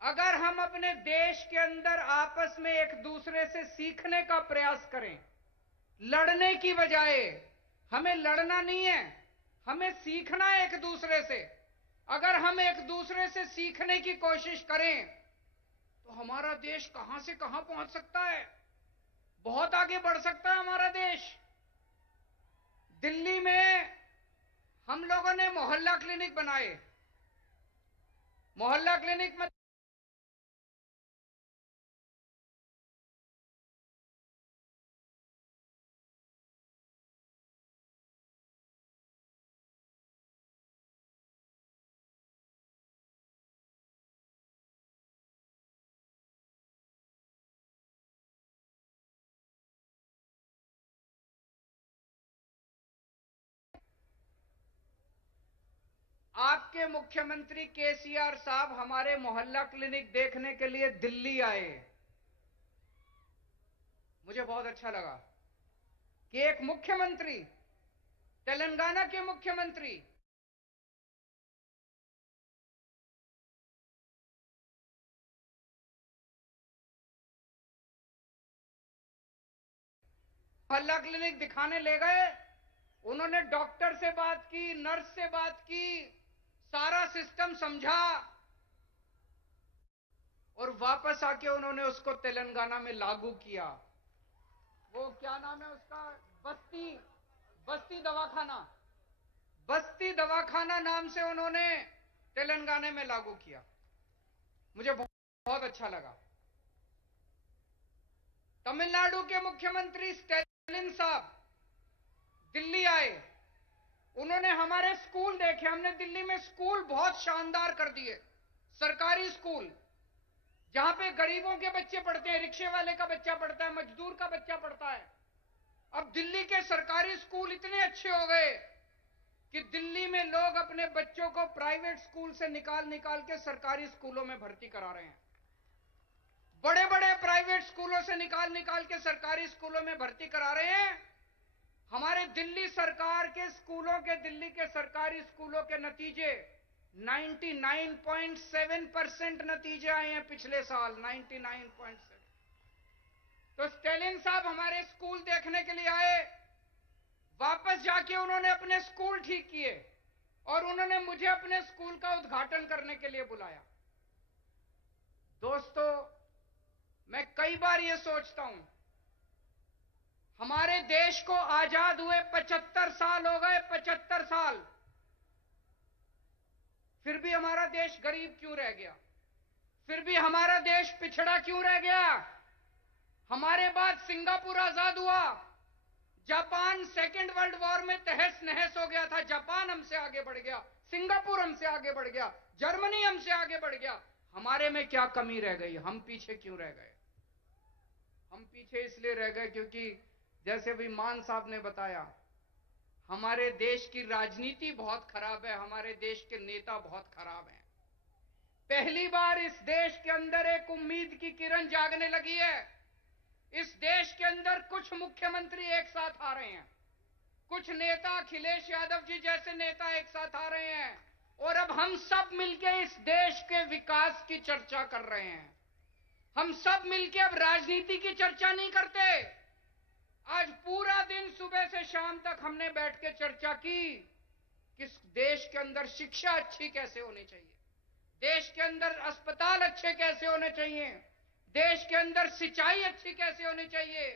अगर हम अपने देश के अंदर आपस में एक दूसरे से सीखने का प्रयास करें, लड़ने की बजाय, हमें लड़ना नहीं है, हमें सीखना है एक दूसरे से। अगर हम एक दूसरे से सीखने की कोशिश करें तो हमारा देश कहां से कहां पहुंच सकता है, बहुत आगे बढ़ सकता है हमारा देश। दिल्ली में हम लोगों ने मोहल्ला क्लिनिक बनाए। मोहल्ला क्लिनिक में आपके मुख्यमंत्री केसीआर साहब हमारे मोहल्ला क्लिनिक देखने के लिए दिल्ली आए। मुझे बहुत अच्छा लगा कि एक मुख्यमंत्री, तेलंगाना के मुख्यमंत्री मोहल्ला क्लिनिक दिखाने ले गए। उन्होंने डॉक्टर से बात की, नर्स से बात की, सारा सिस्टम समझा और वापस आके उन्होंने उसको तेलंगाना में लागू किया। वो क्या नाम है उसका, बस्ती दवाखाना, बस्ती दवाखाना नाम से उन्होंने तेलंगाना में लागू किया। मुझे बहुत अच्छा लगा। तमिलनाडु के मुख्यमंत्री स्टैलिन साहब दिल्ली आए, उन्होंने हमारे स्कूल देखे। हमने दिल्ली में स्कूल बहुत शानदार कर दिए, सरकारी स्कूल जहां पे गरीबों के बच्चे पढ़ते हैं, रिक्शे वाले का बच्चा पढ़ता है, मजदूर का बच्चा पढ़ता है। अब दिल्ली के सरकारी स्कूल इतने अच्छे हो गए कि दिल्ली में लोग अपने बच्चों को प्राइवेट स्कूल से निकाल के सरकारी स्कूलों में भर्ती करा रहे हैं। बड़े बड़े प्राइवेट स्कूलों से निकाल के सरकारी स्कूलों में भर्ती करा रहे हैं। हमारे दिल्ली सरकार के स्कूलों के, दिल्ली के सरकारी स्कूलों के नतीजे 99.7% नतीजे आए हैं पिछले साल, 99.7। तो स्टैलिन साहब हमारे स्कूल देखने के लिए आए, वापस जाके उन्होंने अपने स्कूल ठीक किए और उन्होंने मुझे अपने स्कूल का उद्घाटन करने के लिए बुलाया। दोस्तों, मैं कई बार यह सोचता हूं, हमारे देश को आजाद हुए 75 साल हो गए, 75 साल, फिर भी हमारा देश गरीब क्यों रह गया? फिर भी हमारा देश पिछड़ा क्यों रह गया? हमारे बाद सिंगापुर आजाद हुआ, जापान सेकेंड वर्ल्ड वॉर में तहस नहस हो गया था, जापान हमसे आगे बढ़ गया, सिंगापुर हमसे आगे बढ़ गया, जर्मनी हमसे आगे बढ़ गया, हमारे में क्या कमी रह गई, हम पीछे क्यों रह गए? हम पीछे इसलिए रह गए क्योंकि जैसे अभी मान साहब ने बताया, हमारे देश की राजनीति बहुत खराब है, हमारे देश के नेता बहुत खराब हैं। पहली बार इस देश के अंदर एक उम्मीद की किरण जागने लगी है। इस देश के अंदर कुछ मुख्यमंत्री एक साथ आ रहे हैं, कुछ नेता, अखिलेश यादव जी जैसे नेता एक साथ आ रहे हैं, और अब हम सब मिलकर इस देश के विकास की चर्चा कर रहे हैं। हम सब मिलकर अब राजनीति की चर्चा नहीं करते। आज पूरा दिन सुबह से शाम तक हमने बैठ के चर्चा की कि देश के अंदर शिक्षा अच्छी कैसे होनी चाहिए, देश के अंदर अस्पताल अच्छे कैसे होने चाहिए, देश के अंदर सिंचाई अच्छी कैसे होनी चाहिए,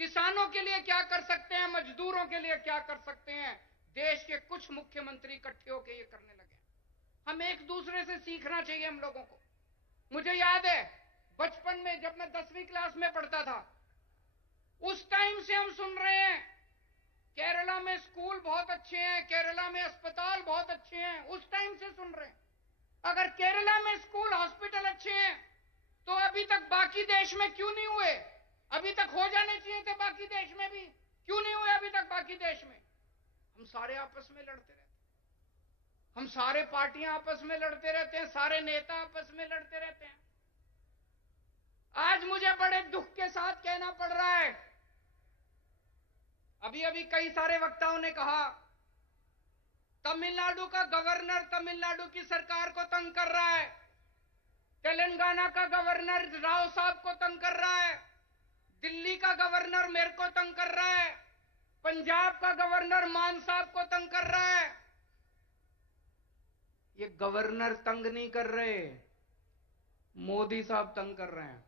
किसानों के लिए क्या कर सकते हैं, मजदूरों के लिए क्या कर सकते हैं। देश के कुछ मुख्यमंत्री इकट्ठे होकर ये करने लगे। हम एक दूसरे से सीखना चाहिए हम लोगों को। मुझे याद है बचपन में जब मैं 10वीं क्लास में पढ़ता था, उस टाइम से हम सुन रहे हैं केरला में स्कूल बहुत अच्छे हैं, केरला में अस्पताल बहुत अच्छे हैं, उस टाइम से सुन रहे हैं। अगर केरला में स्कूल, हॉस्पिटल अच्छे हैं तो अभी तक बाकी देश में क्यों नहीं हुए? अभी तक हो जाने चाहिए थे बाकी देश में भी, क्यों नहीं हुए अभी तक बाकी देश में? हम सारे आपस में लड़ते रहते हैं, हम सारे पार्टियां आपस में लड़ते रहते हैं, सारे नेता आपस में लड़ते रहते हैं। आज मुझे बड़े दुख के साथ कहना पड़ रहा है, अभी अभी कई सारे वक्ताओं ने कहा तमिलनाडु का गवर्नर तमिलनाडु की सरकार को तंग कर रहा है, तेलंगाना का गवर्नर राव साहब को तंग कर रहा है, दिल्ली का गवर्नर मेरे को तंग कर रहा है, पंजाब का गवर्नर मान साहब को तंग कर रहा है। ये गवर्नर तंग नहीं कर रहे, मोदी साहब तंग कर रहे हैं।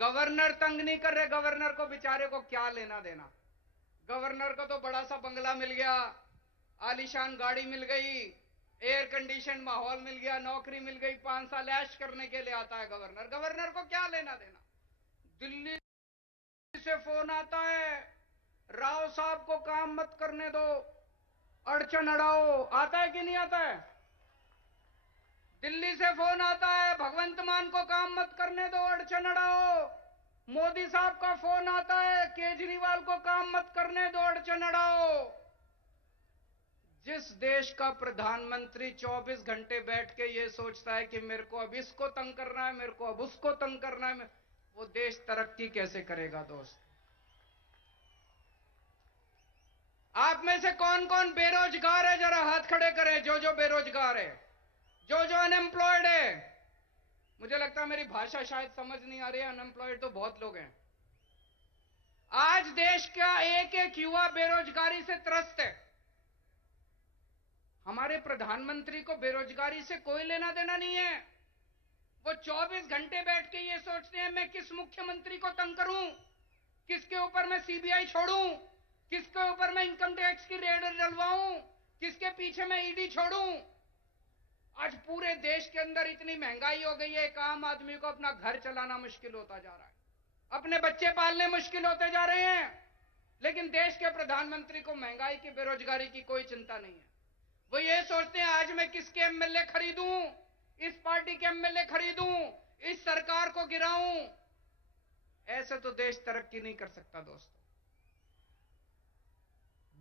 गवर्नर तंग नहीं कर रहे, गवर्नर को बेचारे को क्या लेना देना। गवर्नर को तो बड़ा सा बंगला मिल गया, आलीशान गाड़ी मिल गई, एयर कंडीशन माहौल मिल गया, नौकरी मिल गई, 5 साल ऐश करने के लिए आता है गवर्नर। गवर्नर को क्या लेना देना। दिल्ली से फोन आता है, राव साहब को काम मत करने दो, अड़चन अड़ाओ, आता है कि नहीं आता है? दिल्ली से फोन आता है, भगवंत मान को काम मत करने दो, अड़चन अड़ाओ। मोदी साहब का फोन आता है, केजरीवाल को काम मत करने दो, अड़चन अड़ाओ। जिस देश का प्रधानमंत्री 24 घंटे बैठ के ये सोचता है कि मेरे को अब इसको तंग करना है, मेरे को अब उसको तंग करना है, वो देश तरक्की कैसे करेगा दोस्त? आप में से कौन कौन बेरोजगार है, जरा हाथ खड़े करें। जो बेरोजगार है, जो अनएम्प्लॉयड है। मुझे लगता है मेरी भाषा शायद समझ नहीं आ रही है, अनएम्प्लॉयड तो बहुत लोग हैं। आज देश का एक एक युवा बेरोजगारी से त्रस्त है। हमारे प्रधानमंत्री को बेरोजगारी से कोई लेना देना नहीं है। वो 24 घंटे बैठ के ये सोचते हैं मैं किस मुख्यमंत्री को तंग करूं, किसके ऊपर मैं सीबीआई छोड़ूं, किसके ऊपर मैं इनकम टैक्स की रेड डलवाऊं, किसके पीछे मैं ईडी छोड़ूं। आज पूरे देश के अंदर इतनी महंगाई हो गई है, एक आम आदमी को अपना घर चलाना मुश्किल होता जा रहा है, अपने बच्चे पालने मुश्किल होते जा रहे हैं। लेकिन देश के प्रधानमंत्री को महंगाई की, बेरोजगारी की कोई चिंता नहीं है। वो ये सोचते हैं आज मैं किसके एमएलए खरीदूं, इस पार्टी के एमएलए खरीदूं, इस सरकार को गिराऊं। ऐसे तो देश तरक्की नहीं कर सकता दोस्तों।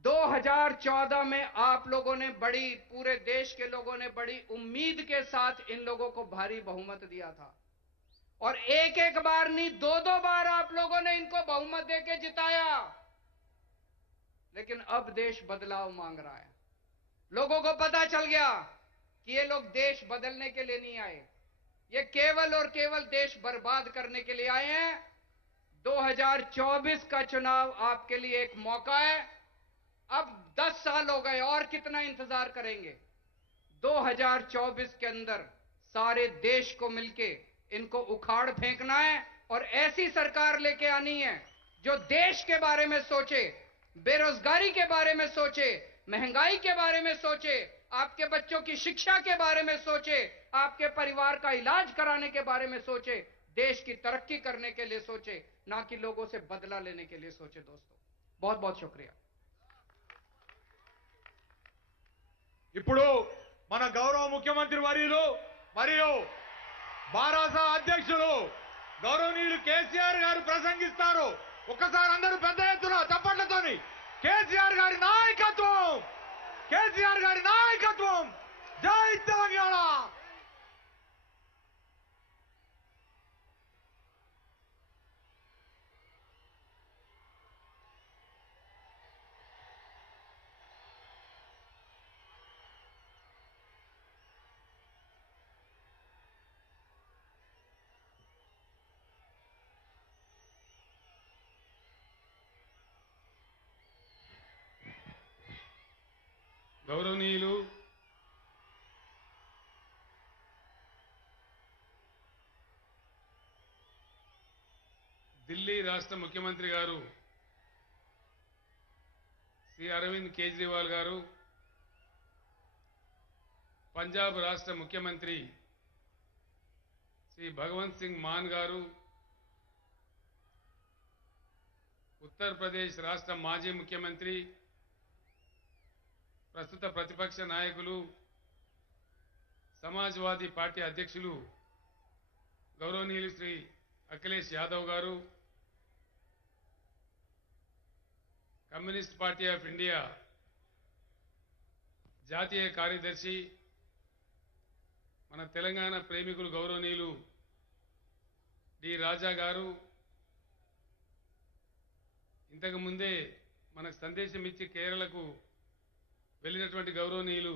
2014 में आप लोगों ने पूरे देश के लोगों ने बड़ी उम्मीद के साथ इन लोगों को भारी बहुमत दिया था, और एक एक बार नहीं, 2-2 बार आप लोगों ने इनको बहुमत देके जिताया। लेकिन अब देश बदलाव मांग रहा है। लोगों को पता चल गया कि ये लोग देश बदलने के लिए नहीं आए, ये केवल और केवल देश बर्बाद करने के लिए आए हैं। 2024 का चुनाव आपके लिए एक मौका है। अब 10 साल हो गए, और कितना इंतजार करेंगे? 2024 के अंदर सारे देश को मिलके इनको उखाड़ फेंकना है, और ऐसी सरकार लेके आनी है जो देश के बारे में सोचे, बेरोजगारी के बारे में सोचे, महंगाई के बारे में सोचे, आपके बच्चों की शिक्षा के बारे में सोचे, आपके परिवार का इलाज कराने के बारे में सोचे, देश की तरक्की करने के लिए सोचे, ना कि लोगों से बदला लेने के लिए सोचे। दोस्तों बहुत बहुत शुक्रिया। ఇప్పుడు మన గౌరవ ముఖ్యమంత్రి వర్యులు మరియు బారాస అధ్యక్షులు గౌరవనీయులు కేసీఆర్ గారు ప్రసంగిస్తారు. ఒక్కసారి అందరూ పెద్ద ఎత్తున చప్పట్లతోని కేసీఆర్ గారి నాయకత్వం, కేసీఆర్ గారి నాయకత్వం, జై తెలంగాణ. గౌరవనీయులు ఢిల్లీ రాష్ట్ర ముఖ్యమంత్రి గారు శ్రీ అరవింద్ కేజ్రీవాల్ గారు, పంజాబ్ రాష్ట్ర ముఖ్యమంత్రి శ్రీ భగవంత్ సింగ్ మాన్ గారు, ఉత్తరప్రదేశ్ రాష్ట్ర మాజీ ముఖ్యమంత్రి ప్రస్తుత ప్రతిపక్ష నాయకులు సమాజ్వాదీ పార్టీ అధ్యక్షులు గౌరవనీయులు శ్రీ అఖిలేష్ యాదవ్ గారు, కమ్యూనిస్ట్ పార్టీ ఆఫ్ ఇండియా జాతీయ కార్యదర్శి మన తెలంగాణ ప్రేమికులు గౌరవనీయులు డి రాజా గారు, ఇంతకు ముందే మనకు సందేశం ఇచ్చి కేరళకు వెళ్ళినటువంటి గౌరవనీయులు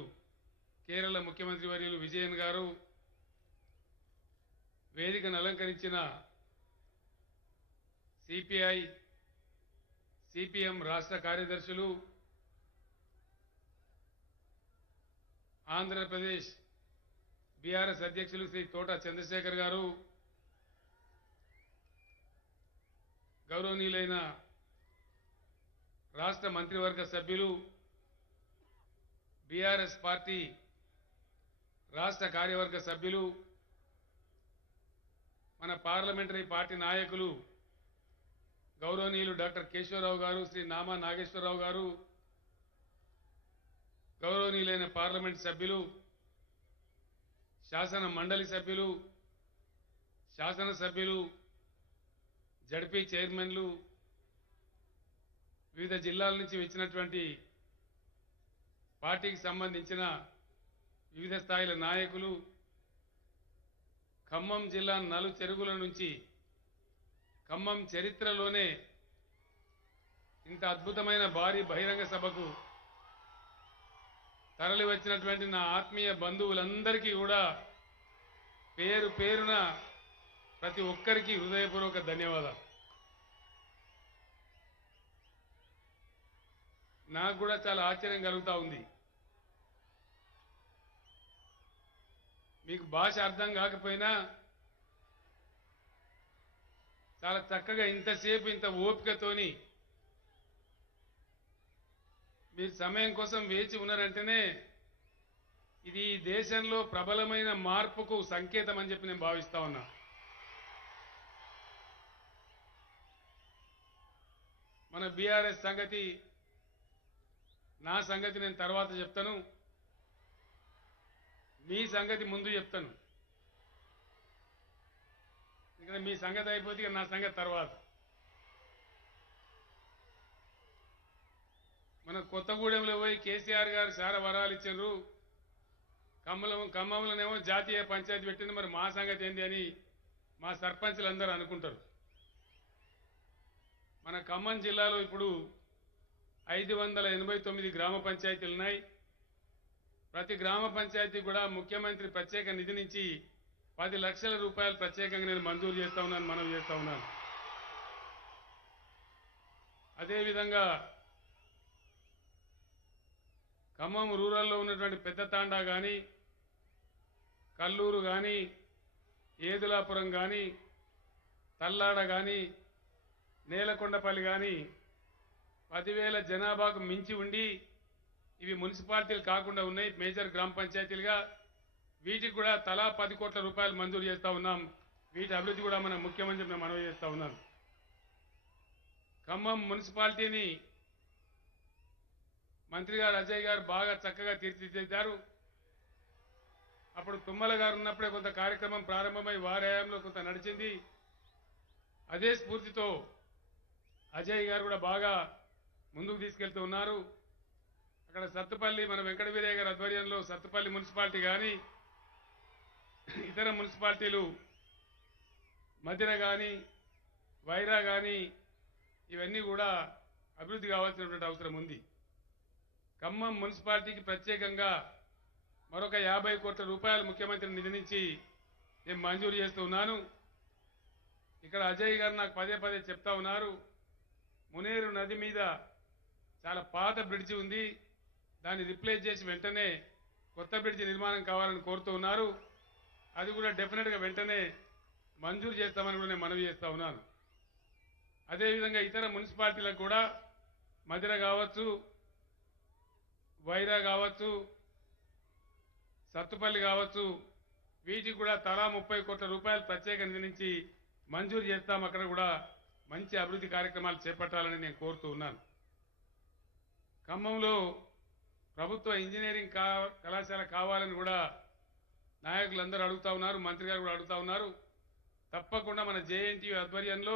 కేరళ ముఖ్యమంత్రి వర్యులు విజయన్ గారు, వేదికను అలంకరించిన సిపిఐ సిపిఎం రాష్ట్ర కార్యదర్శులు, ఆంధ్రప్రదేశ్ బీఆర్ఎస్ అధ్యక్షులు శ్రీ తోట చంద్రశేఖర్ గారు, గౌరవనీయులైన రాష్ట్ర మంత్రివర్గ సభ్యులు, బీఆర్ఎస్ పార్టీ రాష్ట్ర కార్యవర్గ సభ్యులు, మన పార్లమెంటరీ పార్టీ నాయకులు గౌరవనీయులు డాక్టర్ కేశవరావు గారు, శ్రీ నామా నాగేశ్వరరావు గారు, గౌరవనీయులైన పార్లమెంట్ సభ్యులు, శాసన మండలి సభ్యులు, శాసనసభ్యులు, జడ్పీ చైర్మన్లు, వివిధ జిల్లాల నుంచి వచ్చినటువంటి పార్టీకి సంబంధించిన వివిధ స్థాయిల నాయకులు, ఖమ్మం జిల్లా నలుచెరుగుల నుంచి ఖమ్మం చరిత్రలోనే ఇంత అద్భుతమైన భారీ బహిరంగ సభకు తరలి వచ్చినటువంటి నా ఆత్మీయ బంధువులందరికీ కూడా పేరు పేరున ప్రతి ఒక్కరికి హృదయపూర్వక ధన్యవాదాలు. నాకు కూడా చాలా ఆశ్చర్యం కలుగుతా ఉంది. మీకు భాష అర్థం కాకపోయినా చాలా చక్కగా ఇంతసేపు ఇంత ఓపికతోని మీరు సమయం కోసం వేచి ఉన్నారంటేనే ఇది ఈ దేశంలో ప్రబలమైన మార్పుకు సంకేతం అని చెప్పి నేను భావిస్తా ఉన్నా. మన బీఆర్ఎస్ సంగతి, నా సంగతి నేను తర్వాత చెప్తాను, మీ సంగతి ముందు చెప్తాను. ఎందుకంటే మీ సంగతి అయిపోతే నా సంగతి తర్వాత. మన కొత్తగూడెంలో పోయి కేసీఆర్ గారు చాలా వరాలు ఇచ్చారు, ఖమ్మంలోనేమో జాతీయ పంచాయతీ పెట్టింది, మరి మా సంగతి ఏంది అని మా సర్పంచులందరూ అనుకుంటారు. మన ఖమ్మం జిల్లాలో ఇప్పుడు 589 గ్రామ పంచాయతీలు ఉన్నాయి. ప్రతి గ్రామ పంచాయతీ కూడా ముఖ్యమంత్రి ప్రత్యేక నిధి నుంచి 10 లక్షల రూపాయలు ప్రత్యేకంగా నేను మంజూరు చేస్తా ఉన్నాను, మనవి చేస్తా ఉన్నాను. అదేవిధంగా ఖమ్మం రూరల్లో ఉన్నటువంటి పెద్ద తాండా కానీ, కల్లూరు కానీ, ఏదులాపురం కానీ, తల్లాడ కానీ, నేలకొండపల్లి కానీ 10,000 జనాభాకు మించి ఉండి ఇవి మున్సిపాలిటీలు కాకుండా ఉన్నాయి, మేజర్ గ్రామ పంచాయతీలుగా. వీటికి కూడా తలా 10 కోట్ల రూపాయలు మంజూరు చేస్తా ఉన్నాం. వీటి అభివృద్ధి కూడా మన ముఖ్యమంత్రి నేను మనవి చేస్తా ఉన్నాను. ఖమ్మం మున్సిపాలిటీని మంత్రి గారు అజయ్ గారు బాగా చక్కగా తీర్చిదిద్దారు. అప్పుడు తుమ్మల గారు ఉన్నప్పుడే కొంత కార్యక్రమం ప్రారంభమై వారి హయాంలో కొంత నడిచింది. అదే స్ఫూర్తితో అజయ్ గారు కూడా బాగా ముందుకు తీసుకెళ్తూ ఉన్నారు. అక్కడ సత్తుపల్లి మన వెంకట వీరయ్య గారి ఆధ్వర్యంలో సత్తుపల్లి మున్సిపాలిటీ కానీ ఇతర మున్సిపాలిటీలు మధిర కానీ వైరా కానీ ఇవన్నీ కూడా అభివృద్ధి కావాల్సినటువంటి అవసరం ఉంది. ఖమ్మం మున్సిపాలిటీకి ప్రత్యేకంగా మరొక 50 కోట్ల రూపాయలు ముఖ్యమంత్రి నిధి నుంచి నేను మంజూరు చేస్తూ ఉన్నాను. ఇక్కడ అజయ్ గారు నాకు పదే పదే చెప్తా ఉన్నారు, మునేరు నది మీద చాలా పాత బ్రిడ్జి ఉంది, దాన్ని రిప్లేస్ చేసి వెంటనే కొత్త బ్రిడ్జి నిర్మాణం కావాలని కోరుతూ ఉన్నారు. అది కూడా డెఫినెట్గా వెంటనే మంజూరు చేస్తామని కూడా నేను మనవి చేస్తూ ఉన్నాను. అదేవిధంగా ఇతర మున్సిపాలిటీలకు కూడా మధిర కావచ్చు, వైరా కావచ్చు, సత్తుపల్లి కావచ్చు, వీటికి కూడా తలా 30 కోట్ల రూపాయలు ప్రత్యేక నిధి నుంచి మంజూరు చేస్తాం. అక్కడ కూడా మంచి అభివృద్ధి కార్యక్రమాలు చేపట్టాలని నేను కోరుతూ ఉన్నాను. ఖమ్మంలో ప్రభుత్వ ఇంజనీరింగ్ కళాశాల కావాలని కూడా నాయకులందరూ అడుగుతా ఉన్నారు, మంత్రి గారు కూడా అడుగుతా ఉన్నారు. తప్పకుండా మన జేఎన్టీయూ ఆధ్వర్యంలో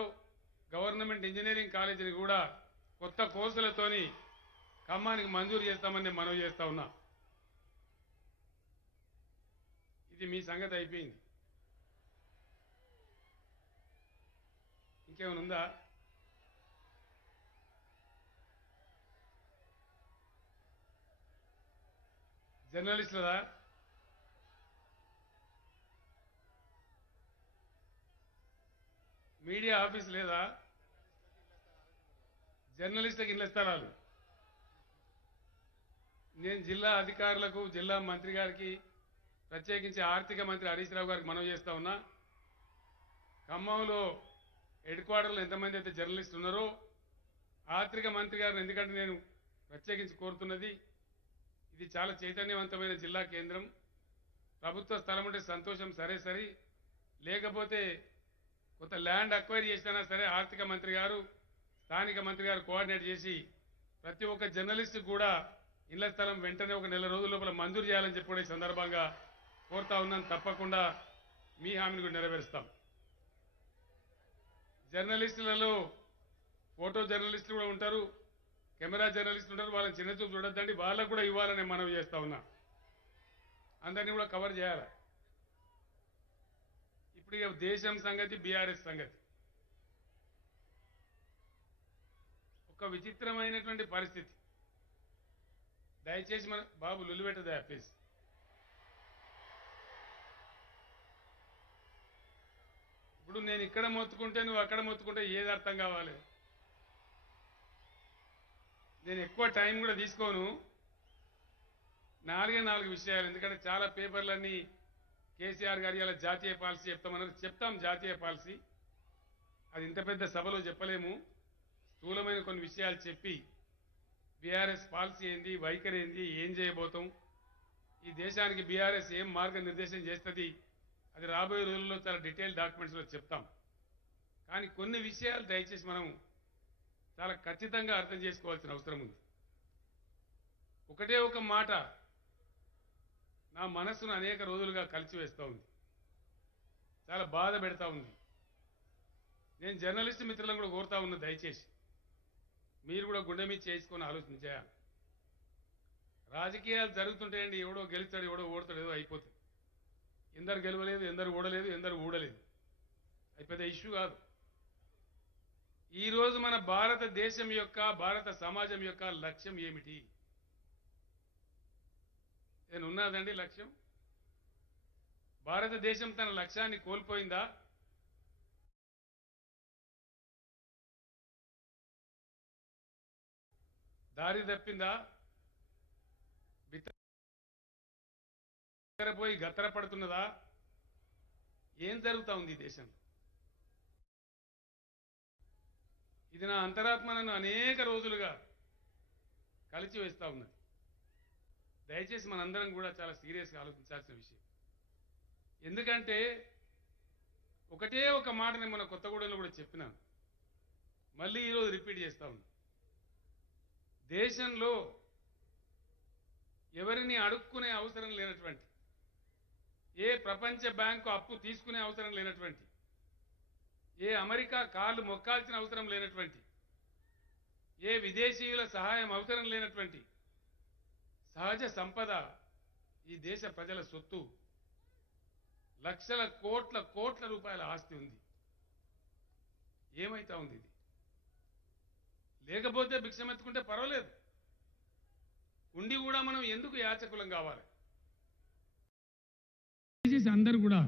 గవర్నమెంట్ ఇంజనీరింగ్ కాలేజీని కూడా కొత్త కోర్సులతోని ఖమ్మానికి మంజూరు చేస్తామని నేను మనవి చేస్తా ఉన్నా. ఇది మీ సంగతి అయిపోయింది. ఇంకేమైనా ఉందా? జర్నలిస్టులదా? మీడియా ఆఫీస్ లేదా? జర్నలిస్టులకు ఇళ్ల స్థలాలు నేను జిల్లా అధికారులకు, జిల్లా మంత్రి గారికి, ప్రత్యేకించి ఆర్థిక మంత్రి హరీష్ రావు గారికి మనవి చేస్తా ఉన్నా. ఖమ్మంలో హెడ్ క్వార్టర్లో ఎంతమంది అయితే జర్నలిస్టులు ఉన్నారో ఆర్థిక మంత్రి గారిని, ఎందుకంటే నేను ప్రత్యేకించి కోరుతున్నది, ఇది చాలా చైతన్యవంతమైన జిల్లా కేంద్రం. ప్రభుత్వ స్థలం ఉంటే సంతోషం, సరే, లేకపోతే కొంత ల్యాండ్ అక్వైర్ చేసినా సరే ఆర్థిక మంత్రి గారు, స్థానిక మంత్రి గారు కోఆర్డినేట్ చేసి ప్రతి ఒక్క జర్నలిస్టుకు కూడా ఇళ్ల స్థలం వెంటనే ఒక నెల రోజుల లోపల మంజూరు చేయాలని చెప్పి కూడా ఈ సందర్భంగా కోరుతా ఉన్నాను. తప్పకుండా మీ హామీని కూడా నెరవేరుస్తాం. జర్నలిస్టులలో ఫోటో జర్నలిస్టులు కూడా ఉంటారు, కెమెరా జర్నలిస్టులు ఉంటారు. వాళ్ళని చిన్నచూపు చూడొద్దండి, వాళ్ళకు కూడా ఇవ్వాలని మనవి చేస్తా ఉన్నా. అందరినీ కూడా కవర్ చేయాలి. ఇప్పుడు ఇక దేశం సంగతి, బీఆర్ఎస్ సంగతి. ఒక విచిత్రమైనటువంటి పరిస్థితి. దయచేసి మన బాబు లొల్లిపెట్టదా ప్లీజ్. ఇప్పుడు నేను ఇక్కడ మొత్తుకుంటే నువ్వు అక్కడ మొత్తుకుంటే ఏది అర్థం కావాలి? నేను ఎక్కువ టైం కూడా తీసుకోను. 4 విషయాలు, ఎందుకంటే చాలా పేపర్లన్నీ కేసీఆర్ గారి ఇలా జాతీయ పాలసీ చెప్తామన్నారు. చెప్తాం జాతీయ పాలసీ, అది ఇంత పెద్ద సభలో చెప్పలేము. స్థూలమైన కొన్ని విషయాలు చెప్పి బీఆర్ఎస్ పాలసీ ఏంది, వైఖరి ఏంది, ఏం చేయబోతాం, ఈ దేశానికి బీఆర్ఎస్ ఏం మార్గనిర్దేశం చేస్తుంది, అది రాబోయే రోజుల్లో చాలా డీటెయిల్ డాక్యుమెంట్స్లో చెప్తాం. కానీ కొన్ని విషయాలు దయచేసి మనం చాలా ఖచ్చితంగా అర్థం చేసుకోవాల్సిన అవసరం ఉంది. ఒకటే ఒక మాట నా మనస్సును అనేక రోజులుగా కలిసివేస్తూ ఉంది, చాలా బాధ పెడతా ఉంది. నేను జర్నలిస్ట్ మిత్రులను కూడా కోరుతా ఉన్నా, దయచేసి మీరు కూడా గుండె మీద చేసుకొని ఆలోచించేయాలి. రాజకీయాలు జరుగుతుంటాయండి, ఎవడో గెలుస్తాడు, ఎవడో ఓడతాడు, ఏదో అయిపోతుంది. ఎందరు గెలవలేదు, ఎందరు ఓడలేదు, ఎందరు ఊడలేదు, అది పెద్ద ఇష్యూ కాదు. ఈరోజు మన భారతదేశం యొక్క, భారత సమాజం యొక్క లక్ష్యం ఏమిటి? నేను ఉన్నదండి లక్ష్యం? భారతదేశం తన లక్ష్యాన్ని కోల్పోయిందా? దారి తప్పిందా? బిత్తరపోయి గత్తర పడుతున్నదా? ఏం జరుగుతా ఉంది ఈ దేశంలో? ఇది నా అంతరాత్మ నన్ను అనేక రోజులుగా కలిసి వేస్తూ ఉన్నది. దయచేసి మనందరం కూడా చాలా సీరియస్గా ఆలోచించాల్సిన విషయం. ఎందుకంటే ఒకటే ఒక మాట నేను మన కొత్తగూడెంలో కూడా చెప్పినాను, మళ్ళీ ఈరోజు రిపీట్ చేస్తా ఉన్నా. దేశంలో ఎవరిని అడుక్కునే అవసరం లేనటువంటి ఏ ప్రపంచ బ్యాంకు అప్పు తీసుకునే అవసరం లేనటువంటి, ఏ అమెరికా కాళ్ళు మొక్కాల్సిన అవసరం లేనటువంటి, ఏ విదేశీయుల సహాయం అవసరం లేనటువంటి సహజ సంపద ఈ దేశ ప్రజల సొత్తు. లక్షల కోట్ల రూపాయల ఆస్తి ఉంది. ఏమైతా ఉంది ఇది? లేకపోతే భిక్షమెత్తుకుంటే పర్వాలేదు, ఉండి కూడా మనం ఎందుకు యాచకులం కావాలి? దయచేసి అందరూ కూడా,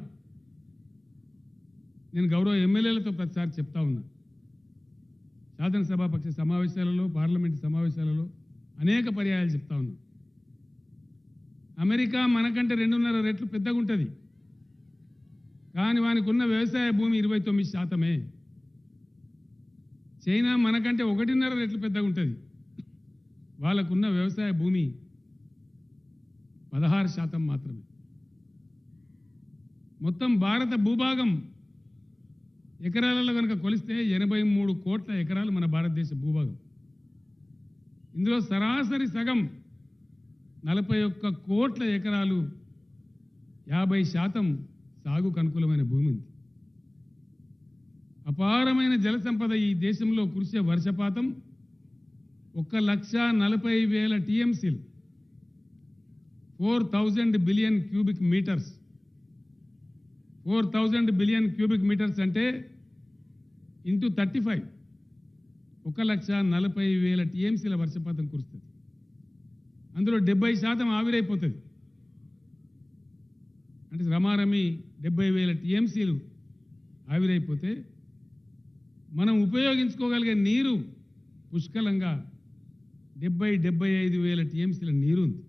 నేను గౌరవ ఎమ్మెల్యేలతో ప్రతిసారి చెప్తా ఉన్నా, శాసనసభాపక్ష సమావేశాలలో, పార్లమెంటు సమావేశాలలో అనేక పర్యాయాలు చెప్తా ఉన్నా, అమెరికా మనకంటే 2.5 రెట్లు పెద్దగా ఉంటుంది, కానీ వానికి ఉన్న వ్యవసాయ భూమి 29%. చైనా మనకంటే 1.5 రెట్లు పెద్దగా ఉంటుంది, వాళ్ళకున్న వ్యవసాయ భూమి 16% మాత్రమే. మొత్తం భారత భూభాగం ఎకరాలలో కనుక కొలిస్తే 83 కోట్ల ఎకరాలు మన భారతదేశ భూభాగం. ఇందులో సరాసరి సగం 41 కోట్ల ఎకరాలు 50% సాగుకు అనుకూలమైన భూమి ఉంది. అపారమైన జల సంపద ఈ దేశంలో కురిసే వర్షపాతం 1,40,000 టీఎంసీలు, 4,000 billion cubic metres. 4,000 billion cubic metres అంటే ఇంటూ 35, 1,40,000 టీఎంసీల వర్షపాతం కురుస్తుంది. అందులో 70% ఆవిరైపోతుంది. అంటే రమారమి 70,000 టీఎంసీలు ఆవిరైపోతే మనం ఉపయోగించుకోగలిగే నీరు పుష్కలంగా 70,000-75,000 టీఎంసీల నీరు ఉంది.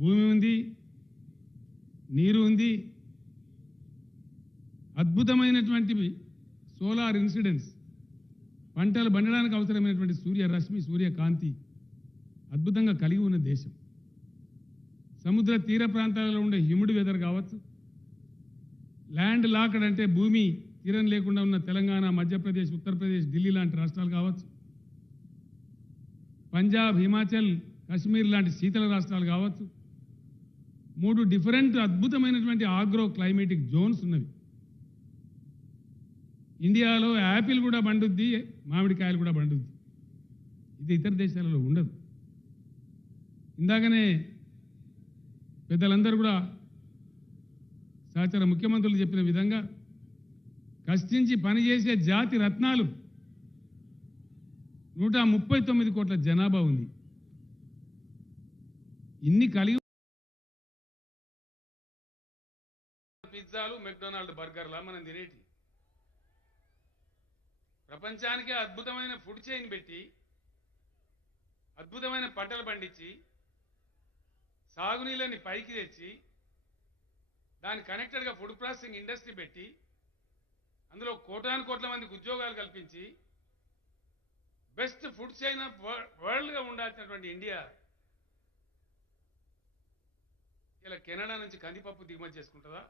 భూమి ఉంది, నీరు ఉంది, అద్భుతమైనటువంటి సోలార్ ఇన్సిడెన్స్, పంటలు పండడానికి అవసరమైనటువంటి సూర్యరశ్మి, సూర్యకాంతి అద్భుతంగా కలిగి ఉన్న దేశం. సముద్ర తీర ప్రాంతాలలో ఉండే హ్యూమిడ్ వెదర్ కావచ్చు, ల్యాండ్ లాక్డ్ అంటే భూమి తీరం లేకుండా ఉన్న తెలంగాణ, మధ్యప్రదేశ్, ఉత్తరప్రదేశ్, ఢిల్లీ లాంటి రాష్ట్రాలు కావచ్చు, పంజాబ్, హిమాచల్, కాశ్మీర్ లాంటి శీతల రాష్ట్రాలు కావచ్చు, 3 డిఫరెంట్ అద్భుతమైనటువంటి ఆగ్రో క్లైమేటిక్ జోన్స్ ఉన్నవి. ఇండియాలో యాపిల్ కూడా పండుద్ది, మామిడికాయలు కూడా పండుద్ది. ఇది ఇతర దేశాలలో ఉండదు. ఇందాకనే పెద్దలందరూ కూడా సహచర ముఖ్యమంత్రులు చెప్పిన విధంగా కష్టించి పనిచేసే జాతి రత్నాలు 139 కోట్ల జనాభా ఉంది. ఇన్ని కలిగి పిజ్జాలు, మెక్డొనాల్డ్ బర్గర్లా మనం తినేటి. ప్రపంచానికే అద్భుతమైన ఫుడ్ చైన్ పెట్టి, అద్భుతమైన పంటలు పండించి, సాగునీళ్ళని పైకి తెచ్చి, దాని కనెక్టెడ్గా ఫుడ్ ప్రాసెసింగ్ ఇండస్ట్రీ పెట్టి, అందులో కోట్ల మందికి ఉద్యోగాలు కల్పించి, బెస్ట్ ఫుడ్ చైన్ ఆఫ్ వరల్డ్గా ఉండాల్సినటువంటి ఇండియా ఇలా కెనడా నుంచి కందిపప్పు దిగుమతి చేసుకుంటుందా?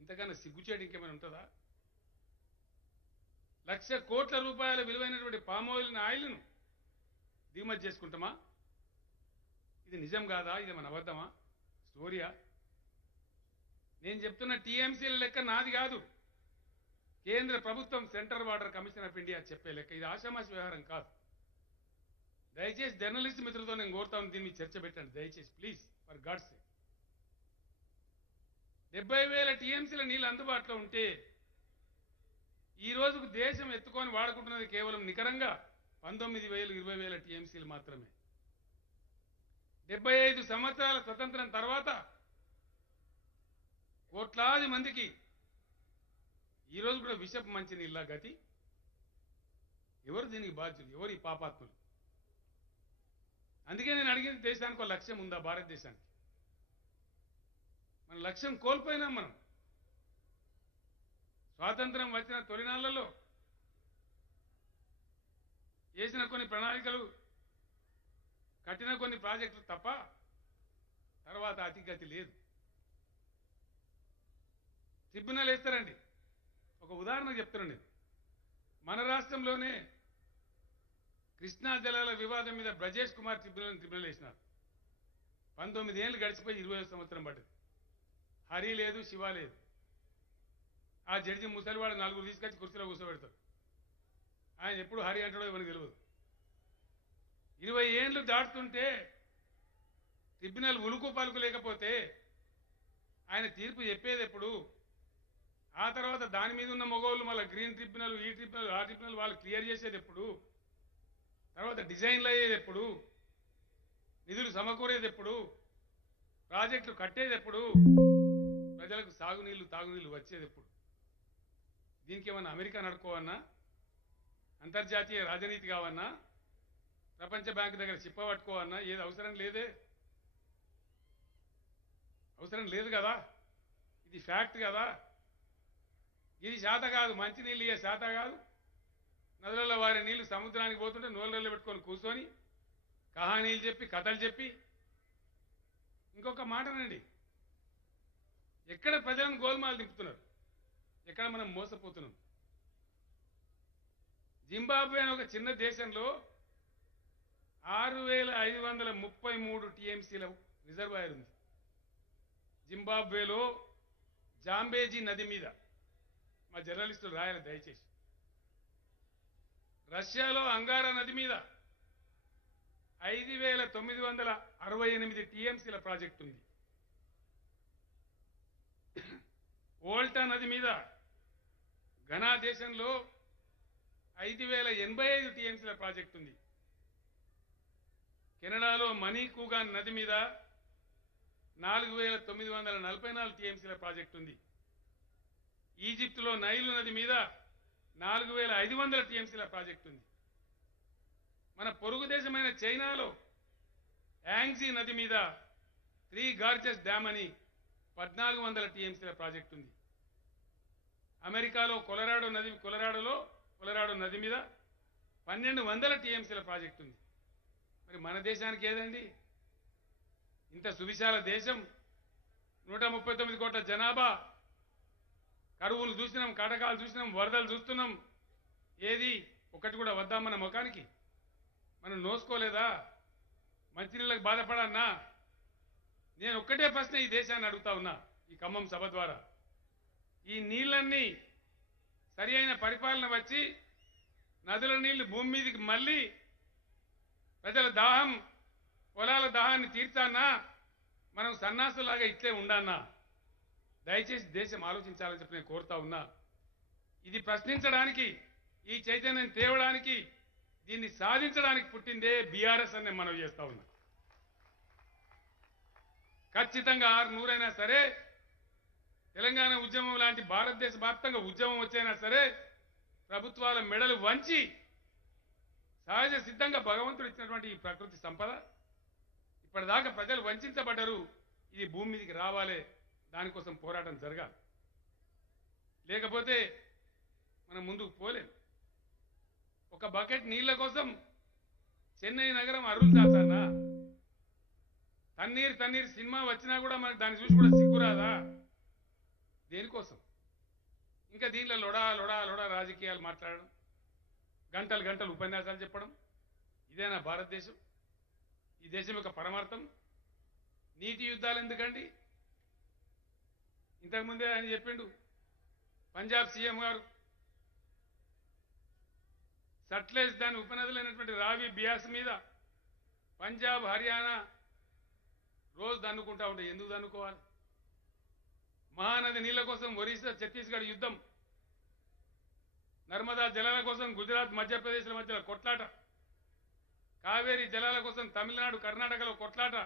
ఇంతకన్నా సిగ్గుచేటు ఇంకేమైనా ఉంటుందా? 1,00,000 కోట్ల రూపాయల విలువైనటువంటి పామ్ ఆయిల్ను దిగుమతి చేసుకుంటామా? ఇది నిజం కాదా? ఇది మన అబద్ధమా? స్టోరీయా? నేను చెప్తున్న టీఎంసీల లెక్క నాది కాదు, కేంద్ర ప్రభుత్వం, central water commission of India చెప్పే లెక్క. ఇది ఆషామాషి వ్యవహారం కాదు. దయచేసి జర్నలిస్ట్ మిత్రులతో నేను కోరుతాను, దీన్ని చర్చ పెట్టండి దయచేసి, ప్లీజ్, ఫర్ గాడ్స్ సేక్. 70,000 టీఎంసీల నీళ్ళు అందుబాటులో ఉంటే ఈ రోజుకు దేశం ఎత్తుకొని వాడుకుంటున్నది కేవలం నికరంగా 19,000, 20,000 టీఎంసీలు మాత్రమే. 75 సంవత్సరాల స్వతంత్రం తర్వాత కోట్లాది మందికి ఈరోజు కూడా విషపు మంచినీళ్ళ గతి. ఎవరు దీనికి బాధ్యులు? ఎవరు ఈ పాపాత్ములు? అందుకే నేను అడిగింది, దేశానికి ఒక లక్ష్యం ఉందా? భారతదేశానికి మన లక్ష్యం కోల్పోయినాం. మనం స్వాతంత్రం వచ్చిన తొలినాళ్లలో చేసిన కొన్ని ప్రణాళికలు, కట్టిన కొన్ని ప్రాజెక్టులు తప్ప తర్వాత అతిగతి లేదు. ట్రిబ్యునల్ వేస్తారండి. ఒక ఉదాహరణ చెప్తున్నాను. మన రాష్ట్రంలోనే కృష్ణా జలాల వివాదం మీద బ్రజేష్ కుమార్ ట్రిబ్యునల్ వేసినారు. 19 ఏళ్ళు గడిచిపోయి 20వ సంవత్సరం పడ్డది. హరి లేదు, శివ లేదు. ఆ జడ్జి ముసలివాడు 4 తీసుకొచ్చి కుర్చీలో కూర్చోబెడతారు. ఆయన ఎప్పుడు హరి అంటాడో మనకు తెలియదు. 20 ఏళ్ళు దాటుతుంటే ట్రిబ్యునల్ ఉలుకు పలుకు లేకపోతే ఆయన తీర్పు చెప్పేది ఎప్పుడు? ఆ తర్వాత దాని మీద ఉన్న మగవాళ్ళు మళ్ళీ గ్రీన్ ట్రిబ్యునల్, ఈ ట్రిబ్యునల్, ఆ ట్రిబ్యునల్ వాళ్ళు క్లియర్ చేసేది ఎప్పుడు? తర్వాత డిజైన్లు అయ్యేది ఎప్పుడు? నిధులు సమకూరేది ఎప్పుడు? ప్రాజెక్టులు కట్టేది ఎప్పుడు? ప్రజలకు సాగునీళ్లు తాగునీళ్లు వచ్చేది ఎప్పుడు? దీనికి ఏమన్నా అమెరికా నడుకోవన్నా, అంతర్జాతీయ రాజనీతి కావన్నా, ప్రపంచ బ్యాంకు దగ్గర చిప్పబట్టుకోవన్నా ఏది అవసరం లేదే. అవసరం లేదు కదా. ఇది ఫ్యాక్ట్ కదా. ఇది శాత కాదు, మంచినీళ్ళు ఇయ్యే శాత కాదు. నదులలో వారి నీళ్లు సముద్రానికి పోతుంటే నోళ్ళల్లో పెట్టుకొని కూర్చొని కహానీలు చెప్పి కథలు చెప్పి. ఇంకొక మాటనండి, ఎక్కడ ప్రజలను గోల్మాలు దింపుతున్నారు, ఎక్కడ మనం మోసపోతున్నాం. జింబాబ్వే అనే ఒక చిన్న దేశంలో 6533 టీఎంసీల రిజర్వాయర్ ఉంది. జింబాబ్వేలో జాంబేజీ నది మీద, మా జర్నలిస్టులు రాయాలి దయచేసి. రష్యాలో అంగారా నది మీద 5968 టీఎంసీల ప్రాజెక్టు ఉంది. ఓల్టా నది మీద ఘనా దేశంలో 5085 టీఎంసీల ప్రాజెక్టు ఉంది. కెనడాలో మణికూగాన్ నది మీద 4944 టీఎంసీల ప్రాజెక్టు ఉంది. ఈజిప్టులో నైలు నది మీద 4500 టీఎంసీల ప్రాజెక్టు ఉంది. మన పొరుగు దేశమైన చైనాలో యాంగ్జీ నది మీద 3 గార్జెస్ డ్యామ్ అని 1400 టీఎంసీల ప్రాజెక్టు ఉంది. అమెరికాలో కొలరాడో నది మీద 1200 టీఎంసీల ప్రాజెక్టు ఉంది. మరి మన దేశానికి ఏదండి? ఇంత సువిశాల దేశం, 139 కోట్ల జనాభా, కరువులు చూసినాం, కటకాలు చూసినాం, వరదలు చూస్తున్నాం. ఏది ఒకటి కూడా వద్దాం మన ముఖానికి? మనం నోసుకోలేదా? మంచినీళ్ళకి బాధపడన్నా? నేను ఒక్కటే ప్రశ్న ఈ దేశాన్ని అడుగుతా ఉన్నా ఈ ఖమ్మం సభ ద్వారా. ఈ నీళ్ళన్నీ సరి అయిన పరిపాలన వచ్చి నదుల నీళ్లు భూమి మీదకి మళ్ళీ ప్రజల దాహం, పొలాల దాహాన్ని తీర్చానా? మనం సన్నాసులాగా ఇట్లే ఉండన్నా? దయచేసి దేశం ఆలోచించాలని చెప్పి నేను కోరుతా ఉన్నా. ఇది ప్రశ్నించడానికి, ఈ చైతన్యం తేవడానికి, దీన్ని సాధించడానికి పుట్టిందే బీఆర్ఎస్ అని నేను మనవి చేస్తా ఉన్నా. ఖచ్చితంగా 600 సరే, తెలంగాణ ఉద్యమం లాంటి భారతదేశ వ్యాప్తంగా ఉద్యమం వచ్చైనా సరే, ప్రభుత్వాల మెడలు వంచి సహజ సిద్ధంగా భగవంతుడు ఇచ్చినటువంటి ఈ ప్రకృతి సంపద ఇప్పటిదాకా ప్రజలు వంచబడ్డారు. ఇది భూమి మీదకి రావాలి, దానికోసం పోరాటం జరగాలి. లేకపోతే మనం ముందుకు పోలేం. ఒక బకెట్ నీళ్ల కోసం చెన్నై నగరం అరులు చాచానా? తన్నీర్ సినిమా వచ్చినా కూడా మనకు దాన్ని చూసి కూడా సిగ్గురాదా? దేనికోసం? ఇంకా దీనిలో లొడా రాజకీయాలు మాట్లాడడం, గంటలు ఉపన్యాసాలు చెప్పడం, ఇదేనా భారతదేశం? ఈ దేశం యొక్క పరమార్థం? నీతి యుద్ధాలు ఎందుకండి? ఇంతకుముందే ఆయన చెప్పిండు, పంజాబ్ సీఎం గారు సట్లెజ్ దాని ఉపనదులైనటువంటి రావి, బియాస్ మీద పంజాబ్, హర్యానా రోజు దన్నుకుంటా ఉంటే ఎందుకు దన్నుకోవాలి? మహానది నీళ్ల కోసం ఒరిస్సా, ఛత్తీస్గఢ్ యుద్ధం, నర్మదా జలాల కోసం గుజరాత్, మధ్యప్రదేశ్ల మధ్యలో కొట్లాట, కావేరీ జలాల కోసం తమిళనాడు, కర్ణాటకలో కొట్లాట,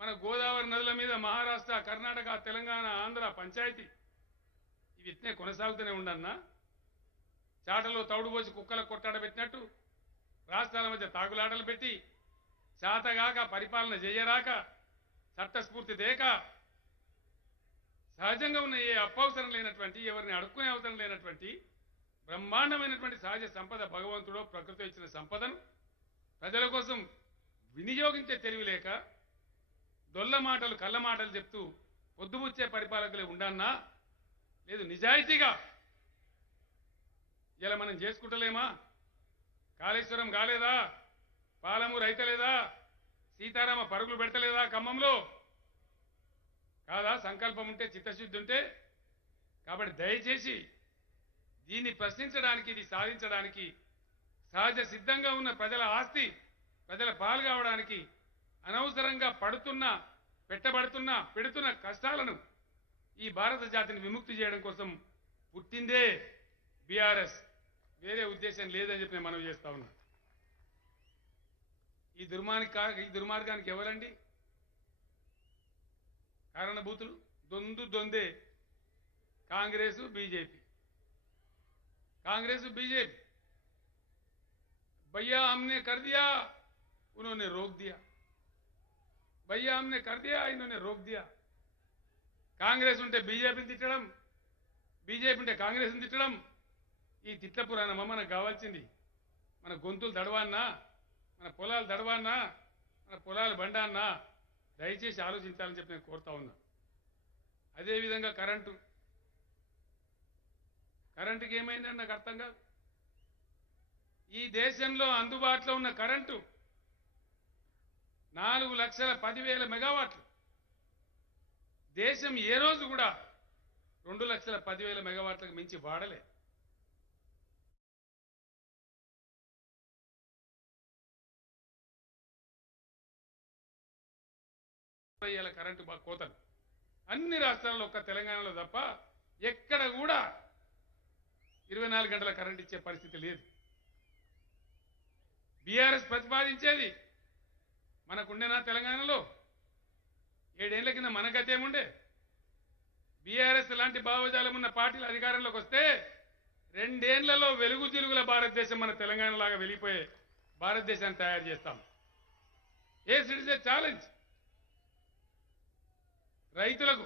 మన గోదావరి నదుల మీద మహారాష్ట్ర, కర్ణాటక, తెలంగాణ, ఆంధ్ర పంచాయతీ. ఇవి ఇట్నే కొనసాగుతూనే ఉండన్నా? చాటలో తౌడు పోసి కుక్కలకు కొట్టాడ పెట్టినట్టు రాష్ట్రాల మధ్య తాగులాటలు పెట్టి, చేతగాక పరిపాలన చేయరాక, చట్టస్ఫూర్తి దేక, సహజంగా ఉన్న ఏ అప్పవసరం లేనటువంటి, ఎవరిని అడుక్కునే అవసరం లేనటువంటి బ్రహ్మాండమైనటువంటి సహజ సంపద భగవంతుడో ప్రకృతి ఇచ్చిన సంపదను ప్రజల కోసం వినియోగించే తెలివి లేక దొల్ల మాటలు, కళ్ళ మాటలు చెప్తూ పొద్దుబుచ్చే పరిపాలకులే ఉండన్నా? లేదు నిజాయితీగా ఇలా మనం చేసుకుంటలేమా? కాళేశ్వరం కాలేదా? పాలమూరు అయితలేదా? సీతారామ పరుగులు పెడతలేదా ఖమ్మంలో? కాదా? సంకల్పం ఉంటే, చిత్తశుద్ధి ఉంటే. కాబట్టి దయచేసి దీన్ని ప్రశ్నించడానికి, ఇది సాధించడానికి సహజ సిద్ధంగా ఉన్న ప్రజల ఆస్తి ప్రజల పాలు కావడానికి అనవసరంగా పెడుతున్న కష్టాలను ఈ భారత జాతిని విముక్తి చేయడం కోసం పుట్టిందే బీఆర్ఎస్. వేరే ఉద్దేశం లేదని చెప్పి నేను మనవి చేస్తా ఉన్నా. ఈ దుర్మార్గానికి ఎవరండి కారణభూతులు? దొందే కాంగ్రెస్ బీజేపీ. भैया हमने कर दिया, उन्होंने रोक दिया. भैया हमने कर दिया, इन्होंने रोक दिया. కాంగ్రెస్ ఉంటే బీజేపీని తిట్టడం, బీజేపీ ఉంటే కాంగ్రెస్ని తిట్టడం. ఈ తిట్ల పురాణమా మనకు కావాల్సింది? మన గొంతులు దడవాన్నా, మన పొలాలు దడవాన్నా, మన పొలాలు బండాన్నా? దయచేసి ఆలోచించాలని చెప్పి నేను కోరుతా ఉన్నా. అదేవిధంగా కరెంటుకి ఏమైందని నాకు అర్థం కాదు. ఈ దేశంలో అందుబాటులో ఉన్న కరెంటు 4,10,000 మెగావాట్లు. దేశం ఏ రోజు కూడా 2,10,000 మెగావాట్లకు మించి వాడలే. కరెంటు కోతలు అన్ని రాష్ట్రాల్లో, ఒక్క తెలంగాణలో తప్ప ఎక్కడ కూడా 24 గంటల కరెంట్ ఇచ్చే పరిస్థితి లేదు. బీఆర్ఎస్ ప్రతిపాదించేది మనకుండేనా? తెలంగాణలో 7 ఏళ్ల కింద మన గతి ఏముండే? బీఆర్ఎస్ లాంటి భావజాలం ఉన్న పార్టీలు అధికారంలోకి వస్తే 2 ఏళ్లలో వెలుగు తిరుగుల భారతదేశం మన తెలంగాణ లాగా వెళ్ళిపోయే భారతదేశాన్ని తయారు చేస్తాం. It is a challenge. రైతులకు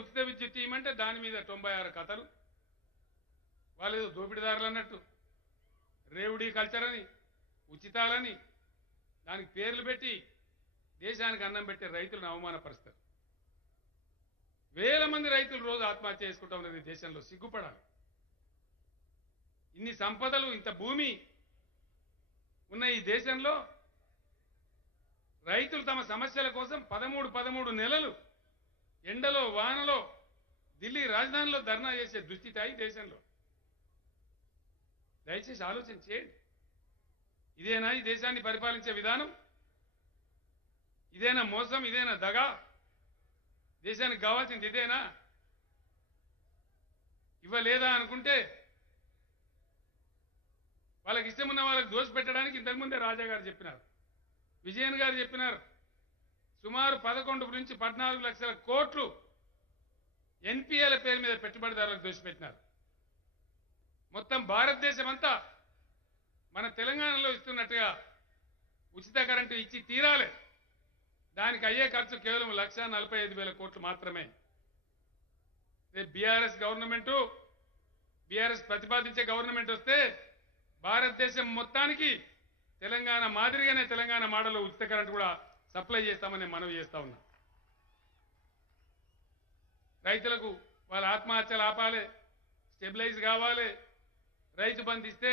ఉచిత విద్యుత్ ఇవ్వమంటే దాని మీద 96 కథలు. వాళ్ళు ఏదో దోపిడీదారులు అన్నట్టు రేవుడీ కల్చర్ అని, ఉచితాలని దానికి పేర్లు పెట్టి దేశానికి అన్నం పెట్టే రైతులను అవమానపరుస్తారు. వేల మంది రైతులు రోజు ఆత్మహత్య చేసుకుంటా ఉన్నది దేశంలో. సిగ్గుపడాలి. ఇన్ని సంపదలు, ఇంత భూమి ఉన్న ఈ దేశంలో రైతులు తమ సమస్యల కోసం 13 నెలలు ఎండలో వానలో ఢిల్లీ రాజధానిలో ధర్నా చేసే దుస్థితి ఈ దేశంలో. దయచేసి ఆలోచన చేయండి. ఇదేనా ఈ దేశాన్ని పరిపాలించే విధానం? ఇదేనా మోసం? ఇదేనా దగా? దేశానికి కావాల్సింది ఇదేనా? ఇవ్వలేదా అనుకుంటే వాళ్ళకి ఇష్టం ఉన్న వాళ్ళకి దోషపెట్టడానికి ఇంతకుముందే రాజా గారు చెప్పినారు, విజయన్ గారు చెప్పినారు. సుమారు 11 నుంచి 14 లక్షల కోట్లు ఎన్పిఎల పేరు మీద పెట్టుబడిదారులకు దోషపెట్టినారు. మొత్తం భారతదేశం అంతా మన తెలంగాణలో ఇస్తున్నట్టుగా ఉచిత కరెంటు ఇచ్చి తీరాలి. దానికి అయ్యే ఖర్చు కేవలం 1,45,000 కోట్లు మాత్రమే. బీఆర్ఎస్ గవర్నమెంటు, బీఆర్ఎస్ ప్రతిపాదించే గవర్నమెంట్ వస్తే భారతదేశం మొత్తానికి తెలంగాణ మాదిరిగానే తెలంగాణ మోడల్లో ఉచిత కరెంటు కూడా సప్లై చేస్తామని మనవి చేస్తా ఉన్నా. రైతులకు వాళ్ళ ఆత్మహత్యలు ఆపాలి, స్టెబిలైజ్ కావాలి. రైతు బంధు ఇస్తే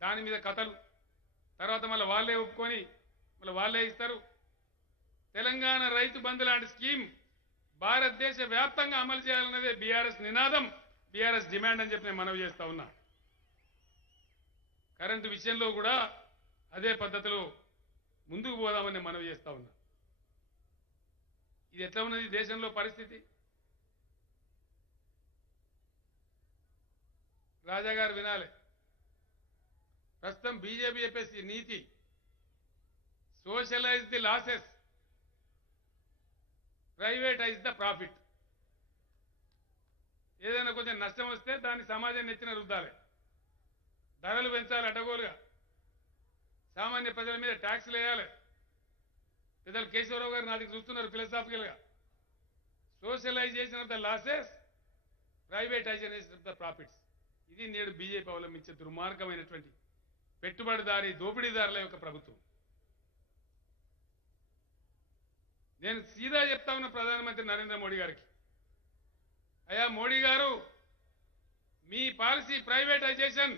దాని మీద కథలు, తర్వాత మళ్ళీ వాళ్ళే ఒప్పుకొని మళ్ళీ వాళ్ళే ఇస్తారు. తెలంగాణ రైతు బంధు లాంటి స్కీమ్ భారతదేశ వ్యాప్తంగా అమలు చేయాలన్నదే బీఆర్ఎస్ నినాదం, బీఆర్ఎస్ డిమాండ్ అని చెప్పి నేను మనవి చేస్తా ఉన్నా. కరెంటు విషయంలో కూడా అదే పద్ధతిలో ముందుకు పోదామని మనవి చేస్తా ఉన్నా. ఇది ఎట్లా ఉన్నది దేశంలో పరిస్థితి? రాజా గారు వినాలి. ప్రస్తుతం బీజేపీ చెప్పేసి నీతి socialise the losses, privatise the profit. ఏదైనా కొంచెం నష్టం వస్తే దాన్ని సమాజాన్ని ఎత్తిన రుద్దాలి, ధరలు పెంచాలి అడ్డగోలుగా, సామాన్య ప్రజల మీద ట్యాక్స్లు వేయాలి. పెద్దలు కేశవరావు గారు నాది చూస్తున్నారు ఫిలసాఫికల్గా. Socialisation of the losses, privatisation of the profits. ఇది నేడు బీజేపీ అవలంబించే దుర్మార్గమైనటువంటి పెట్టుబడిదారి దోపిడీదారుల యొక్క ప్రభుత్వం. నేను సీదా చెప్తా ఉన్న ప్రధానమంత్రి నరేంద్ర మోడీ గారికి, అయ్యా మోడీ గారు, మీ పాలసీ ప్రైవేటైజేషన్,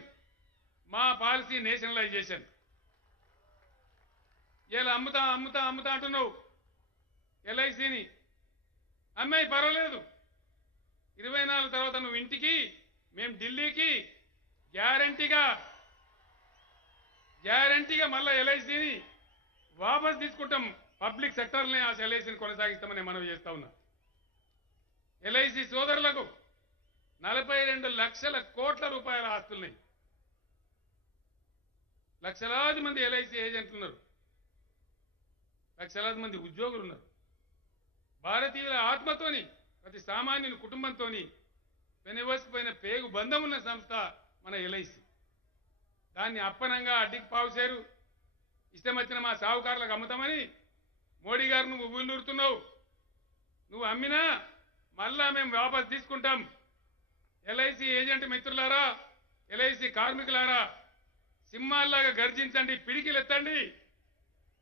మా పాలసీ నేషనలైజేషన్. ఇలా అమ్ముతా అంటున్నావు. ఎల్ఐసిని అమ్మాయి పర్వాలేదు, 24 తర్వాత నువ్వు ఇంటికి, మేము ఢిల్లీకి గ్యారంటీగా మళ్ళా ఎల్ఐసిని వాపస్ తీసుకుంటాం. పబ్లిక్ సెక్టర్ని ఆ ఎల్ఐసిని కొనసాగిస్తామని మనవి చేస్తా ఉన్నా. ఎల్ఐసి సోదరులకు 42 లక్షల కోట్ల రూపాయల ఆస్తులున్నాయి. లక్షలాది మంది ఎల్ఐసి ఏజెంట్లు ఉన్నారు, లక్షలాది మంది ఉద్యోగులు ఉన్నారు. భారతీయుల ఆత్మతోని, ప్రతి సామాన్యుని కుటుంబంతోని పెనవసిపోయిన పేగు బంధం ఉన్న సంస్థ మన ఎల్ఐసి. దాన్ని అప్పనంగా అడ్డికి పావుసేరు ఇష్టం వచ్చిన మా సావుకారులకు అమ్ముతామని మోడీ గారు నువ్వు ఊళ్ళూరుతున్నావు. నువ్వు అమ్మినా మళ్ళా మేము వాపస్ తీసుకుంటాం. ఎల్ఐసి ఏజెంట్ మిత్రులారా, ఎల్ఐసి కార్మికులారా, సింహాల్లాగా గర్జించండి, పిడికిలెత్తండి,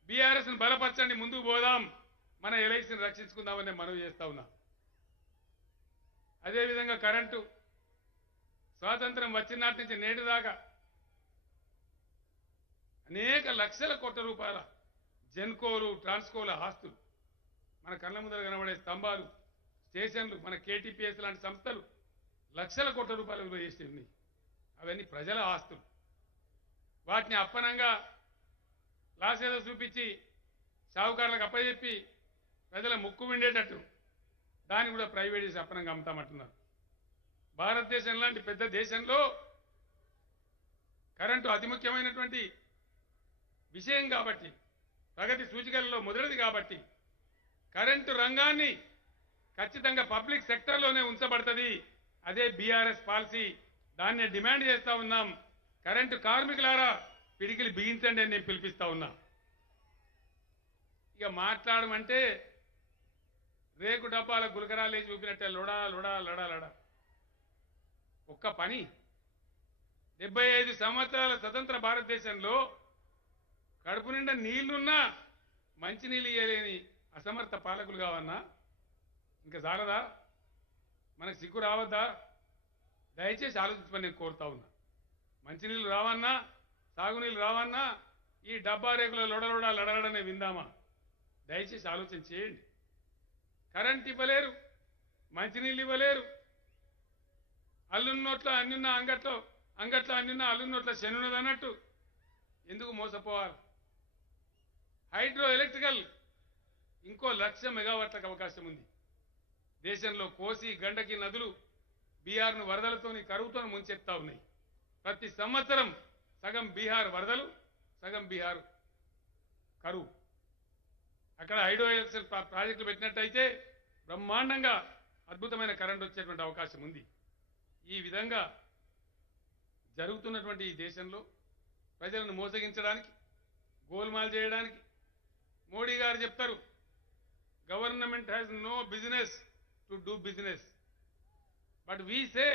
బీఆర్ఎస్ను బలపరచండి, ముందుకు పోదాం, మన ఎల్ఐసిని రక్షించుకుందామని మనవి చేస్తా ఉన్నా. అదేవిధంగా కరెంటు స్వాతంత్రం వచ్చిన నాటి నుంచి నేటి దాకా అనేక లక్షల కోట్ల రూపాయల జెన్కోలు, ట్రాన్స్కోల ఆస్తులు, మన కళ్ళ ముందర కనబడే స్తంభాలు, స్టేషన్లు, మన కేటీపీఎస్ లాంటి సంస్థలు లక్షల కోట్ల రూపాయల విలువ చేసి ఉన్నాయి. అవన్నీ ప్రజల ఆస్తులు. వాటిని అప్పనంగా లాసేదో చూపించి సావుకారులకు అప్పచెప్పి ప్రజల ముక్కు విండేటట్టు దాన్ని కూడా ప్రైవేట్ చేసి అప్పనంగా అమ్ముతామంటున్నారు. భారతదేశం లాంటి పెద్ద దేశంలో కరెంటు అతి ముఖ్యమైనటువంటి విషయం కాబట్టి, ప్రగతి సూచికలలో మొదటిది కాబట్టి కరెంటు రంగాన్ని ఖచ్చితంగా పబ్లిక్ సెక్టర్లోనే ఉంచబడుతుంది. అదే బీఆర్ఎస్ పాలసీ. దాన్నే డిమాండ్ చేస్తా ఉన్నాం. కరెంటు కార్మికులారా పిడికిలు బిగించండి అని నేను పిలిపిస్తా ఉన్నా. ఇక మాట్లాడమంటే రేకు డబ్బాల గులకరాలే చూపినట్టే లొడా లొడా లడా లడా. ఒక్క పని 75 సంవత్సరాల స్వతంత్ర భారతదేశంలో కడుపు నిండా నీళ్లున్నా మంచినీళ్ళు ఇయ్యలేని అసమర్థ పాలకులు కావన్నా ఇంకా చాలదా? మనకు సిగ్గు రావద్దా? దయచేసి ఆలోచించమని నేను కోరుతా ఉన్నా. మంచినీళ్ళు రావన్నా, సాగునీళ్ళు రావన్నా ఈ డబ్బా రేకుల లొడలొడ లడలడనే విందామా? దయచేసి ఆలోచన చేయండి. కరెంట్ ఇవ్వలేరు, మంచినీళ్ళు ఇవ్వలేరు, అల్లున్నోట్ల అన్నున్న అంగట్లో అన్నున్న అల్లున్నోట్ల శనున్నది అన్నట్టు ఎందుకు మోసపోవాలి? హైడ్రో ఎలక్ట్రికల్ ఇంకో 1,00,000 మెగావాట్లకు అవకాశం ఉంది. దేశంలో కోసి, గండకి నదులు బీహార్ను వరదలతోని, కరువుతోని ముంచెత్తా ఉన్నాయి. ప్రతి సంవత్సరం సగం బీహార్ వరదలు, సగం బీహార్ కరువు. అక్కడ హైడ్రో ఎలక్ట్రికల్ ప్రాజెక్టులు పెట్టినట్టయితే బ్రహ్మాండంగా అద్భుతమైన కరెంట్ వచ్చేటువంటి అవకాశం ఉంది. ఈ విధంగా జరుగుతున్నటువంటి ఈ దేశంలో ప్రజలను మోసగించడానికి, గోల్మాల్ చేయడానికి మోడీ గారు చెప్తారు, government has no business to do business. But we say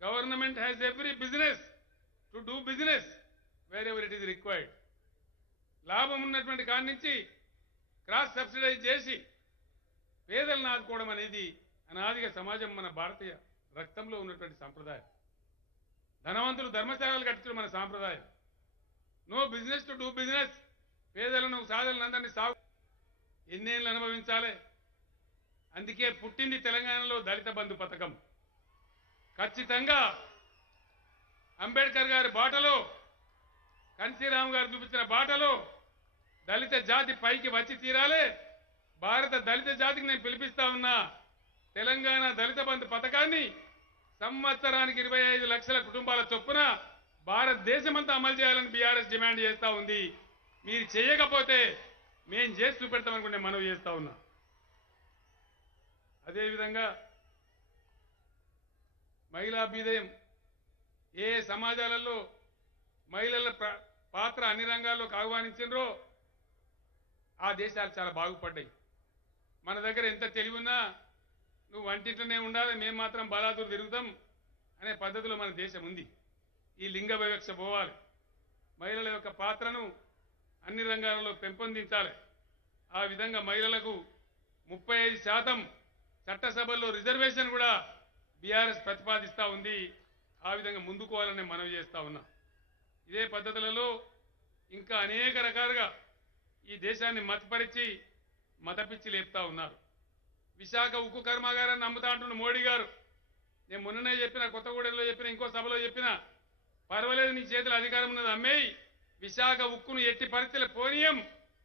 government has every business to do business wherever it is required. లాభం ఉన్నటువంటి కాడి నుంచి క్రాస్ సబ్సిడైజ్ చేసి పేదలను ఆదుకోవడం అనేది అనాదిగా సమాజం, మన భారతీయ రక్తంలో ఉన్నటువంటి సాంప్రదాయం. ధనవంతులు ధర్మశాలలు కట్టించడం మన సాంప్రదాయం. No business to do business. పేదలను, సాధలను అందరినీ సాగు ఎన్నేళ్ళు అనుభవించాలి. అందుకే పుట్టింది తెలంగాణలో దళిత బంధు పథకం. ఖచ్చితంగా అంబేద్కర్ గారి బాటలో, కన్సీరామ్ గారు చూపించిన బాటలో దళిత జాతి పైకి వచ్చి తీరాలి. భారత దళిత జాతికి నేను పిలిపిస్తా ఉన్నా. తెలంగాణ దళిత బంధు పథకాన్ని సంవత్సరానికి 25 లక్షల కుటుంబాల చొప్పున భారతదేశమంతా అమలు చేయాలని బీఆర్ఎస్ డిమాండ్ చేస్తా ఉంది. మీరు చేయకపోతే మేం చేసి చూపెడతామనుకుంటే మనవి చేస్తా ఉన్నా. అదేవిధంగా మహిళా అభ్యుదయం, ఏ సమాజాలలో మహిళల పాత్ర అన్ని రంగాల్లోకి ఆహ్వానించినరో ఆ దేశాలు చాలా బాగుపడ్డాయి. మన దగ్గర ఎంత తెలివి ఉన్నా నువ్వు వంటింట్లోనే ఉండాలి, మేము మాత్రం బలాదూరు తిరుగుతాం అనే పద్ధతిలో మన దేశం ఉంది. ఈ లింగ వివక్ష పోవాలి. మహిళల యొక్క పాత్రను అన్ని రంగాలలో పెంపొందించాలి. ఆ విధంగా మహిళలకు 35% చట్టసభల్లో రిజర్వేషన్ కూడా బీఆర్ఎస్ ప్రతిపాదిస్తూ ఉంది. ఆ విధంగా ముందుకోవాలని మనవి చేస్తా ఉన్నా. ఇదే పద్ధతులలో ఇంకా అనేక రకాలుగా ఈ దేశాన్ని మతపరిచి మతపిచ్చి లేపుతా ఉన్నారు. విశాఖ ఉక్కు కర్మాగారాన్ని నమ్ముతా అంటున్న మోడీ గారు. నేను మొన్ననే చెప్పిన, కొత్తగూడెంలో చెప్పిన, ఇంకో సభలో చెప్పిన, పర్వాలేదు నీ చేతుల అధికారం ఉన్నది అమ్మేయి, విశాఖ ఉక్కును ఎట్టి పరిస్థితులు పోనీయం,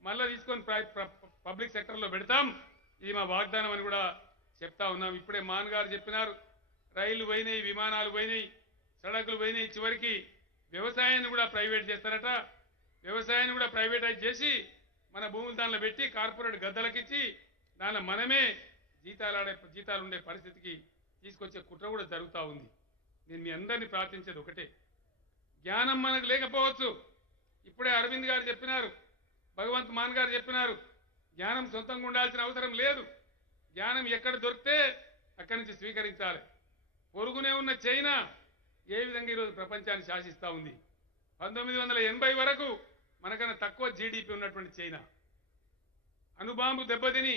మళ్ళా తీసుకొని పబ్లిక్ సెక్టర్లో పెడతాం, ఇది మా వాగ్దానం అని కూడా చెప్తా ఉన్నాం. ఇప్పుడే మాన్ గారు చెప్పినారు, రైళ్లు పోయినాయి, విమానాలు పోయినాయి, సడకులు పోయినాయి, చివరికి వ్యవసాయాన్ని కూడా ప్రైవేట్ చేస్తారట. వ్యవసాయాన్ని కూడా ప్రైవేటైజ్ చేసి మన భూములు దానిలో పెట్టి కార్పొరేట్ గద్దలకిచ్చి దానిలో మనమే జీతాలు ఉండే పరిస్థితికి తీసుకొచ్చే కుట్ర కూడా జరుగుతూ ఉంది. నేను మీ అందరినీ ప్రార్థించేది ఒకటే, జ్ఞానం మనకు లేకపోవచ్చు. ఇప్పుడే అరవింద్ గారు చెప్పినారు, భగవంత్ మాన్ గారు చెప్పినారు, జ్ఞానం సొంతంగా ఉండాల్సిన అవసరం లేదు. జ్ఞానం ఎక్కడ దొరికితే అక్కడి నుంచి స్వీకరించాలి. పొరుగునే ఉన్న చైనా ఏ విధంగా ఈరోజు ప్రపంచాన్ని శాసిస్తూ ఉంది. 1980 వరకు మనకన్నా తక్కువ జీడిపి ఉన్నటువంటి చైనా, అణుబాంబు దెబ్బతిని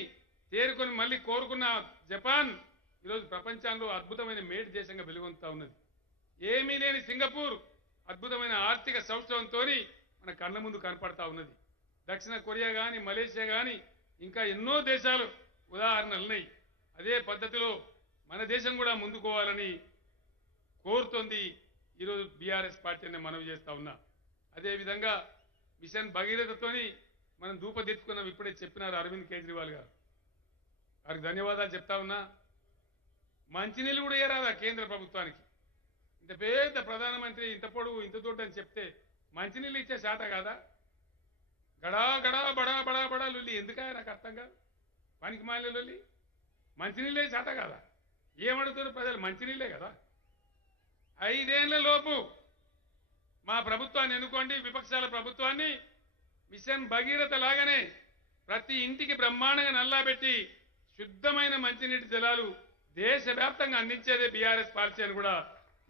తేరుకొని మళ్ళీ కోరుకున్న జపాన్ ఈరోజు ప్రపంచంలో అద్భుతమైన మేటి దేశంగా వెలుగొందుతా ఉన్నది. ఏమీ లేని సింగపూర్ అద్భుతమైన ఆర్థిక సౌష్ఠవంతో మన కళ్ళ ముందు కనపడతా ఉన్నది. దక్షిణ కొరియా కానీ, మలేషియా కానీ, ఇంకా ఎన్నో దేశాలు ఉదాహరణలు ఉన్నాయి. అదే పద్ధతిలో మన దేశం కూడా ముందుకోవాలని కోరుతోంది ఈరోజు బీఆర్ఎస్ పార్టీని మనవి చేస్తా ఉన్నా. అదేవిధంగా మిషన్ భగీరథతోని మనం ధూపదీర్చుకున్నాం. ఇప్పుడే చెప్పినారు అరవింద్ కేజ్రీవాల్ గారు, వారికి ధన్యవాదాలు చెప్తా ఉన్నా. మంచినీళ్ళు కూడా ఏరాదా కేంద్ర ప్రభుత్వానికి? ఇంత పెద్ద ప్రధానమంత్రి ఇంత పొడుగు ఇంత దొడ్డు అని చెప్తే మంచినీళ్ళు ఇచ్చే శాత కాదా? గడా గడా బడా బడా బడా లొల్లి ఎందుకయా నాకు అర్థం కాదు. పనికి మాలిన లొల్లి, మంచినీళ్ళే శాత కాదా? ఏమడుగుతారు ప్రజలు? మంచినీళ్ళే కదా. 5 ఏళ్ల లోపు మా ప్రభుత్వాన్ని ఎన్నుకోండి, విపక్షాల ప్రభుత్వాన్ని. మిషన్ భగీరథ లాగానే ప్రతి ఇంటికి బ్రహ్మాండంగా నల్లాబెట్టి శుద్ధమైన మంచినీటి జలాలు దేశవ్యాప్తంగా అందించేదే బీఆర్ఎస్ పాలసీ అని కూడా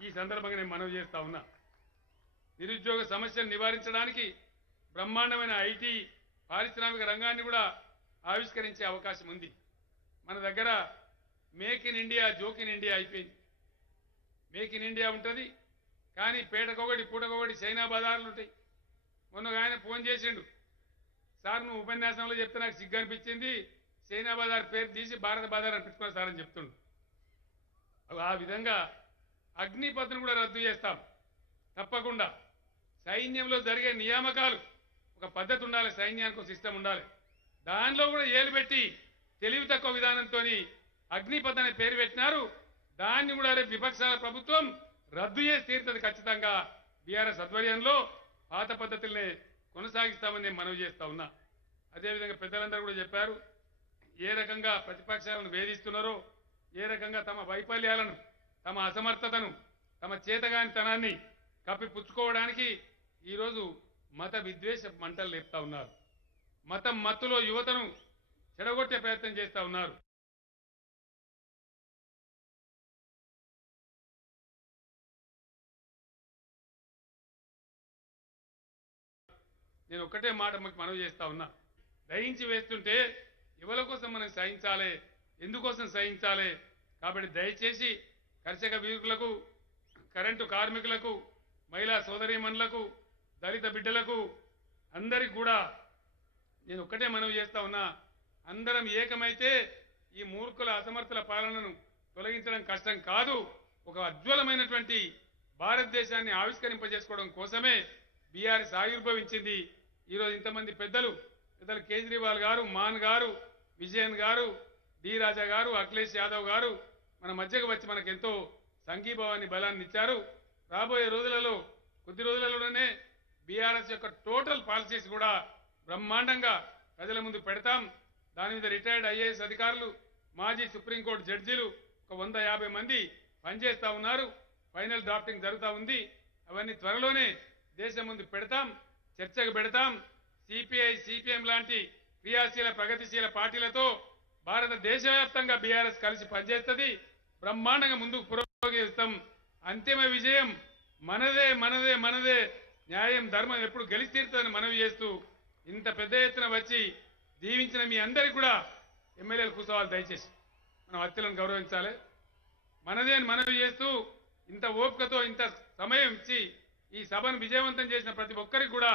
ఈ సందర్భంగా నేను మనవి చేస్తా ఉన్నా. నిరుద్యోగ సమస్యను నివారించడానికి బ్రహ్మాండమైన ఐటీ పారిశ్రామిక రంగాన్ని కూడా ఆవిష్కరించే అవకాశం ఉంది. మన దగ్గర make in India, joke in India అయిపోయింది. మేక్ ఇన్ ఇండియా ఉంటుంది కానీ పేటకొకటి పూటకొకటి చైనా బజార్లు ఉంటాయి. మొన్న ఆయన ఫోన్ చేసిండు, సార్ నువ్వు ఉపన్యాసంలో చెప్తే నాకు సిగ్గు అనిపించింది, చైనా బజార్ పేరు తీసి భారత బజార్ అని పెట్టుకున్నా సార్ అని చెప్తుండు. ఆ విధంగా అగ్నిపథ్ను కూడా రద్దు చేస్తాం తప్పకుండా. సైన్యంలో జరిగే నియామకాలు ఒక పద్ధతి ఉండాలి, సైన్యానికి ఒక సిస్టమ్ ఉండాలి. దానిలో కూడా ఏలు పెట్టి తెలివి తక్కువ విధానంతో అగ్నిపథ్ అనే పేరు పెట్టినారు. దాన్ని కూడా రేపు విపక్షాల ప్రభుత్వం రద్దు చేసి తీరుతుంది ఖచ్చితంగా. బీఆర్ఎస్ ఆధ్వర్యంలో పాత పద్ధతుల్ని కొనసాగిస్తామని నేను మనవి చేస్తా ఉన్నా. అదేవిధంగా పెద్దలందరూ కూడా చెప్పారు, ఏ రకంగా ప్రతిపక్షాలను వేధిస్తున్నారో, ఏ రకంగా తమ వైఫల్యాలను, తమ అసమర్థతను, తమ చేతగానితనాన్ని కప్పిపుచ్చుకోవడానికి ఈరోజు మత విద్వేష మంటలు లేపుతా ఉన్నారు. మతం మత్తులో యువతను చెడగొట్టే ప్రయత్నం చేస్తా ఉన్నారు. నేను ఒక్కటే మాట మీకు మనవి చేస్తా ఉన్నా, దయించి వేస్తుంటే ఎవరి కోసం మనం సహించాలి, ఎందుకోసం సహించాలి? కాబట్టి దయచేసి కర్షక వీరులకు, కరెంటు కార్మికులకు, మహిళా సోదరీమణులకు, దళిత బిడ్డలకు అందరికి కూడా నేను ఒక్కటే మనవి చేస్తా ఉన్నా, అందరం ఏకమైతే ఈ మూర్ఖుల అసమర్థుల పాలనను తొలగించడం కష్టం కాదు. ఒక ఉజ్వలమైనటువంటి భారతదేశాన్ని ఆవిష్కరింపజేసుకోవడం కోసమే బీఆర్ఎస్ ఆవిర్భవించింది. ఈరోజు ఇంతమంది పెద్దలు కేజ్రీవాల్ గారు, మాన్ గారు, విజయన్ గారు, డి రాజా గారు, అఖిలేష్ యాదవ్ గారు మన మధ్యకు వచ్చి మనకెంతో సంఘీభావాన్ని బలాన్ని ఇచ్చారు. రాబోయే రోజులలో, కొద్ది రోజులలోనే బీఆర్ఎస్ యొక్క టోటల్ పాలసీస్ కూడా బ్రహ్మాండంగా ప్రజల ముందు పెడతాం. దాని మీద రిటైర్డ్ ఐఏఎస్ అధికారులు, మాజీ సుప్రీంకోర్టు జడ్జీలు ఒక 150 మంది పనిచేస్తా ఉన్నారు. ఫైనల్ డ్రాఫ్టింగ్ జరుగుతూ ఉంది. అవన్నీ త్వరలోనే దేశం ముందు పెడతాం, చర్చకు పెడతాం. సిపిఐ, సిపిఎం లాంటి క్రియాశీల ప్రగతిశీల పార్టీలతో భారత దేశవ్యాప్తంగా బీఆర్ఎస్ కలిసి పనిచేస్తుంది. బ్రహ్మాండంగా ముందుకు పురోగమిస్తాం. అంతిమ విజయం మనదే, మనదే, మనదే. న్యాయం, ధర్మం ఎప్పుడు గెలిచి తీరుతుందని మనవి చేస్తూ, ఇంత పెద్ద ఎత్తున వచ్చి దీవించిన మీ అందరికీ కూడా ఎమ్మెల్యేలు కూర్చోవాలి. దయచేసి మనం హత్యలను గౌరవించాలి. మనదే అని మనవి చేస్తూ, ఇంత ఓపికతో ఇంత సమయం ఇచ్చి ఈ సభను విజయవంతం చేసిన ప్రతి ఒక్కరికి కూడా